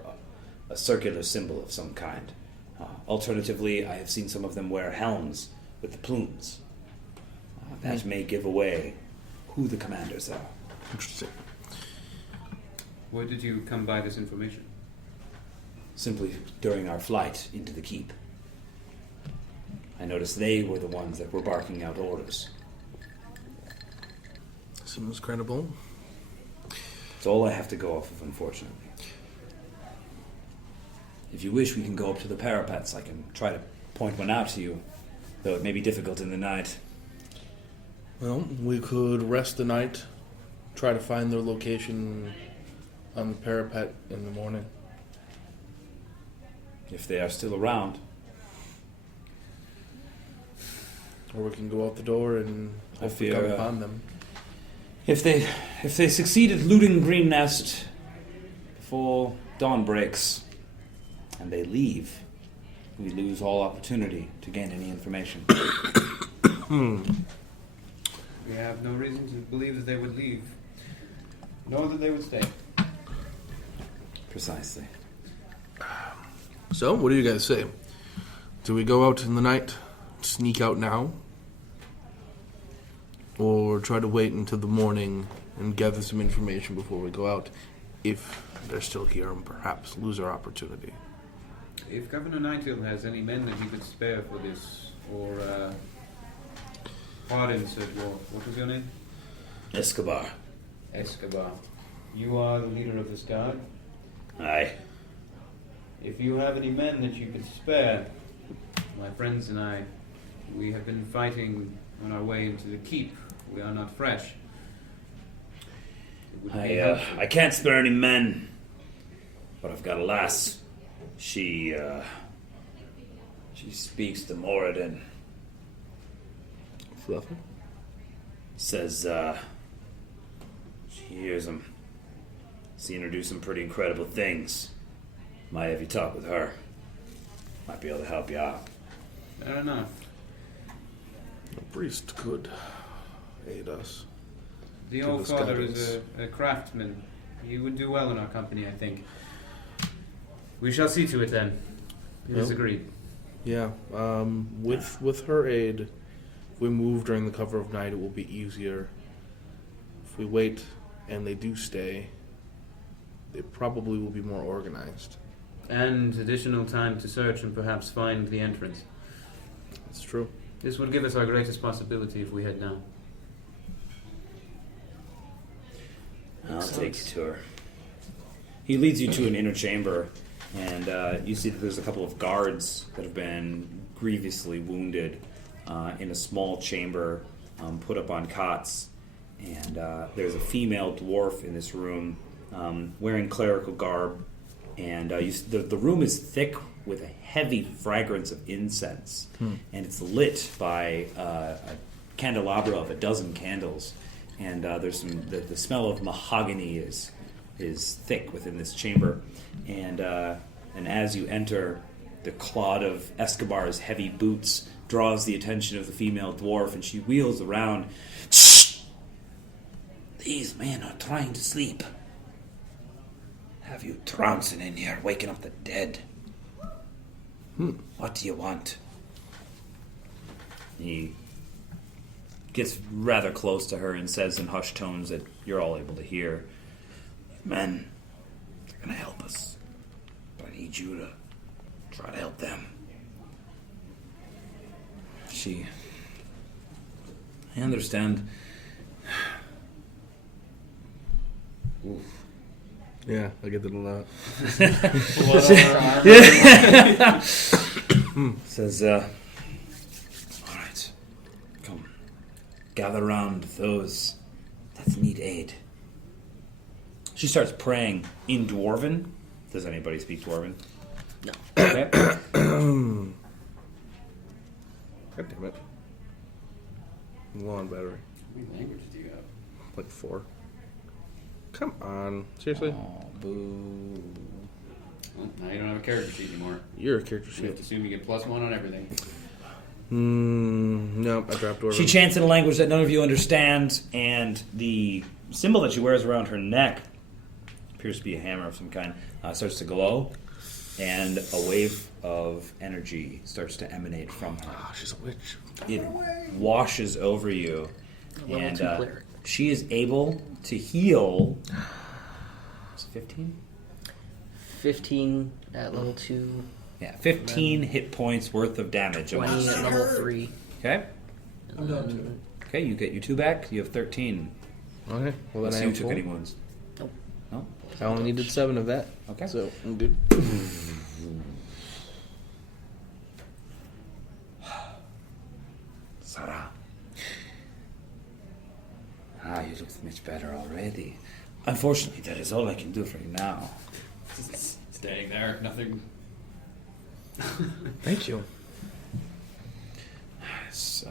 a circular symbol of some kind. Alternatively, I have seen some of them wear helms with the plumes. That may give away who the commanders are. Interesting. Where did you come by this information? Simply during our flight into the keep, I noticed they were the ones that were barking out orders. Seems credible. It's all I have to go off of, unfortunately. If you wish, we can go up to the parapets. I can try to point one out to you, though it may be difficult in the night. Well, we could rest the night, try to find their location on the parapet in the morning. If they are still around. Or we can go out the door and I hopefully fear, come upon them. If they succeed at looting Green Nest before dawn breaks, and they leave, we lose all opportunity to gain any information. We have no reason to believe that they would leave, nor that they would stay. Precisely. So, what do you guys say? Do we go out in the night, sneak out now? Or try to wait until the morning and gather some information before we go out, if they're still here, and perhaps lose our opportunity? If Governor Nighthill has any men that he could spare for this, or, pardon, Sir Dwarf, what was your name? Escobar. Escobar. You are the leader of this guard. Aye. If you have any men that you could spare, my friends and I, we have been fighting on our way into the keep. We are not fresh. It would be helpful. I can't spare any men, but I've got a lass. She speaks to Moradin. Fluffy? Says, she hears him. Seen her do some pretty incredible things. Might have you talk with her. Might be able to help you out. Fair enough. A priest could aid us. The Give old us father guidance. is a craftsman. He would do well in our company, I think. We shall see to it then. It is Well, agreed. Yeah, with her aid, if we move during the cover of night, it will be easier. If we wait and they do stay, they probably will be more organized. And additional time to search and perhaps find the entrance. That's true. This would give us our greatest possibility if we head now. I'll take you to her. He leads you to an inner chamber, and you see that there's a couple of guards that have been grievously wounded in a small chamber put up on cots. And there's a female dwarf in this room wearing clerical garb. And the room is thick with a heavy fragrance of incense. And it's lit by a candelabra of a dozen candles. And there's the smell of mahogany is thick within this chamber. And as you enter, the clod of Escobar's heavy boots draws the attention of the female dwarf, and she wheels around. Shh! These men are trying to sleep. Have you trouncing in here, waking up the dead? What do you want? He gets rather close to her and says in hushed tones that you're all able to hear, "Men, they're going to help us. But I need you to try to help them." I understand. Oof. Yeah, I get that a lot. Says, all right, come, gather around those that need aid. She starts praying in Dwarven. Does anybody speak Dwarven? No. Okay. God damn it. Low on battery. How many languages do you have? Like 4. Come on. Seriously? Oh, boo. Well, now you don't have a character sheet anymore. You're a character You have to sheet. assume you get +1 on everything. Nope, I dropped Dwarven. She chants in a language that none of you understand, and the symbol that she wears around her neck appears to be a hammer of some kind. Starts to glow, and a wave of energy starts to emanate from her. Oh, she's a witch. It washes over you, Level and 2 cleric. she is able to heal. Is it 15? 15 at level 2, Yeah, 15 hit points worth of damage. 20 at level 3. Okay. I'm down to it. Okay, you get your 2 back. You have 13. Okay, well then Unless I you am took full. any wounds. Nope. No? I only needed 7 of that. Okay. So, I'm good. Sarah. You look much better already. Unfortunately, that is all I can do for you now. Staying there, nothing. Thank you. Yes,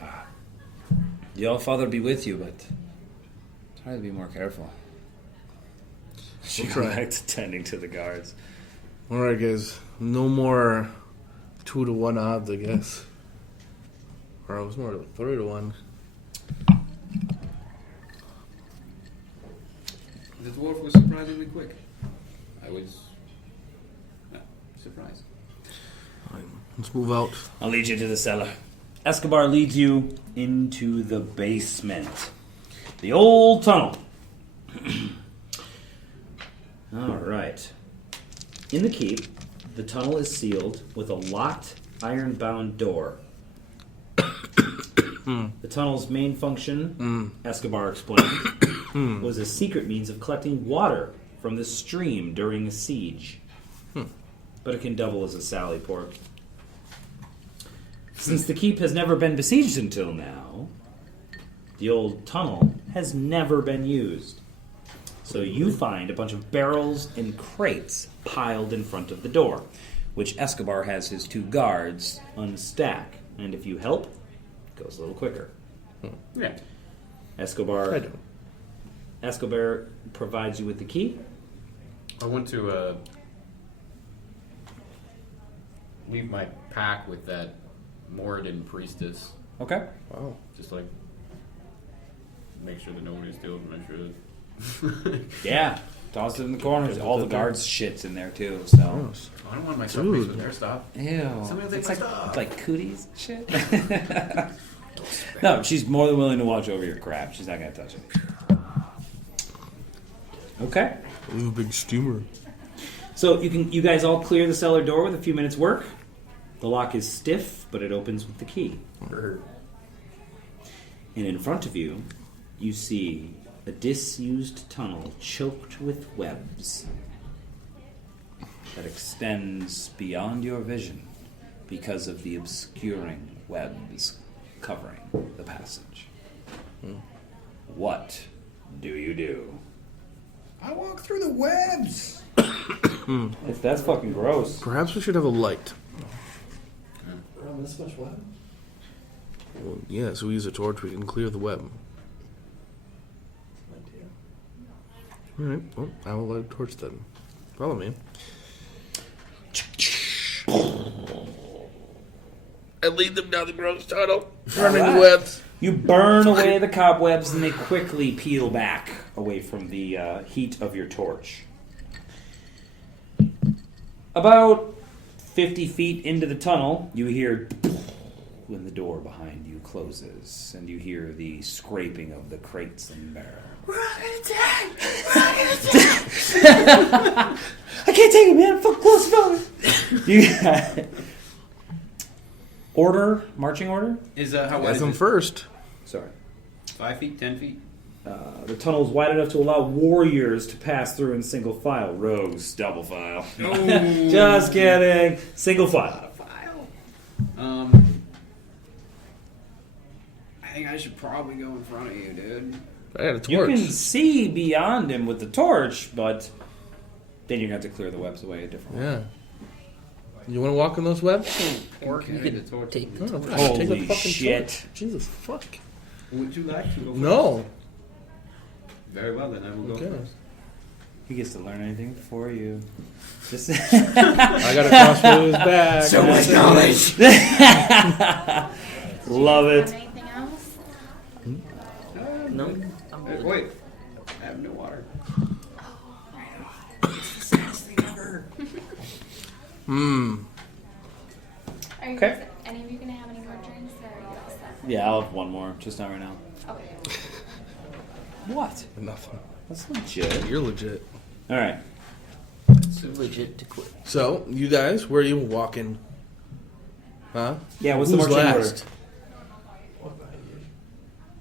the All-Father be with you, but try to be more careful. She We'll try. goes back to tending to the guards. Alright, guys. No more 2-to-1 odds, I guess. Or it was more like 3-to-1. The dwarf was surprisingly quick. I was surprised. Let's move out. I'll lead you to the cellar. Escobar leads you into the basement. The old tunnel. All right. In the keep, the tunnel is sealed with a locked, iron-bound door. The tunnel's main function, Escobar explained, was a secret means of collecting water from the stream during a siege. But it can double as a sally port. Since the keep has never been besieged until now, the old tunnel has never been used. So you find a bunch of barrels and crates piled in front of the door, which Escobar has his 2 guards unstack. And if you help, it goes a little quicker. Yeah. Escobar do. Escobar provides you with the key. I want to leave my pack with that Moradin priestess. Okay. Wow. Just like make sure that no one is steals, make sure that Yeah. Toss it in the corners. All the guards' shit's in there too. So. Gross. I don't want my Dude. subpiece with their stuff. Ew. Somebody will take It's my like, stuff. like cooties and shit. No, she's more than willing to watch over your crap. She's not gonna touch it. Okay. Ooh, big steamer. So you guys all clear the cellar door with a few minutes work. The lock is stiff, but it opens with the key. And in front of you, you see a disused tunnel choked with webs that extends beyond your vision because of the obscuring webs covering the passage. What do you do? I walk through the webs. If that's fucking gross. Perhaps we should have a light. Around this much web? Well, yeah, so we use a torch, we can clear the web. Alright, well, I will light a torch then. Follow me. I lead them down the gross tunnel, running the webs. You burn away the cobwebs and they quickly peel back away from the heat of your torch. About 50 feet into the tunnel, you hear when the door behind you closes, and you hear the scraping of the crates and barrels. We're all gonna die. We're all gonna die. I can't take it, man. Fuck close enough. You got order, marching order. Is how wide That's is them it? first. Sorry, 5 feet, 10 feet? The tunnel is wide enough to allow warriors to pass through in single file. Rogues, double file. Just kidding. Single file. I think I should probably go in front of you, dude. I got a You torch. can see beyond him with the torch, but then you're going to have to clear the webs away a different way. Yeah. You want to walk in those webs? Or Okay, you the could torch. take No, the no, torch. take the Holy fucking shit. torch. Jesus fuck. Would you like to go first? No. Very well, then I will go Okay. first. He gets to learn anything before you. Just I got a crossbow in his back. So much knowledge. Love Have it. anything else? No, I'm Hey, good. wait, I have no water. Are you Okay. guys, any of you gonna have any more drinks, or are you all set? Yeah, I'll have one more. Just not right now. Okay. What? Nothing. That's legit. You're legit. All right. It's legit to quit. So, you guys, where are you walking? Huh? Yeah, what's Who's the marching last? order?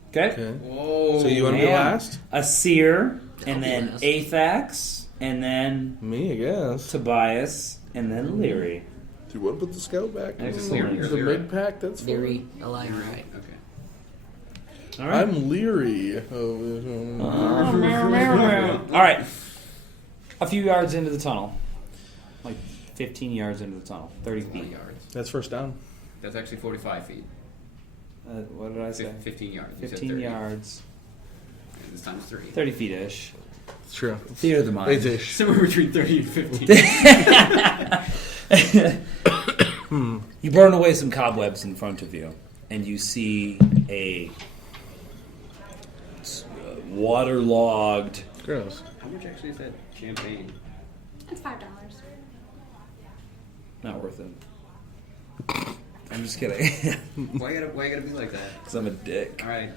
Okay. Okay. Whoa. So you want to be Man. last? A seer, and I'll be then last. Athax, and then Me, I guess. Tobias, and then Leary. Do you want to put the scout back? Excellent. The mid pack, that's fine. Leary, alive, right? Okay. All right. I'm leery. All right. A few yards into the tunnel. Like 15 yards into the tunnel. 30 20 feet. yards. That's first down. That's actually 45 feet. What did I say? 15 yards. You said 15 30. yards. And this time's 3. 30 feet-ish. It's true. Theater of the mind. It's ish. Somewhere between 30 and 15. You burn away some cobwebs in front of you, and you see a waterlogged. Gross. How much actually is that champagne? It's $5. Not worth it. I'm just kidding. Why you gotta be like that? Because I'm a dick. All right.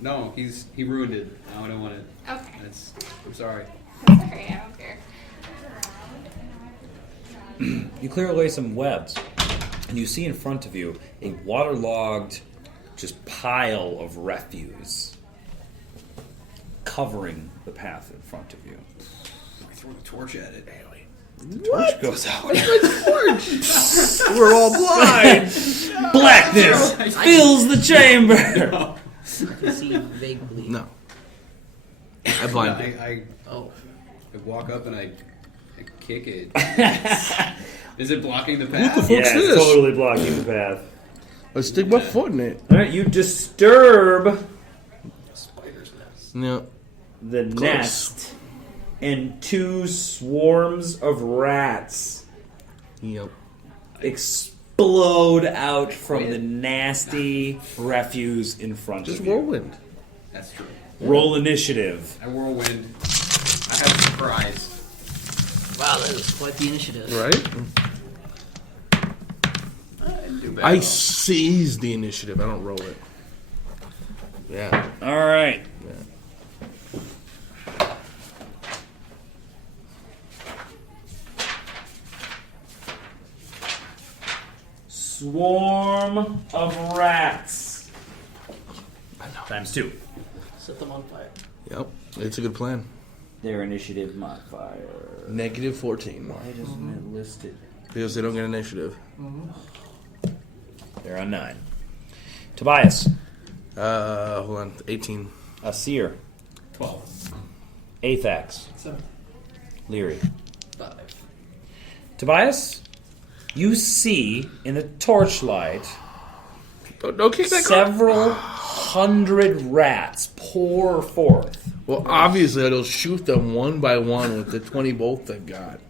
No, he ruined it. I don't want it. Okay. I'm sorry. That's alright, I don't care. You clear away some webs, and you see in front of you a waterlogged, just pile of refuse covering the path in front of you. I throw the torch at it. The torch goes out. We're all blind. Blackness fills the chamber. I can see vaguely. No. I blind you. I Oh, walk up and I kick it. Is it blocking the What path? the fuck? Yeah, What's it's this? totally blocking the path. Let's stick my foot in it. All right, you disturb Spider's nest. No. the Close. nest, and 2 swarms of rats Yep. explode out from the nasty refuse in front Just of you. whirlwind. That's true. Roll initiative. I whirlwind. I have surprise. wow, that is quite the initiative. Right? I didn't do bad. I seize the initiative. I don't roll it. Yeah. All right. Swarm of rats. Times 2. Set them on fire. Yep. It's a good plan. Their initiative modifier. Negative 14. Why doesn't it list it? Because they don't get initiative. They're on 9. Tobias. Hold on. 18. Asir. 12. Athax. 7. Leary. 5. Tobias, you see in the torchlight Don't kick that car. several hundred rats pour forth. Well, obviously, I'll shoot them one by one with the 20 bolt I got.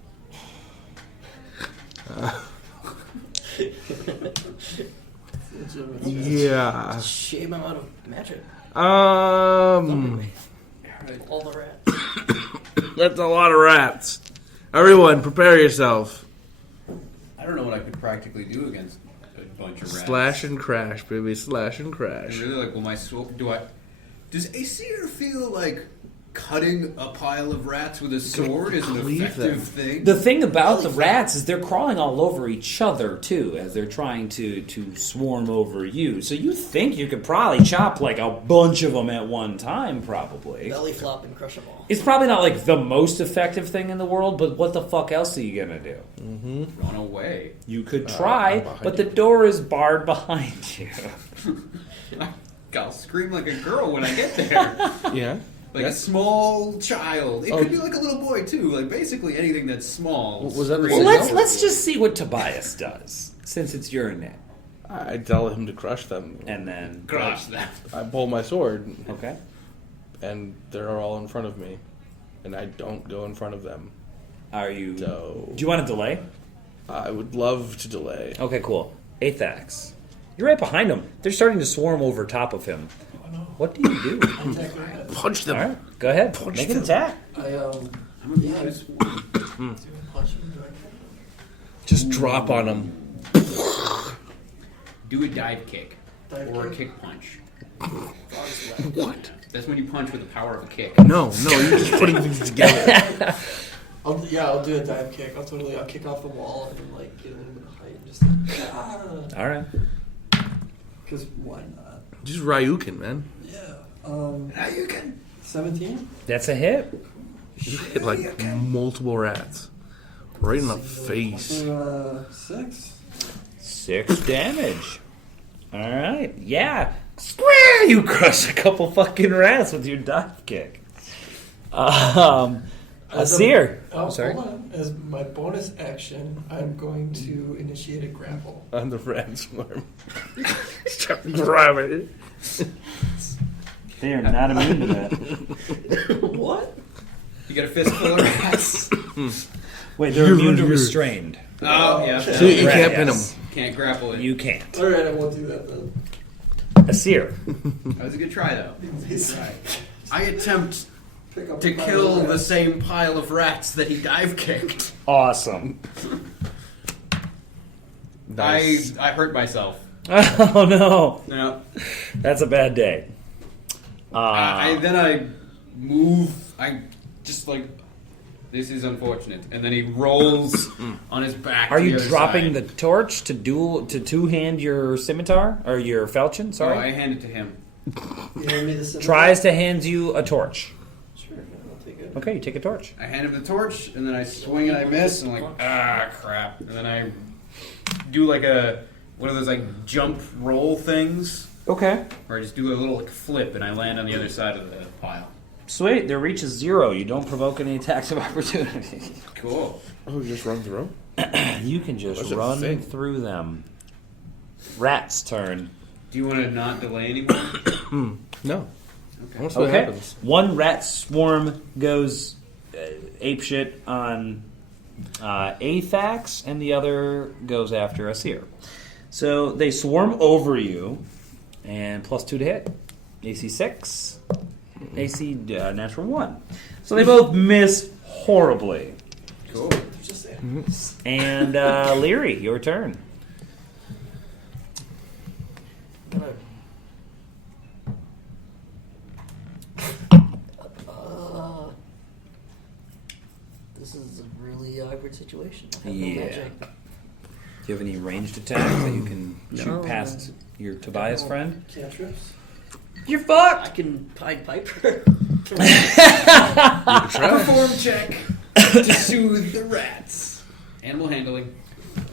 Yeah. Shame I'm out of magic. All All the rats. That's a lot of rats. Everyone, prepare yourself. I don't know what I could practically do against a bunch of rats. Slash and crash, baby. Slash and I crash. really like. Will my sword? Does Aesir feel like cutting a pile of rats with a sword is an cleave effective them. thing. The thing about the rats is they're crawling all over each other too, as they're trying to swarm over you. So you think you could probably chop like a bunch of them at one time, probably. Belly flop and crush them all. It's probably not like the most effective thing in the world, but what the fuck else are you gonna do? Run away. You could try, behind but the door is barred behind you. I'll scream like a girl when I get there. Yeah. Like a small child. It could be like a little boy too. Like basically anything that's small. Was that the screams. Well, let's just see what Tobias does, since it's your name, I tell him to crush them. and then Crush that. I pull my sword, Okay. and they're all in front of me, and I don't go in front of them. Are you? So Do you want to delay? I would love to delay. Okay, cool. Athax, you're right behind him. They're starting to swarm over top of him. What do you do? Attack my head. Punch them. All right, go ahead. Punch Make an them. attack. I I'm a bonus one. punch him. Just drop on them. Do a dive kick. Dive or a kick? kick punch. What? That's when you punch with the power of a kick. No, you're just putting things together. I'll do a dive kick. I'll kick off the wall and like get a little bit of height and just All right. because why not? Just Ryukin, man. Yeah. Now you can. 17. That's a hit. You hit like multiple rats. Right in the face. 6. 6 damage. All right. Yeah. Square! You crush a couple fucking rats with your dive kick. Asir. Sorry. Hold on. As my bonus action, I'm going to initiate a grapple. On the rat swarm. Grab it. They are not immune to that. What? You got a fistful of rats. Wait, they're immune to restrained. Oh, yeah. So you Right, can't pin yes. them. Can't grapple it. You can't. All right, I won't do that then. Asir. That was a good try, though. I attempt Pick up to a pile kill of the rats. same pile of rats that he dive kicked. Awesome. Nice. I hurt myself. Oh no. No. That's a bad day. Then I move. I just like, this is unfortunate. And then he rolls on his back. Are to you the other dropping side. the torch to two-hand your scimitar or your falchion? Oh, Sorry. I hand it to him. You hand me the scimitar? Tries to hand you a torch. Sure, I'll take it. Okay, you take a torch. I hand him the torch, and then I swing and I miss, and I'm like, ah, crap. And then I do like one of those like jump roll things, Okay. or I just do a little like flip, and I land on the other side of the pile. Sweet. Their reach is 0. You don't provoke any attacks of opportunity. Cool. Oh, you just run through? You can just What's a run thing? through them. Rat's turn. Do you want to not delay anymore? No. Okay. I want to see what Okay. happens. One rat swarm goes apeshit on Athax, and the other goes after Asir. So they swarm over you, and +2 to hit. AC 6, AC natural 1. So they both miss horribly. Cool. They're just animals. And Leary, your turn. This is a really awkward situation. I have no Yeah. magic. Do you have any ranged attacks that you can No. shoot past your Tobias friend? Cantrips. You're fucked! I can Pied Piper. Perform check to soothe the rats. Animal handling.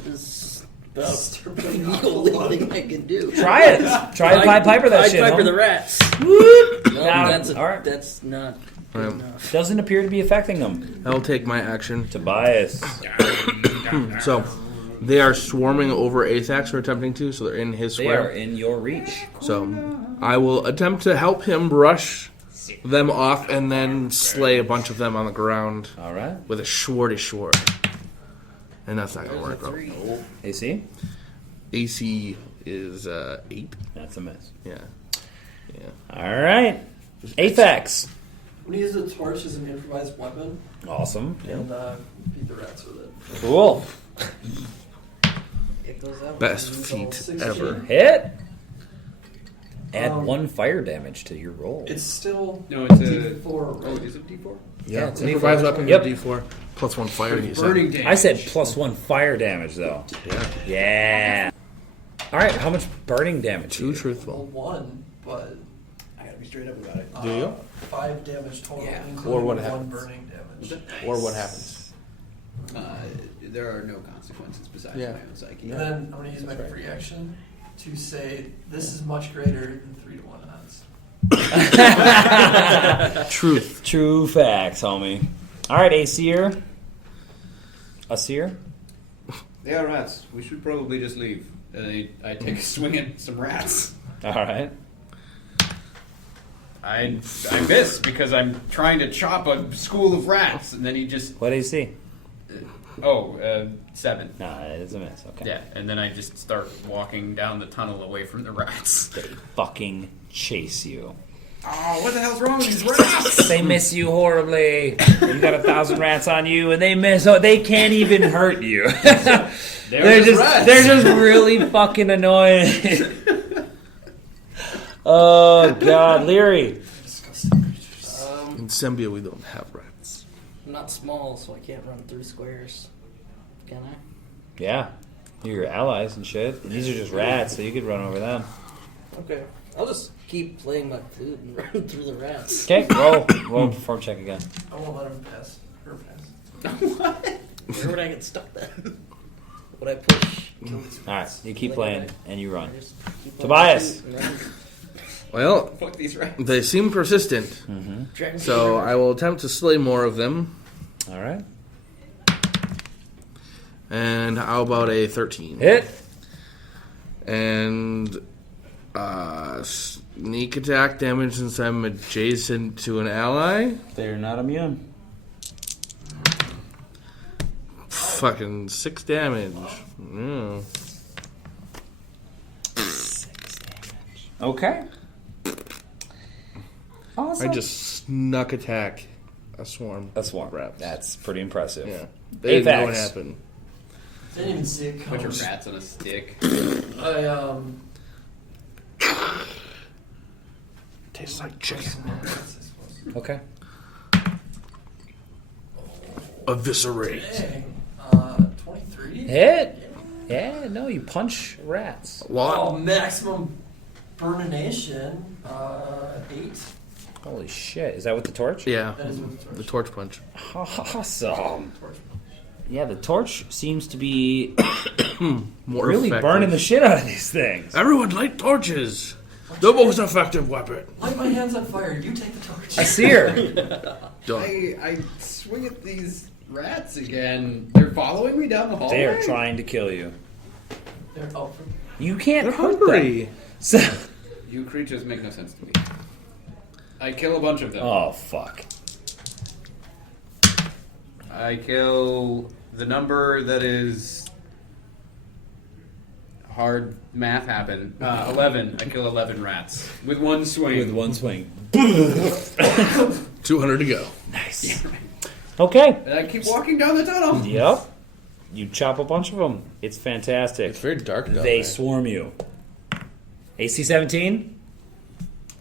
This is about the only thing I can do. Try it. Try to Pied Piper that Pied shit. Piper Home. the rats. Whoop. No, Nah, that's all right. that's not good Right. enough. Doesn't appear to be affecting them. I'll take my action. Tobias. So, they are swarming over Athax or attempting to, so they're in his They square. are in your reach. So, I will attempt to help him brush them off and then slay a bunch of them on the ground All right. with a shorty sword. And that's not going to work out. AC? AC is 8. That's a miss. Yeah. All right. Athax. I'm gonna use the torch as an improvised weapon Awesome. and beat the rats with it. Cool. It goes out. Best Result feat 16. ever. Hit. Add 1 fire damage to your roll. It's still No, it's a D4. Oh, Right? is it D4? Yeah, it's improvised weapon Yep. D4 plus 1 fire. You said. Burning damage. I said +1 fire damage, though. Yeah. Yeah. All right, how much burning damage? Too Well, truthful. 1, but I gotta be straight up about it. Do you? 5 damage total, Yeah. including Or what 1 happens? burning damage. Or what happens? There are no consequences besides Yeah. my own psyche. And then I'm going to use my free action to say this is much greater than 3 to 1 odds. Truth. True facts, homie. All right, Aesir. Asir? They are rats. We should probably just leave. And I take a swing at some rats. All right. I miss because I'm trying to chop a school of rats, and then he just What AC? 7. Nah, it's a miss. Okay. Yeah, and then I just start walking down the tunnel away from the rats. They fucking chase you. Oh, what the hell's wrong with these rats? They miss you horribly. You got 1,000 rats on you, and they miss. Oh, they can't even hurt you. They're just really fucking annoying. Oh God, Leary. Disgusting creatures. In Sembia, we don't have rats. I'm not small, so I can't run through squares. Can I? Yeah, you're your allies and shit. And these are just rats, so you could run over them. Okay. I'll just keep playing my flute and run through the rats. Okay, roll a perform check again. I won't let him pass. Her pass. Where would I get stuck then? Would I push? Kill these All right, rats. you keep playing and you run. I just keep on Tobias. my flute and run. Well, Fuck these rats. they seem persistent, Dragon so Fever. I will attempt to slay more of them. All right, And how about a 13? hit. And sneak attack damage since I'm adjacent to an ally. They're not immune. Fucking 6 damage. Yeah. Okay. Awesome. I just snuck attack a swarm. a swarm. Rats. That's pretty impressive. Yeah. They didn't know what Apex. happened. Didn't even see it Bunch coming. of rats on a stick. I Tastes like chicken. Okay. Eviscerate. Dang. 23? Hit. Yeah. No, you punch rats. Oh, What? maximum burnination. 8. Holy shit! Is that with the torch? Yeah. That is with The torch punch. Awesome. Yeah, the torch seems to be More really effective. burning the shit out of these things. Everyone light torches. The most effective weapon. Light my hands on fire. You take the torch. Asir. Done. I swing at these rats again. They're following me down the hallway. They are trying to kill you. They're out for You can't They're hurt hungry. them. So, You creatures make no sense to me. I kill a bunch of them. oh fuck. I kill the number that is hard math happen. 11. I kill 11 rats with one swing. With one swing. 200 to go. Nice. Okay. And I keep walking down the tunnel. Yep. You chop a bunch of them. It's fantastic. It's very dark down They there. swarm you. AC 17.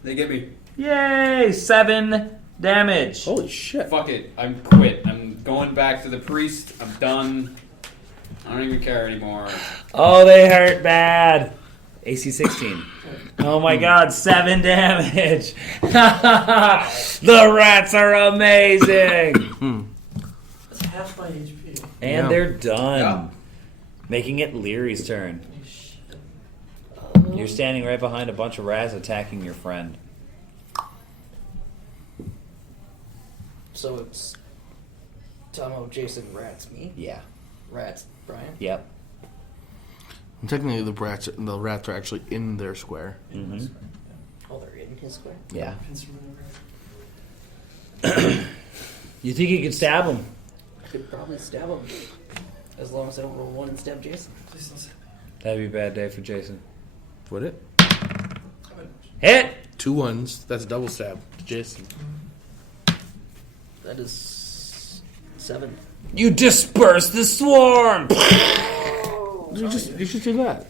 They get me. Yay! 7 damage. Holy shit. Fuck it. I'm quit. I'm going back to the priest. I'm done. I don't even care anymore. Oh, they hurt bad. AC 16. Oh my god, 7 damage. The rats are amazing. That's half my HP. And Yeah. they're done. Yeah. Making it Leary's turn. Holy shit. You're standing right behind a bunch of rats attacking your friend. So it's Tomo, Jason, rats, me. Yeah. Rats, Brian. Yep. And technically, the rats are actually in their square. Mm-hmm. Oh, they're in his square? Yeah. Pins from everywhere. You think you could stab him? I could probably stab him. As long as I don't roll 1 and stab Jason. Please don't say That'd be a bad day for Jason. Would it? that. Hit! 2 1s. That's a double stab to Jason. That is 7. You disperse the swarm! You should do that.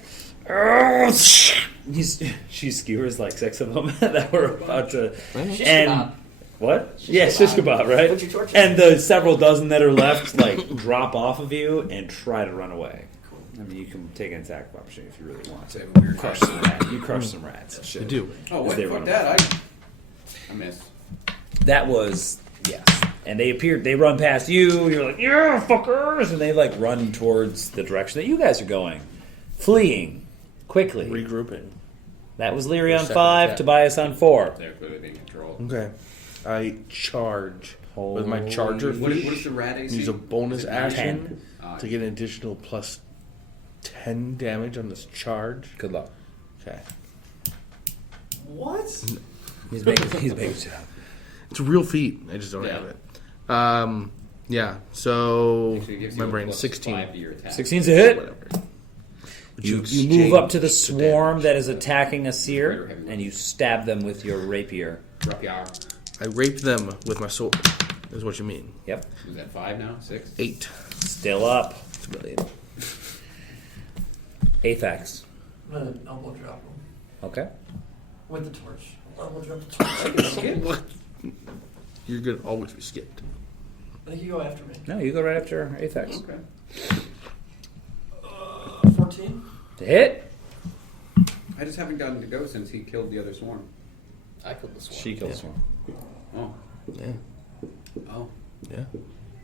She skewers like 6 of them that were about to. Shish And kebab. what? Shish Yeah, shish kebab. kebab, right? What'd you torture? And the several dozen that are left like drop off of you and try to run away. I mean, you can take an attack opportunity if you really want to. Have a weird Crush some rats. You crush some rats. and shit. You do. Oh, As wait, they fuck run that. I missed. That was yes. And they appeared. They run past you. You're like, yeah, fuckers, and they like run towards the direction that you guys are going, fleeing quickly. Regrouping. That was Leary on Second 5, attack. Tobias on 4. They're clearly being controlled. Okay. I charge with my charger What feat. is the rat AC? Use a bonus Is it action 10. to get an additional plus 10 damage on this charge. Good luck. Okay. What? He's making shit up. It's a real feat. I just don't Yeah. have it. Yeah. So Actually, it gives you my a brain plus 16. 5 to your attack. 16's a hit. Whatever. Would You exchange move up to the the swarm damage? that is attacking a seer, Greater heavy and you stab them with your rapier. Rapier. I rape them with my sword. Is what you mean? Yep. Was that 5 now? 6? 8. Still up. It's brilliant. Aphex. I'm gonna elbow drop him Okay. with the torch. Elbow drop the torch. You're gonna always be skipped. I think you go after me. No, you go right after Aphex. Okay. 14. To hit. I just haven't gotten to go since he killed the other swarm. I killed this one. She kills one. Oh. Yeah. Oh. Yeah.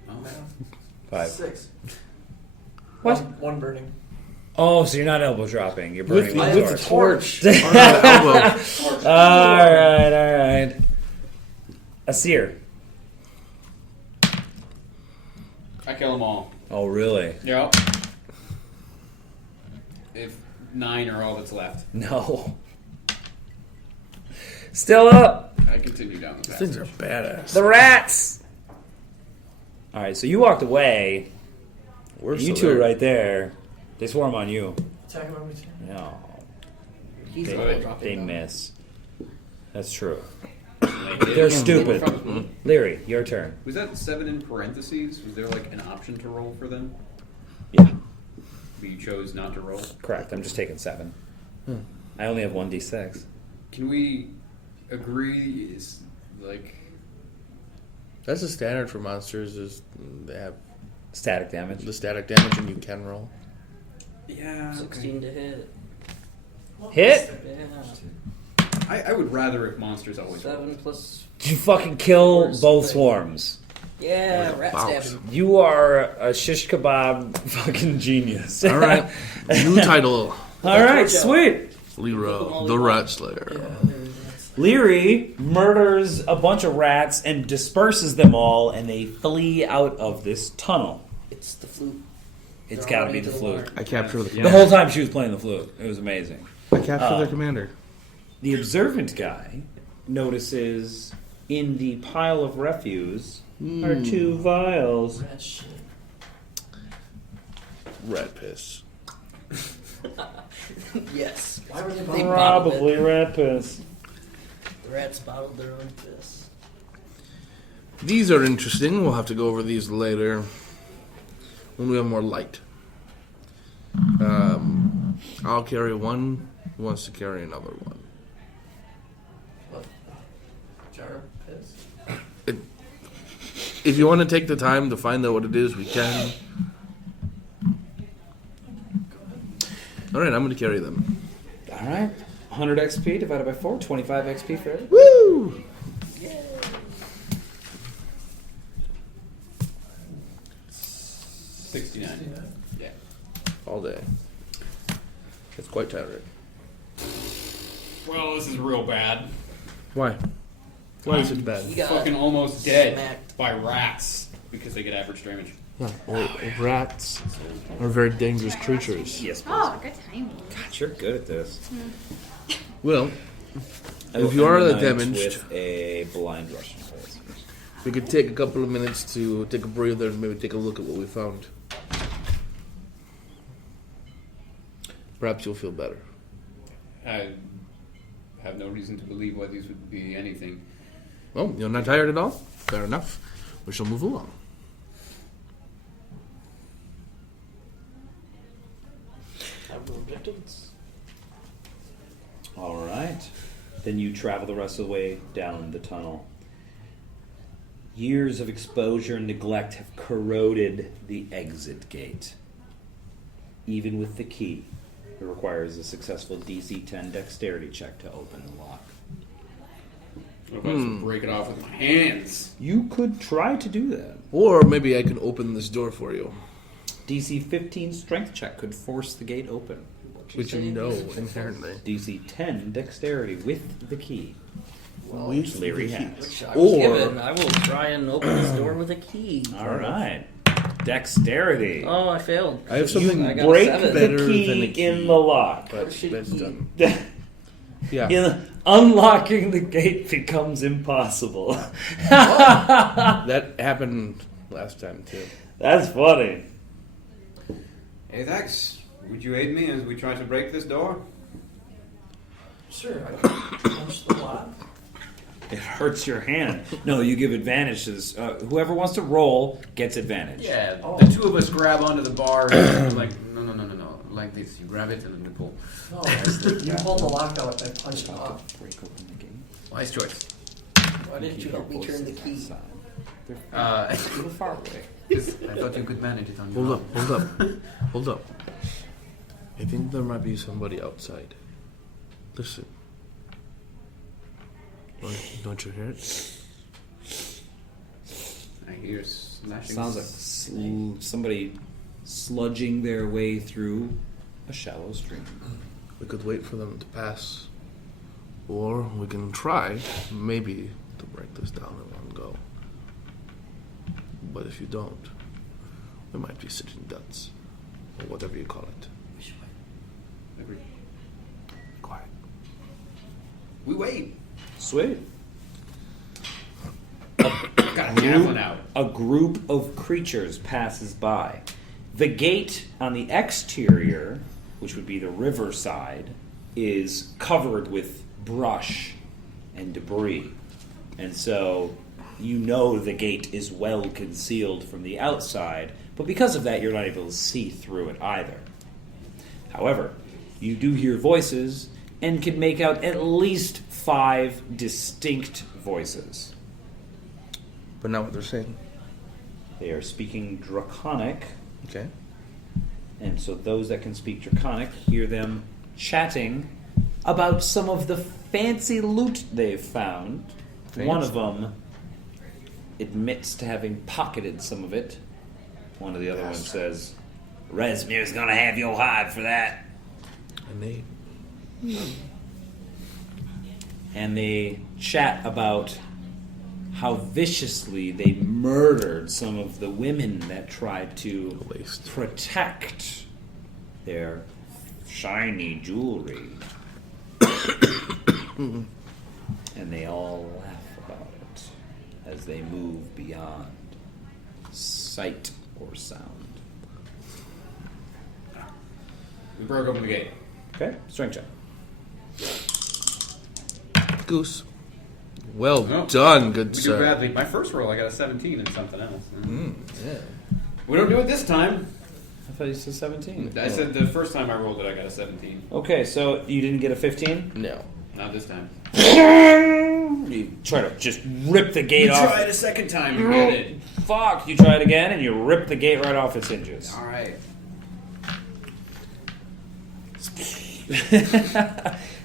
Oh. 5. 6. What? One burning. Oh, so you're not elbow dropping. You're burning With the the torch. torch. On the elbow. Torch. Alright. A seer. I kill them all. Oh, really? Yep. If 9 are all that's left, No. Still up. I continue down the These path. things are badass. The rats. Alright, so you walked away. We're You still two are there. right there. They swarm on you. Attack him on me too. No. He's They, elbow dropping they them. miss. That's true. Like, They're stupid. From- Leary, your turn. Was that 7 in parentheses? Was there like an option to roll for them? Yeah. But you chose not to roll? Correct. I'm just taking 7. I only have 1d6. Can we agree, is like, That's the standard for monsters. Is they have Static damage. the static damage and you can roll. yeah, 16 to hit. Hit? Yeah. I would rather if monsters always roll. 7 plus. You fucking kill Where's both the- swarms. Yeah, rat Bounce. stabbing. You are a shish kebab fucking genius. All right. New title. All right, Torch out. sweet. Leroy, the Rat Slayer. Leary murders a bunch of rats and disperses them all, and they flee out of this tunnel. It's the flute. It's They're got to be already the to flute. mark. I capture the The commander. whole time she was playing the flute. It was amazing. I capture their commander. The observant guy notices in the pile of refuse are 2 vials. Rat shit. Rat piss. Yes. Why were they They bothering? bottled Probably rat piss. The rats bottled their own piss. These are interesting. We'll have to go over these later when we have more light. I'll carry one. Who wants to carry another one? What? Jar of piss? If you want to take the time to find out what it is, we can. All right, I'm going to carry them. All right. 100 XP divided by 4, 25 XP for every. Woo! $69. Yeah. All day. It's quite tiring. Well, this is real bad. Why? Why is it bad? He got Fucking almost dead smacked. by rats because they get average damage. Yeah, well, rats are very dangerous creatures. Yes, please. Oh, good timing. God, you're good at this. Well, if you are damaged, with a blind Russian face. we could take a couple of minutes to take a breather and maybe take a look at what we found. Perhaps you'll feel better. I have no reason to believe why these would be anything. Well, you're not tired at all? Fair enough. We shall move along. Have no objectives. Then you travel the rest of the way down the tunnel. Years of exposure and neglect have corroded the exit gate. Even with the key, it requires a successful DC 10 dexterity check to open the lock. What if I just break it off with my hands? You could try to do that. Or maybe I can open this door for you. DC 15 strength check could force the gate open. Which you know inherently. DC 10 dexterity with the key. Which Leary has. Which I was Or- given. I will try and open this door with a key. All right. Dexterity. Oh, I failed. I have something I got a Break 7. better the than key a key. in the lock. But that's done. Yeah. Unlocking the gate becomes impossible. That happened last time too. That's funny. Hey, Dax, would you aid me as we try to break this door? Sure, I can punch the lock. It hurts your hand. No, you give advantage to this. Whoever wants to roll gets advantage. Yeah, Oh. the two of us grab onto the bar and like, no. Like this. You grab it and then we pull. No, you pull the lock out, I punch it off. Break open the gate. Wise choice. Why didn't you help me turn the key? Uh, A little far away. I thought you could manage it on your Hold own. up. Hold up. I think there might be somebody outside. Listen. Don't you hear it? I hear slashing. Sounds like somebody sludging their way through a shallow stream. We could wait for them to pass. Or we can try, maybe, to break this down in one go. But if you don't, we might be sitting ducks. Or whatever you call it. Agreed. Quiet. We wait. Sweet. Got a javelin out. A group of creatures passes by. The gate on the exterior, which would be the riverside, is covered with brush and debris. And so you know the gate is well concealed from the outside, but because of that, you're not able to see through it either. However, you do hear voices and can make out at least 5 distinct voices. But not what they're saying. They are speaking Draconic, Okay. and so those that can speak Draconic hear them chatting about some of the fancy loot they've found. Fancy. One of them admits to having pocketed some of it. One of the other ones says, Rezmir's gonna have your hide for that. And they... And they chat about how viciously they murdered some of the women that tried to Waste. protect their shiny jewelry. And they all laugh about it as they move beyond sight or sound. We broke open the gate. Okay, strength check. Goose. Well Oh. done, good We do sir. badly. My first roll, I got a 17 and something else. Yeah. We don't do it this time. I thought you said 17. I said the first time I rolled it, I got a 17. Okay, so you didn't get a 15? No. Not this time. You try to just rip the gate You off. tried a second time, you get it. Fuck! You try it again, and you rip the gate right off its hinges. All right.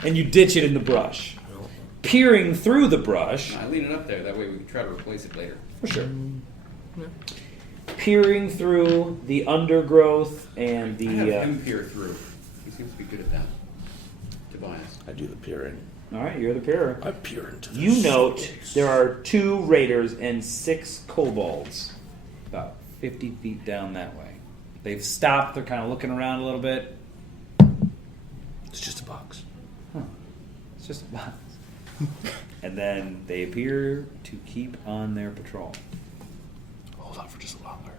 And you ditch it in the brush. Peering through the brush, I lean it up there. That way we can try to replace it later. for sure. Peering through the undergrowth and I have the. him peer through. He seems to be good at that. Tobias. I do the peering. All right, you're the peerer. I peer into this. You note there are 2 raiders and 6 kobolds, about 50 feet down that way. They've stopped. They're kind of looking around a little bit. It's just a box. It's just a box. And then they appear to keep on their patrol. Hold on for just a longer.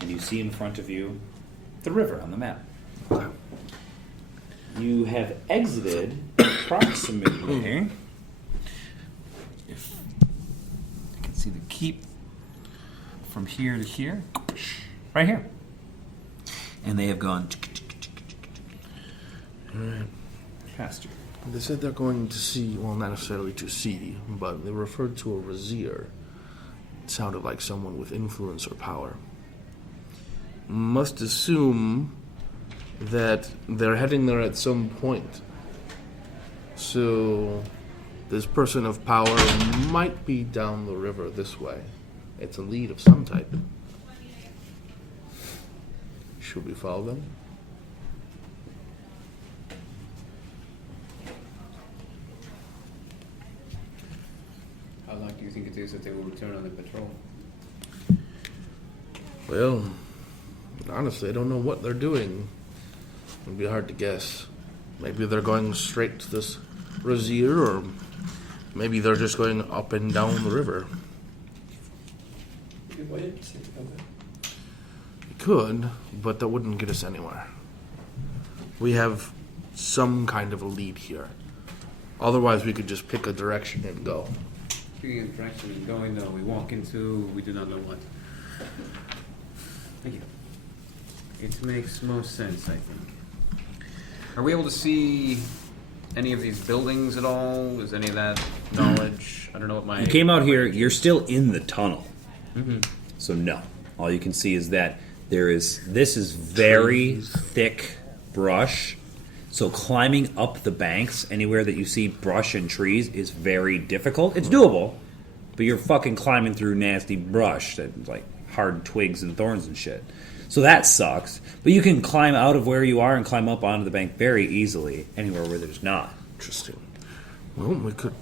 And you see in front of you the river on the map. Okay. You have exited approximately. If you can see the keep from here to here, right here. And they have gone. Alright. Pasture. They said they're going to see, well, not necessarily to see, but they referred to a Razir. It sounded like someone with influence or power. Must assume that they're heading there at some point. So, this person of power might be down the river this way. It's a lead of some type. Should we follow them? How long do you think it is that they will return on the patrol? Well, honestly, I don't know what they're doing. It'd be hard to guess. Maybe they're going straight to this Razir, or maybe they're just going up and down the river. You could wait, see if they come back. We could, but that wouldn't get us anywhere. We have some kind of a lead here. Otherwise, we could just pick a direction and go. Speaking of direction and going, though, we walk into we do not know what. Thank you. It makes most sense, I think. Are we able to see any of these buildings at all? Is any of that knowledge? I don't know what my... You came out here, you're still in the tunnel. So no. All you can see is that this is very thick brush. So climbing up the banks, anywhere that you see brush and trees, is very difficult. It's doable, but you're fucking climbing through nasty brush, that like hard twigs and thorns and shit. So that sucks. But you can climb out of where you are and climb up onto the bank very easily, anywhere where there's not. Interesting. Well, we could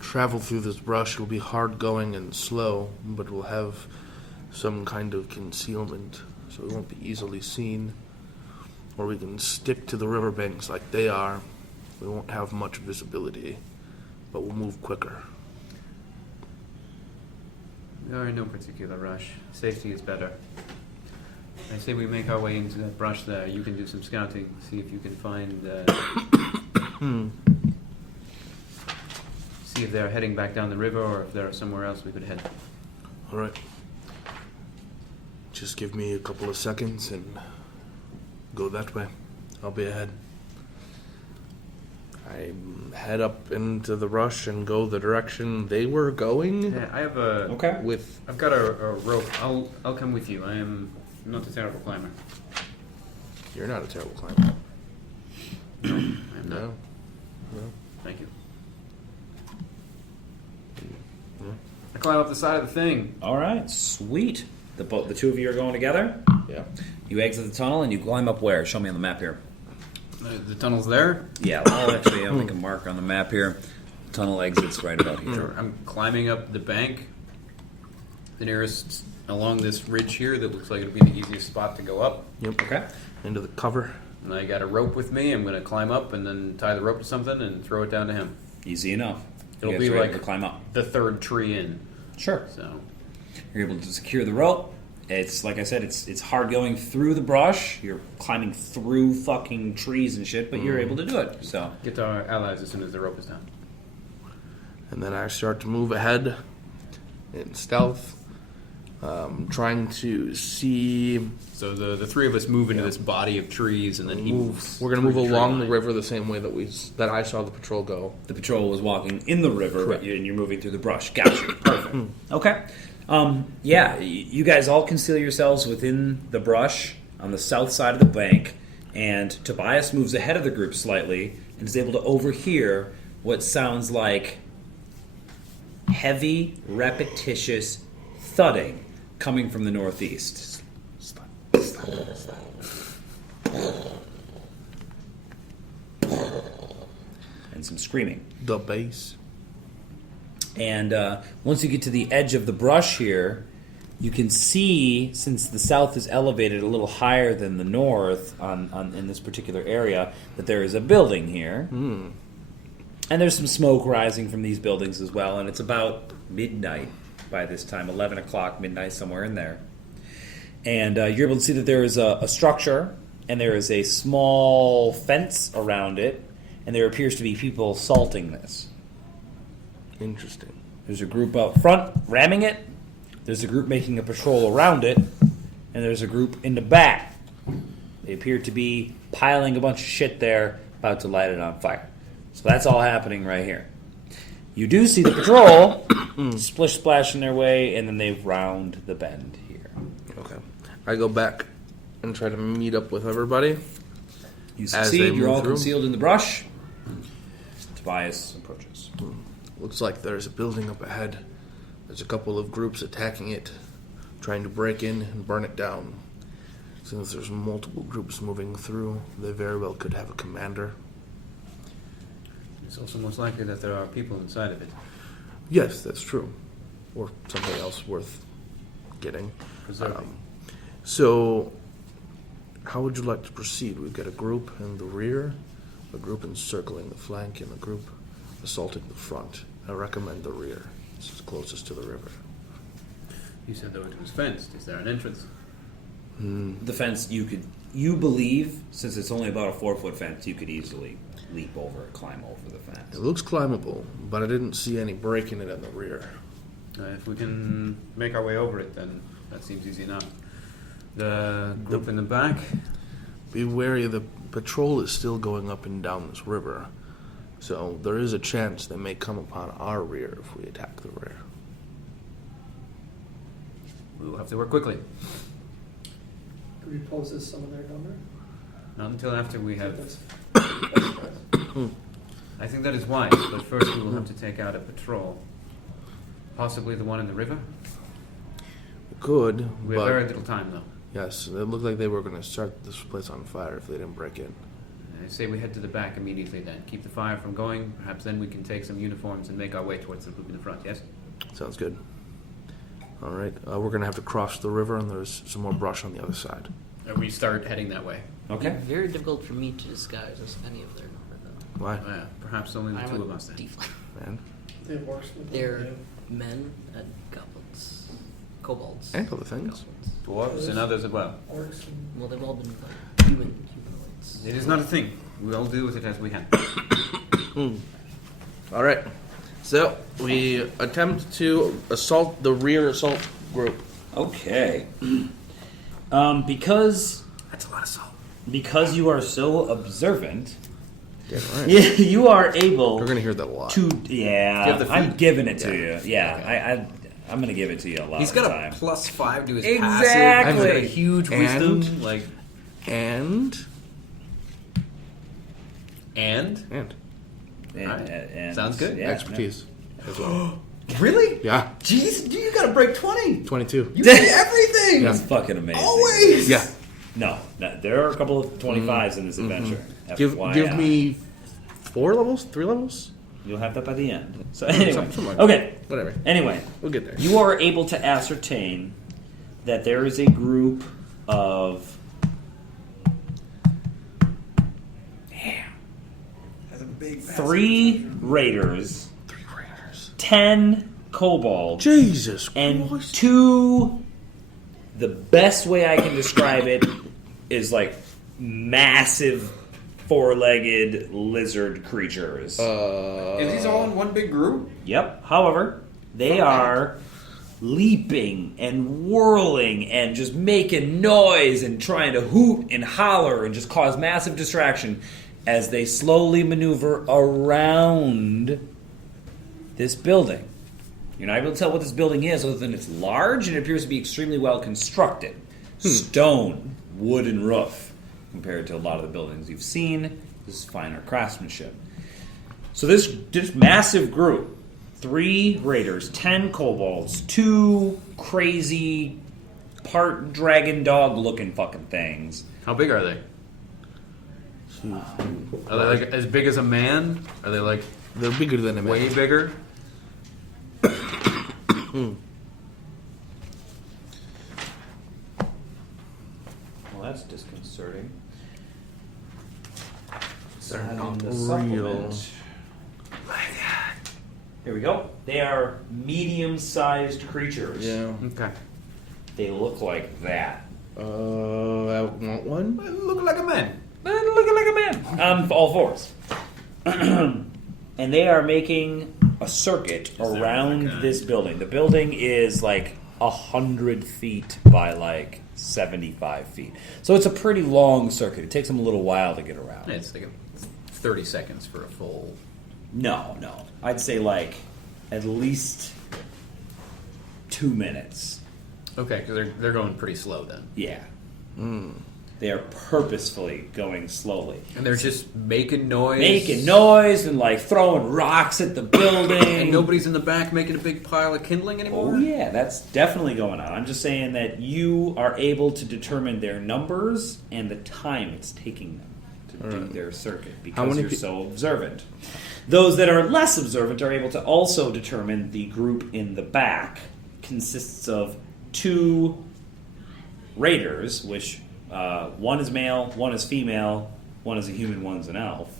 travel through this brush. It'll be hard going and slow, but we'll have some kind of concealment, so we won't be easily seen. Or we can stick to the riverbanks like they are. We won't have much visibility, but we'll move quicker. We are in no particular rush. Safety is better. I say we make our way into that brush there. You can do some scouting, see if you can find... see if they're heading back down the river or if they're somewhere else we could head. All right. Just give me a couple of seconds and go that way. I'll be ahead. I head up into the rush and go the direction they were going. Yeah, I have a... Okay. I've got a rope. I'll come with you. I am not a terrible climber. You're not a terrible climber. I am not. No. Thank you. I climb up the side of the thing. All right, sweet. The two of you are going together. Yeah. You exit the tunnel and you climb up where? Show me on the map here. The tunnel's there. Yeah, I'll make a mark on the map here. Tunnel exits right about here. I'm climbing up the bank. The nearest along this ridge here that looks like it'll be the easiest spot to go up. Yep. Okay. Into the cover. And I got a rope with me. I'm going to climb up and then tie the rope to something and throw it down to him. Easy enough. It'll You guys be are able like to climb up. the third tree in. Sure. So You're able to secure the rope. It's like I said, it's hard going through the brush. You're climbing through fucking trees and shit, but you're able to do it. So get to our allies as soon as the rope is down. And then I start to move ahead in stealth, trying to see. So the three of us move into this body of trees, and then he moves. We're going to move through the tree along the line. river the same way that I saw the patrol go. the patrol was walking in the river, Correct. and you're moving through the brush. Gotcha. Perfect. Okay. Yeah, you guys all conceal yourselves within the brush on the south side of the bank, and Tobias moves ahead of the group slightly and is able to overhear what sounds like heavy, repetitious thudding coming from the northeast. And some screaming. The base. And once you get to the edge of the brush here, you can see, since the south is elevated a little higher than the north in this particular area, that there is a building here. And there's some smoke rising from these buildings as well, and it's about midnight by this time, 11 o'clock, midnight, somewhere in there. And you're able to see that there is a structure, and there is a small fence around it, and there appears to be people salting this. Interesting. There's a group up front ramming it, there's a group making a patrol around it, and there's a group in the back. They appear to be piling a bunch of shit there about to light it on fire. So that's all happening right here. You do see the patrol splish splashing their way, and then they round the bend here. Okay. I go back and try to meet up with everybody. You As they succeed. You're move all through. concealed in the brush. Tobias approaches. Looks like there's a building up ahead. There's a couple of groups attacking it, trying to break in and burn it down. Since there's multiple groups moving through, they very well could have a commander. It's also most likely that there are people inside of it. Yes, that's true. Or something else worth getting. Preserving. So, how would you like to proceed? We've got a group in the rear, a group encircling the flank, and a group assaulting the front. I recommend the rear. It's closest to the river. You said though it was fenced. Is there an entrance? The fence, you believe, since it's only about a 4-foot fence, you could easily leap over and climb over the fence. It looks climbable, but I didn't see any break in it in the rear. If we can make our way over it, then that seems easy enough. The group in the back. Be wary, the patrol is still going up and down this river. So there is a chance they may come upon our rear if we attack the rear. We will have to work quickly. Could we pose as some of their number? Not until after we have. That's- I think that is wise, but first we will have to take out a patrol. Possibly the one in the river. Good, We have but very little time, though. yes, it looked like they were going to start this place on fire if they didn't break in. I say we head to the back immediately then. Keep the fire from going. Perhaps then we can take some uniforms and make our way towards the group in the front, yes? Sounds good. All right, we're going to have to cross the river, and there's some more brush on the other side. We start heading that way. Okay. Very difficult for me to disguise as any of their number, though. Why, Perhaps only the I'm two a of us then. tiefling. man? They have orcs with them, They're yeah. men and goblins. Kobolds. And other things. Goblins. Dwarves and others as well. Orcs and Well, they've all been like, humanoids. It is not a thing. We all deal with it as we can. All right, so we attempt to assault the rear assault group. Okay. Because That's a lot of salt. because you are so observant, Damn right. you are able We're going to hear that a lot. to. Do you have the I'm feat? giving it to you. Yeah, I'm gonna give it to you a lot He's of the got time. a +5 to his Exactly. passive. He's got a huge And- wisdom. And And? and And Sounds good. Yeah, expertise as well. Really? Yeah, Jeez, you gotta break 20. 22. You see everything. Yeah. It's fucking amazing. Always. Yeah. No, there are a couple of 25s in this adventure. Give FYI. me 4 levels, 3 levels, You'll have that by the end. So anyway, something like okay. whatever. Anyway, We'll get there. you are able to ascertain that there is a group of. Three raiders, 10 kobolds, Jesus and Christ. 2. The best way I can describe it is like massive 4-legged lizard creatures. Are these all in one big group? Yep. However, they are leaping and whirling and just making noise and trying to hoot and holler and just cause massive distraction as they slowly maneuver around this building. You're not able to tell what this building is other than it's large and it appears to be extremely well constructed. Stone, wooden roof, compared to a lot of the buildings you've seen. This is finer craftsmanship. So this massive group, 3 raiders, 10 kobolds, 2 crazy part dragon dog looking fucking things. How big are they? Are they like as big as a man? Are they like They're bigger than a man. way bigger? Well, that's disconcerting. They're Sign not the real. supplement. Here we go. They are medium-sized creatures. Yeah. Okay. They look like that. I want one. Look like a man. Looking like a man. On all fours. And they are making a circuit around this building. The building is like 100 feet by like 75 feet. So it's a pretty long circuit. It takes them a little while to get around. It's like a 30 seconds for a full. No. I'd say like at least 2 minutes. Okay, because they're going pretty slow then. Yeah. They are purposefully going slowly. And they're just making noise. Making noise and like throwing rocks at the building. And nobody's in the back making a big pile of kindling anymore? Oh yeah, that's definitely going on. I'm just saying that you are able to determine their numbers and the time it's taking them to do their circuit because many you're so observant. Those that are less observant are able to also determine the group in the back consists of 2 raiders, which one is male, one is female, one is a human, one's an elf.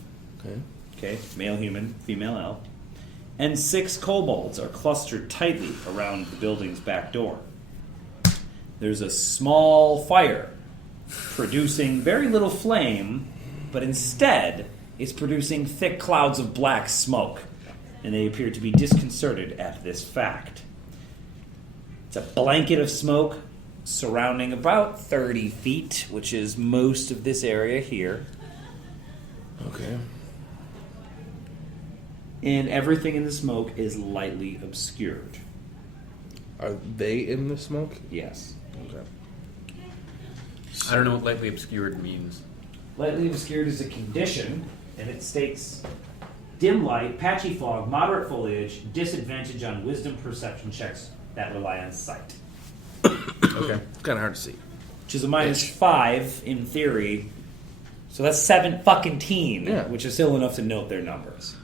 Okay, male human, female elf. And 6 kobolds are clustered tightly around the building's back door. There's a small fire producing very little flame, but instead it's producing thick clouds of black smoke, and they appear to be disconcerted at this fact. It's a blanket of smoke surrounding about 30 feet, which is most of this area here. Okay. And everything in the smoke is lightly obscured. Are they in the smoke? Yes. Okay. I don't know what lightly obscured means. Lightly obscured is a condition, and it states dim light, patchy fog, moderate foliage, disadvantage on wisdom perception checks that rely on sight. Okay. It's kind of hard to see. Which is a -5 in theory. So that's 7 fucking teen, Yeah. which is still enough to note their numbers.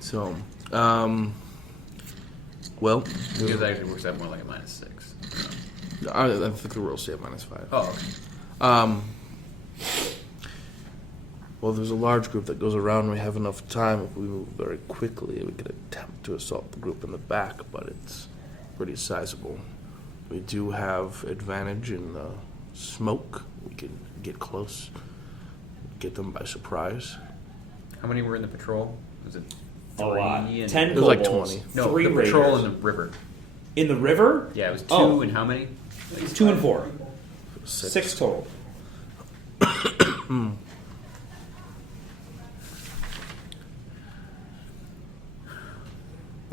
So, Because actually works out more like a -6. I think the rules say -5. Oh, okay. Well, there's a large group that goes around. We have enough time. If we move very quickly, we could attempt to assault the group in the back, but it's pretty sizable. We do have advantage in the smoke. We can get close, get them by surprise. How many were in the patrol? Was it A lot. 3 and 10 It was like kobolds, 20. No, 3 the patrol raiders. in the river. In the river? Yeah, it was 2 Oh. and how many? 2 and 4. 6. 6 total.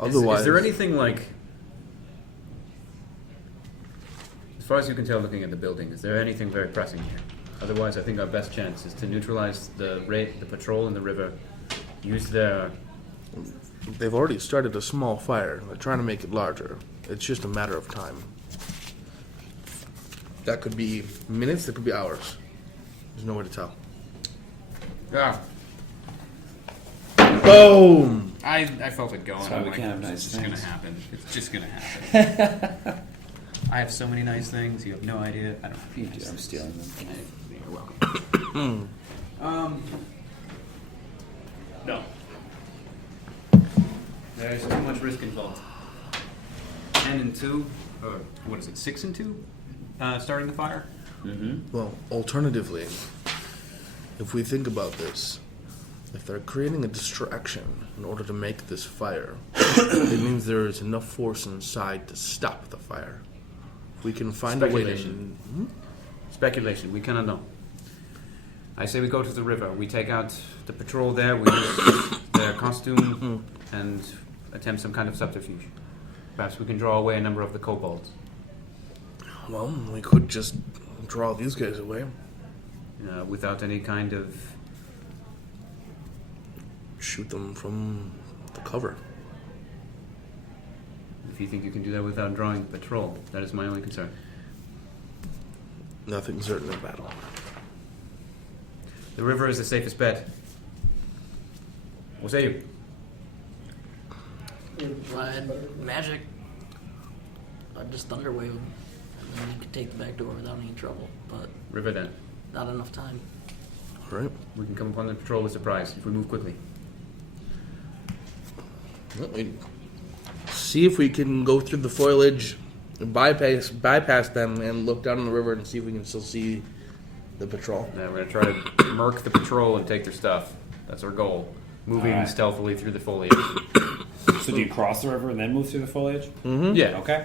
Otherwise, Is there anything like, as far as you can tell looking at the building, is there anything very pressing here? Otherwise, I think our best chance is to neutralize the patrol in the river, use their... they've already started a small fire. They're trying to make it larger. It's just a matter of time. That could be minutes. That could be hours. There's no way to tell. Ah, Boom! I felt it going. That's why I'm we like, can't have nice it's just going to things. happen. It's just going to happen. I have so many nice things. You have no idea. I don't have You nice do, I'm things. stealing them. You're welcome. No. There's too much risk involved. 10 and 2, or what is it, 6 and 2? Starting the fire? Well, alternatively, if we think about this, if they're creating a distraction in order to make this fire, it means there is enough force inside to stop the fire. If we can find a way to... Speculation. Speculation. We cannot know. I say we go to the river. We take out the patrol there. We use their costume and attempt some kind of subterfuge. Perhaps we can draw away a number of the kobolds. Well, we could just draw these guys away. Without any kind of... Shoot them from the cover. If you think you can do that without drawing the patrol, that is my only concern. Nothing certain in battle. The river is the safest bet. What say you? Magic. I'd just thunderwave him. And then you could take the back door without any trouble. But River then. not enough time. All right. We can come upon the patrol with surprise if we move quickly. Well, we see if we can go through the foliage, bypass them, and look down on the river and see if we can still see the patrol. Now we're going to try to murk the patrol and take their stuff. That's our goal. Moving Alright. stealthily through the foliage. So do you cross the river and then move through the foliage? Mm-hmm. Yeah. Okay.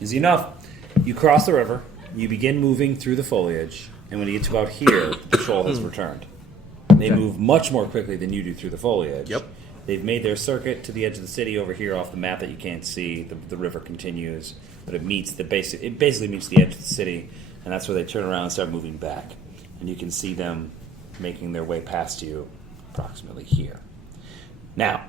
Easy enough. You cross the river, you begin moving through the foliage, and when you get to about here, the patrol has returned. They move much more quickly than you do through the foliage. Yep. They've made their circuit to the edge of the city over here off the map that you can't see. The river continues, but it basically meets the edge of the city, and that's where they turn around and start moving back. And you can see them making their way past you approximately here. Now,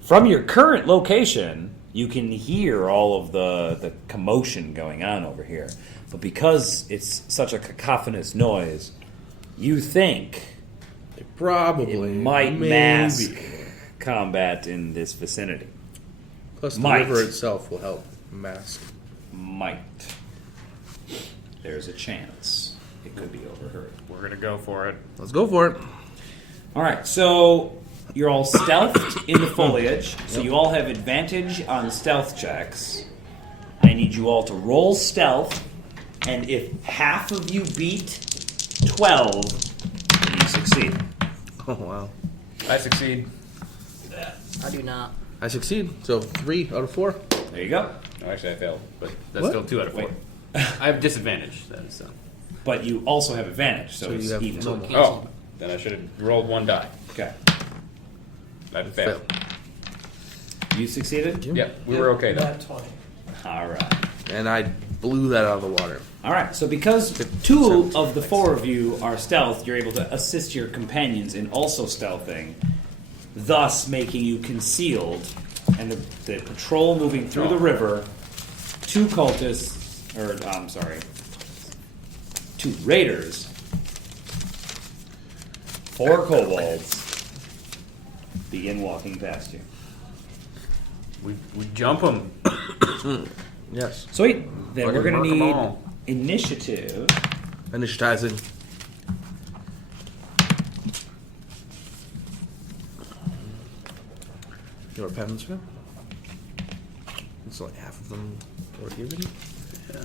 from your current location, you can hear all of the commotion going on over here. But because it's such a cacophonous noise, you think Probably. it might Maybe. mask combat in this vicinity. Plus, the Might. river itself will help mask. Might. There's a chance it could be overheard. We're going to go for it. Let's go for it. All right, so you're all stealthed in the foliage, so you all have advantage on stealth checks. I need you all to roll stealth, and if half of you beat 12, then you succeed. Oh, wow. I succeed. I do not. I succeed. So 3 out of 4. There you go. No, actually, I failed, but that's What? still 2 out of 4. I have disadvantage then, so. But you also have advantage, so So it's you have even. normal. Oh, then I should have rolled 1 die. Okay. I failed. You succeeded? Yep, we were okay though. Nat 20. All right. And I blew that out of the water. All right, so because 2 of the 4 of you are stealth, you're able to assist your companions in also stealthing, thus making you concealed. And the patrol moving through the river, 2 cultists, or I'm sorry, 2 raiders, 4 kobolds begin walking past you. We jump them. Yes. Sweet. Then we're going to Fucking need mark 'em all. initiative. Initiatizing. You want a pen and spell? It's like half of them were given. Yeah.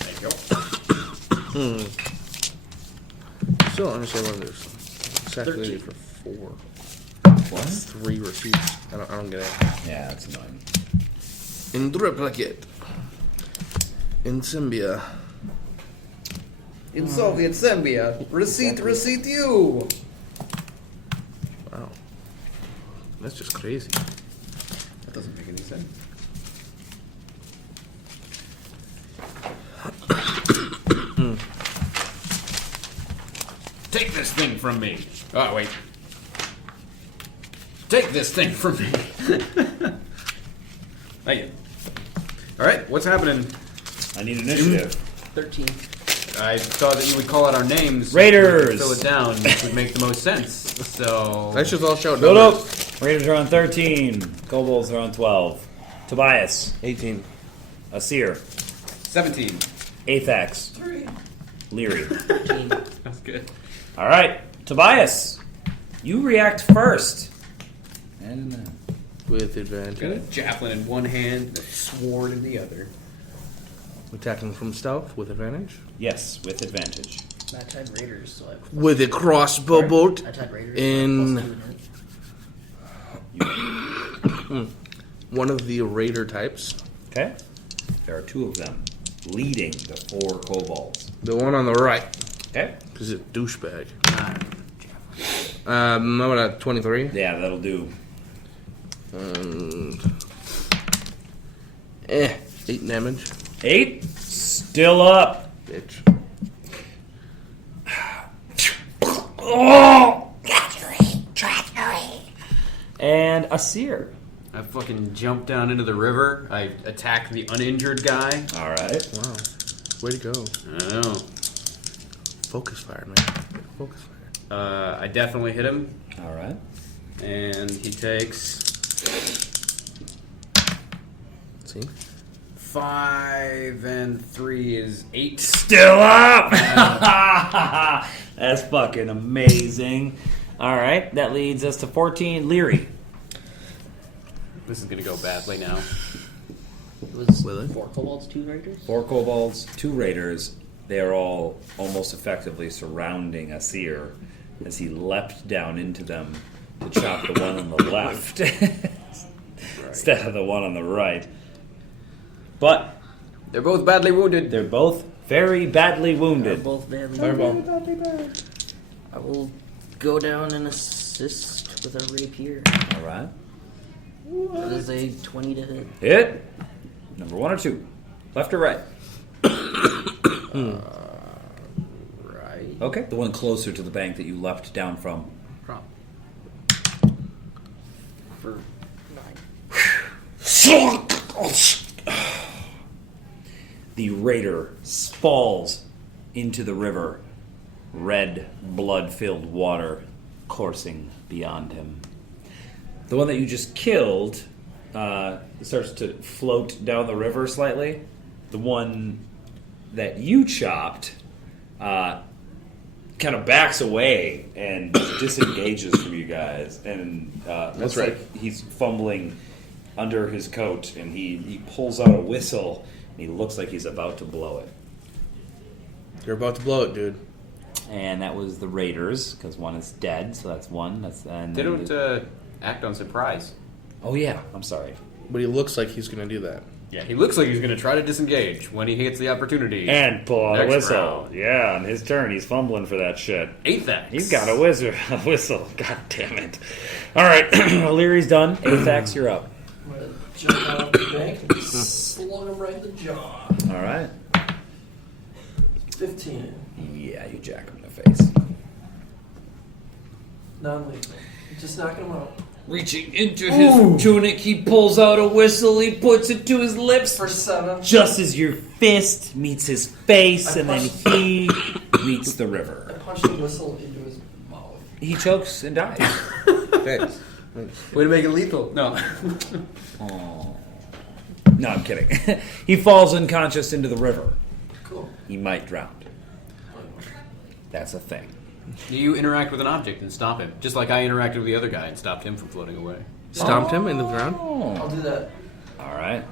There you go. Still don't understand what it is. Exactly 13. for 4. What? 3 receipts. I don't get it. Yeah, that's annoying. In duplicate. In Symbia. In Soviet Zambia, receipt you! Wow. That's just crazy. That doesn't make any sense. Take this thing from me. Oh, wait. Take this thing from me. Thank you. All right, what's happening? I need initiative. 13. I thought that you would call out our names. Raiders! Fill it down, which would make the most sense. So. Let's just all shout Hold numbers. up. Raiders are on 13. Kobolds are on 12. Tobias. 18. Asir. 17. Athax. 3. Leary. 13. That's good. All right. Tobias. You react first. And With Got a advantage. javelin in one hand and a sword in the other. Attacking from stealth with advantage. yes, with advantage. I tied Raiders, so I With a crossbow bolt. I tied Raiders. In- So I plus 2 in it. One of the raider types. Okay. There are 2 of them leading the 4 kobolds. The one on the right. Okay. Because it's a douchebag. How about a 23? Yeah, that'll do. And 8 damage. 8. Still up. Bitch. Oh! And Asir. I fucking jump down into the river. I attack the uninjured guy. All right. Wow. Way to go. I don't know. Focus fire, man. Focus fire. I definitely hit him, All right. and he takes See? 5 and 3 is 8. Still up. That's fucking amazing. All right. That leads us to 14. Leary. This is gonna go badly now. It was Will it? 4 kobolds, 2 Raiders. 4 kobolds, 2 raiders. They are all almost effectively surrounding Asir as he leapt down into them to chop the one on the left instead of the one on the right. But They're both badly wounded. They're both very badly They're wounded. both badly. Fireball. I will go down and assist with a rapier. All right. That is a 20 to hit. Hit. Number 1 or 2. Left or right? Right. Okay. The one closer to the bank that you leapt down from. For 9. The raider falls into the river, red, blood-filled water coursing beyond him. The one that you just killed starts to float down the river slightly. The one that you chopped kind of backs away and disengages from you guys, and looks right. like he's fumbling under his coat, and he pulls out a whistle, and he looks like he's about to blow it. You're about to blow it, dude. And that was the raiders, because one is dead, so that's one. And They then don't act on surprise. Oh yeah, I'm sorry. But he looks like he's going to do that. Yeah, he looks like he's going to try to disengage when he gets the opportunity. And pull out a Next whistle. round. Yeah, on his turn, he's fumbling for that shit. Athax. He's got a whistle. God damn it. All right, O'Leary's done. Athax, you're up. I'm gonna jump out of the bank and slug him right in the jaw. All right. 15. Yeah, you jack him in the face. Non-lethal. Just knocking him out. Reaching into his tunic, he pulls out a whistle. He puts it to his lips. For 7. Just as your fist meets his face, I and then punched- he meets the I river. punched the whistle into his mouth. He chokes and dies. Thanks. Way to make it lethal. No. Oh. No, I'm kidding. He falls unconscious into the river. Cool. He might drown. That's a thing. You interact with an object and stop him, just like I interacted with the other guy and stopped him from floating away. Stomped him into the ground? I'll Oh. do that. All right.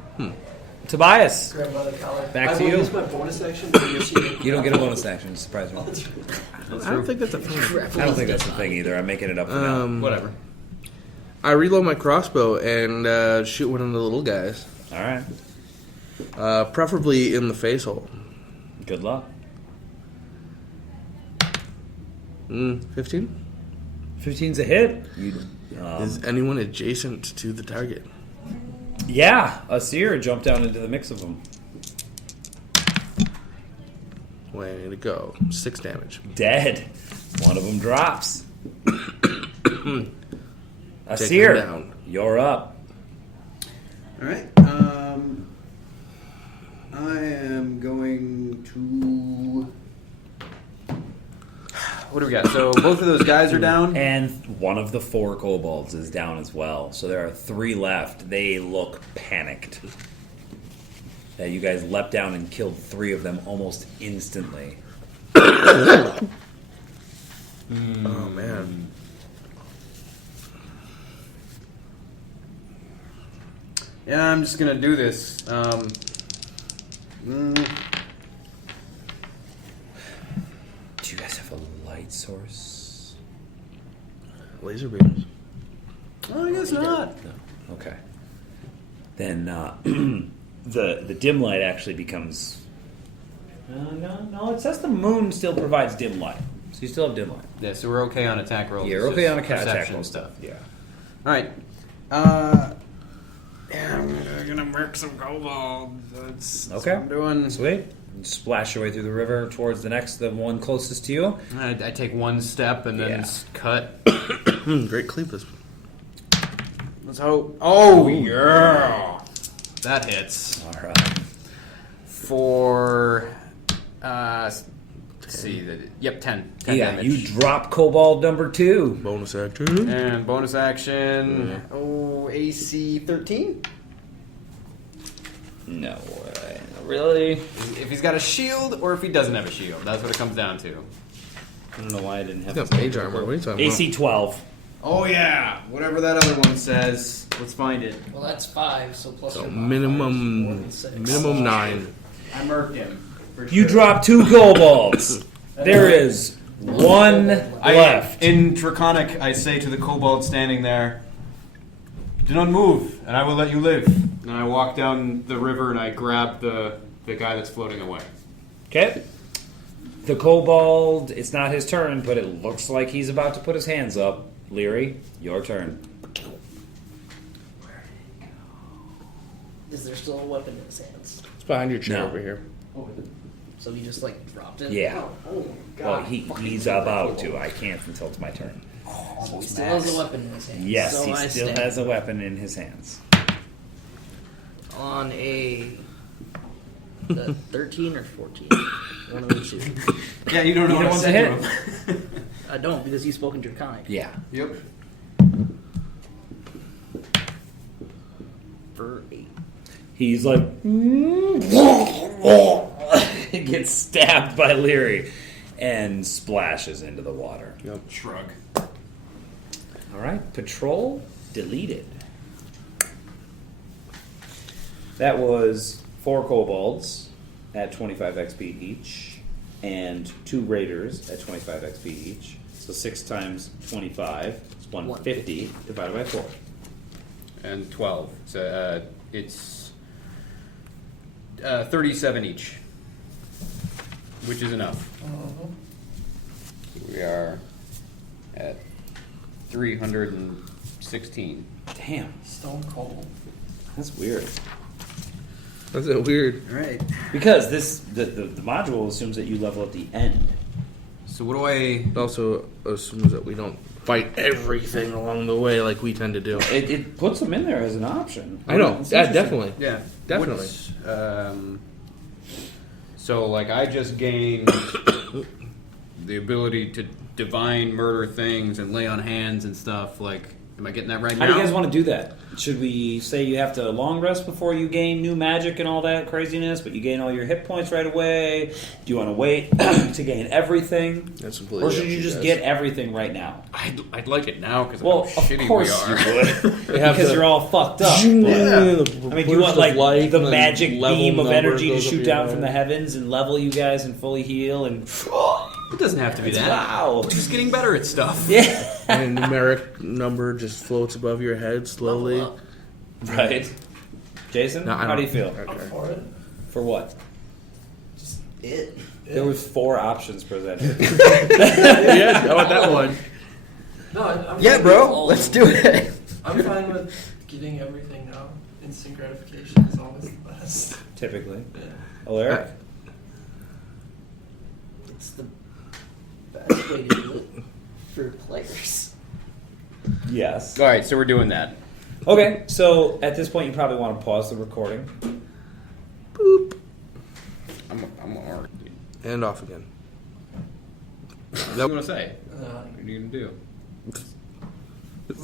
Tobias, Grab by the collar. Back I to will you. use my bonus action to initiate. you don't get a bonus action. Surprise me. I don't think that's a thing. I don't think that's the thing either. I'm making it up for now. Whatever. I reload my crossbow and shoot one of the little guys. All right. Preferably in the face hole. Good luck. 15? 15's a hit. Is anyone adjacent to the target? Yeah, a seer jumped down into the mix of them. Way to go. 6 damage. Dead. One of them drops. A Take seer, him down. you're up. All right. I am going to. What do we got? So both of those guys are down. And one of the 4 kobolds is down as well. So there are 3 left. They look panicked. You guys leapt down and killed 3 of them almost instantly. Oh, man. Yeah, I'm just gonna do this. Do you guys have a light source? Laser beams. Oh, I guess not. No. Okay. Then the dim light actually becomes. No. It says the moon still provides dim light, so you still have dim light. Yeah, so we're okay on attack rolls. You're It's okay just on a attack perception roll stuff. Yeah. All right. Yeah, I'm gonna work some kobolds. That's Okay. what I'm doing. Sweet. You splash your way through the river towards the one closest to you. I take one step and then Yeah. cut. Great cleavers. Let's hope. Oh yeah, that hits All right. for. Let's see. Yep, 10. 10 Yeah, damage. you drop kobold number 2. Bonus action. And bonus action. AC 13. No way. Really? If he's got a shield or if he doesn't have a shield, that's what it comes down to. I don't know why I didn't have He's got mage armor. What are you talking AC 12. Oh yeah, whatever that other one says. Let's find it. Well, that's 5, so plus about? So your modifier is more minimum than 6. 9. I murked him. for You sure. drop 2 kobolds. There is one left. In Draconic, I say to the kobold standing there, "Do not move, and I will let you live." And I walk down the river and I grab the the guy that's floating away. Okay. The kobold, it's not his turn, but it looks like he's about to put his hands up. Leary, your turn. Is there still a weapon in his hands? It's behind your chair No. over here. So he just like dropped it? Yeah. Oh my Well, god. he's about to. I can't until it's my turn. So he still has a weapon in his hands. Yes, so he I still stand has a weapon in his hands. on a 13 or 14. One of the two. Yeah, you don't know Either what to one's a say hit. to him. I don't because he's spoken Draconic. Yeah. Yep. For 8. He's like, gets stabbed by Leary and splashes into the water. Shrug. All right, patrol deleted. That was 4 kobolds at 25 XP each, and 2 raiders at 25 XP each. So 6 times 25 is 150 divided by 4. And 12. So it's 37 each, which is enough. We are at 316. Damn, Stone cold. that's weird. That's it weird. All right. Because the module assumes that you level at the end. So what do I? It also assumes that we don't fight everything along the way like we tend to do. It puts them in there as an option. I know. It's Yeah, interesting. definitely. Yeah, Definitely. So like I just gained the ability to divine murder things and lay on hands and stuff. Like, am I getting that right How now? do you guys want to do that? Should we say you have to long rest before you gain new magic and all that craziness, but you gain all your hit points right away? Do you want to wait to gain everything? That's completely Or should up to you you just guys. get everything right now? I'd like it now because Well, of how of shitty course we are. you would. have Because the- you're all fucked up. but- I mean, do you want like the magic beam of energy to shoot down from the heavens and level you guys and fully heal and It doesn't have to be that. wow. We're just getting better at stuff. Yeah. And numeric number just floats above your head slowly. Level up. Right. Jason, No, I how don't- do you feel? I'm Okay. for it. For what? Just It. There was 4 options presented. Yeah, I want that one. no. I'm Yeah, fine bro. Let's do it. I'm fine with getting everything now. Instant gratification is always the best. Typically. Yeah. Alaric? It's the best way to do it for players. Yes. All right, so we're doing that. Okay, so at this point you probably want to pause the recording. I'm alright. And off again. What do you want to say? Uh, What are you gonna do? so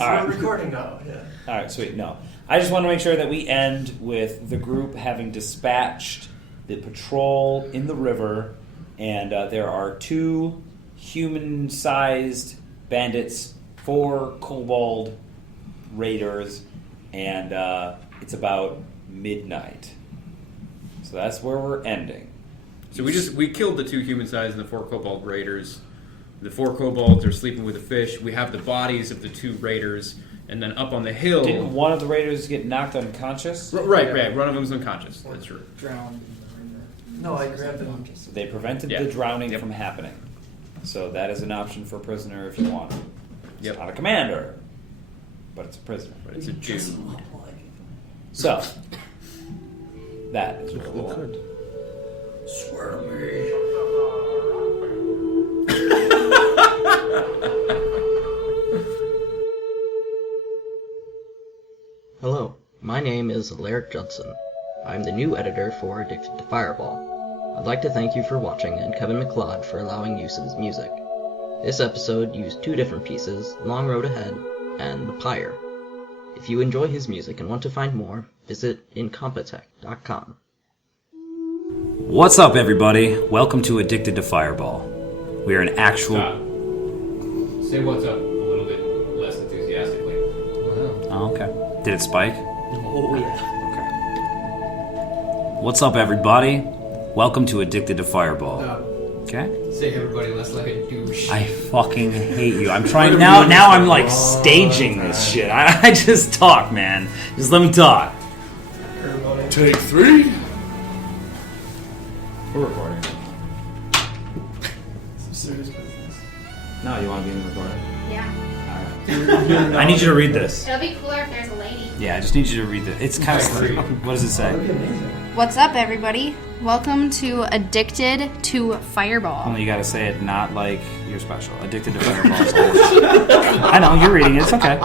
All right. we're recording now. Yeah. All right, sweet. No, I just want to make sure that we end with the group having dispatched the patrol in the river, and there are 2 human-sized bandits, 4 kobold raiders, and it's about midnight. So that's where we're ending. So we killed the 2 human sized and the 4 kobold raiders. The 4 kobolds are sleeping with the fish. We have the bodies of the 2 raiders, and then up on the hill. Didn't one of the raiders get knocked unconscious? Right. One of them's unconscious. That's true. Drowned in the river. No, I grabbed him. They prevented Yeah. the drowning Yep. from happening. So that is an option for a prisoner if you want. It's Yep. not a commander, but it's a prisoner. But it's a dude. So that is what we'll Good. Swear to me. Hello, my name is Alaric Judson. I'm the new editor for Addicted to Fireball. I'd like to thank you for watching and Kevin MacLeod for allowing use of his music. This episode used 2 different pieces, Long Road Ahead and The Pyre. If you enjoy his music and want to find more, visit incompetech.com. What's up, everybody? Welcome to Addicted to Fireball. We are an actual. Stop. Say what's up a little bit less enthusiastically. Oh, okay. Did it spike? Oh yeah. What's up, everybody? Welcome to Addicted to Fireball. Okay. Say everybody less like a douche. I fucking hate you. I'm trying now. Now I'm like staging this shit. I just talk, man. Just let me talk. Everybody. Take 3. We're recording. Some serious business. No, you want to be in the recording? Yeah. I need you to read this. It'll be cooler if there's a lady. Yeah, I just need you to read this. It's kind of. What does it say? That'd be amazing. What's up, everybody? Welcome to Addicted to Fireball. Only you got to say it not like you're special. Addicted to fireballs. I know you're reading it. It's okay.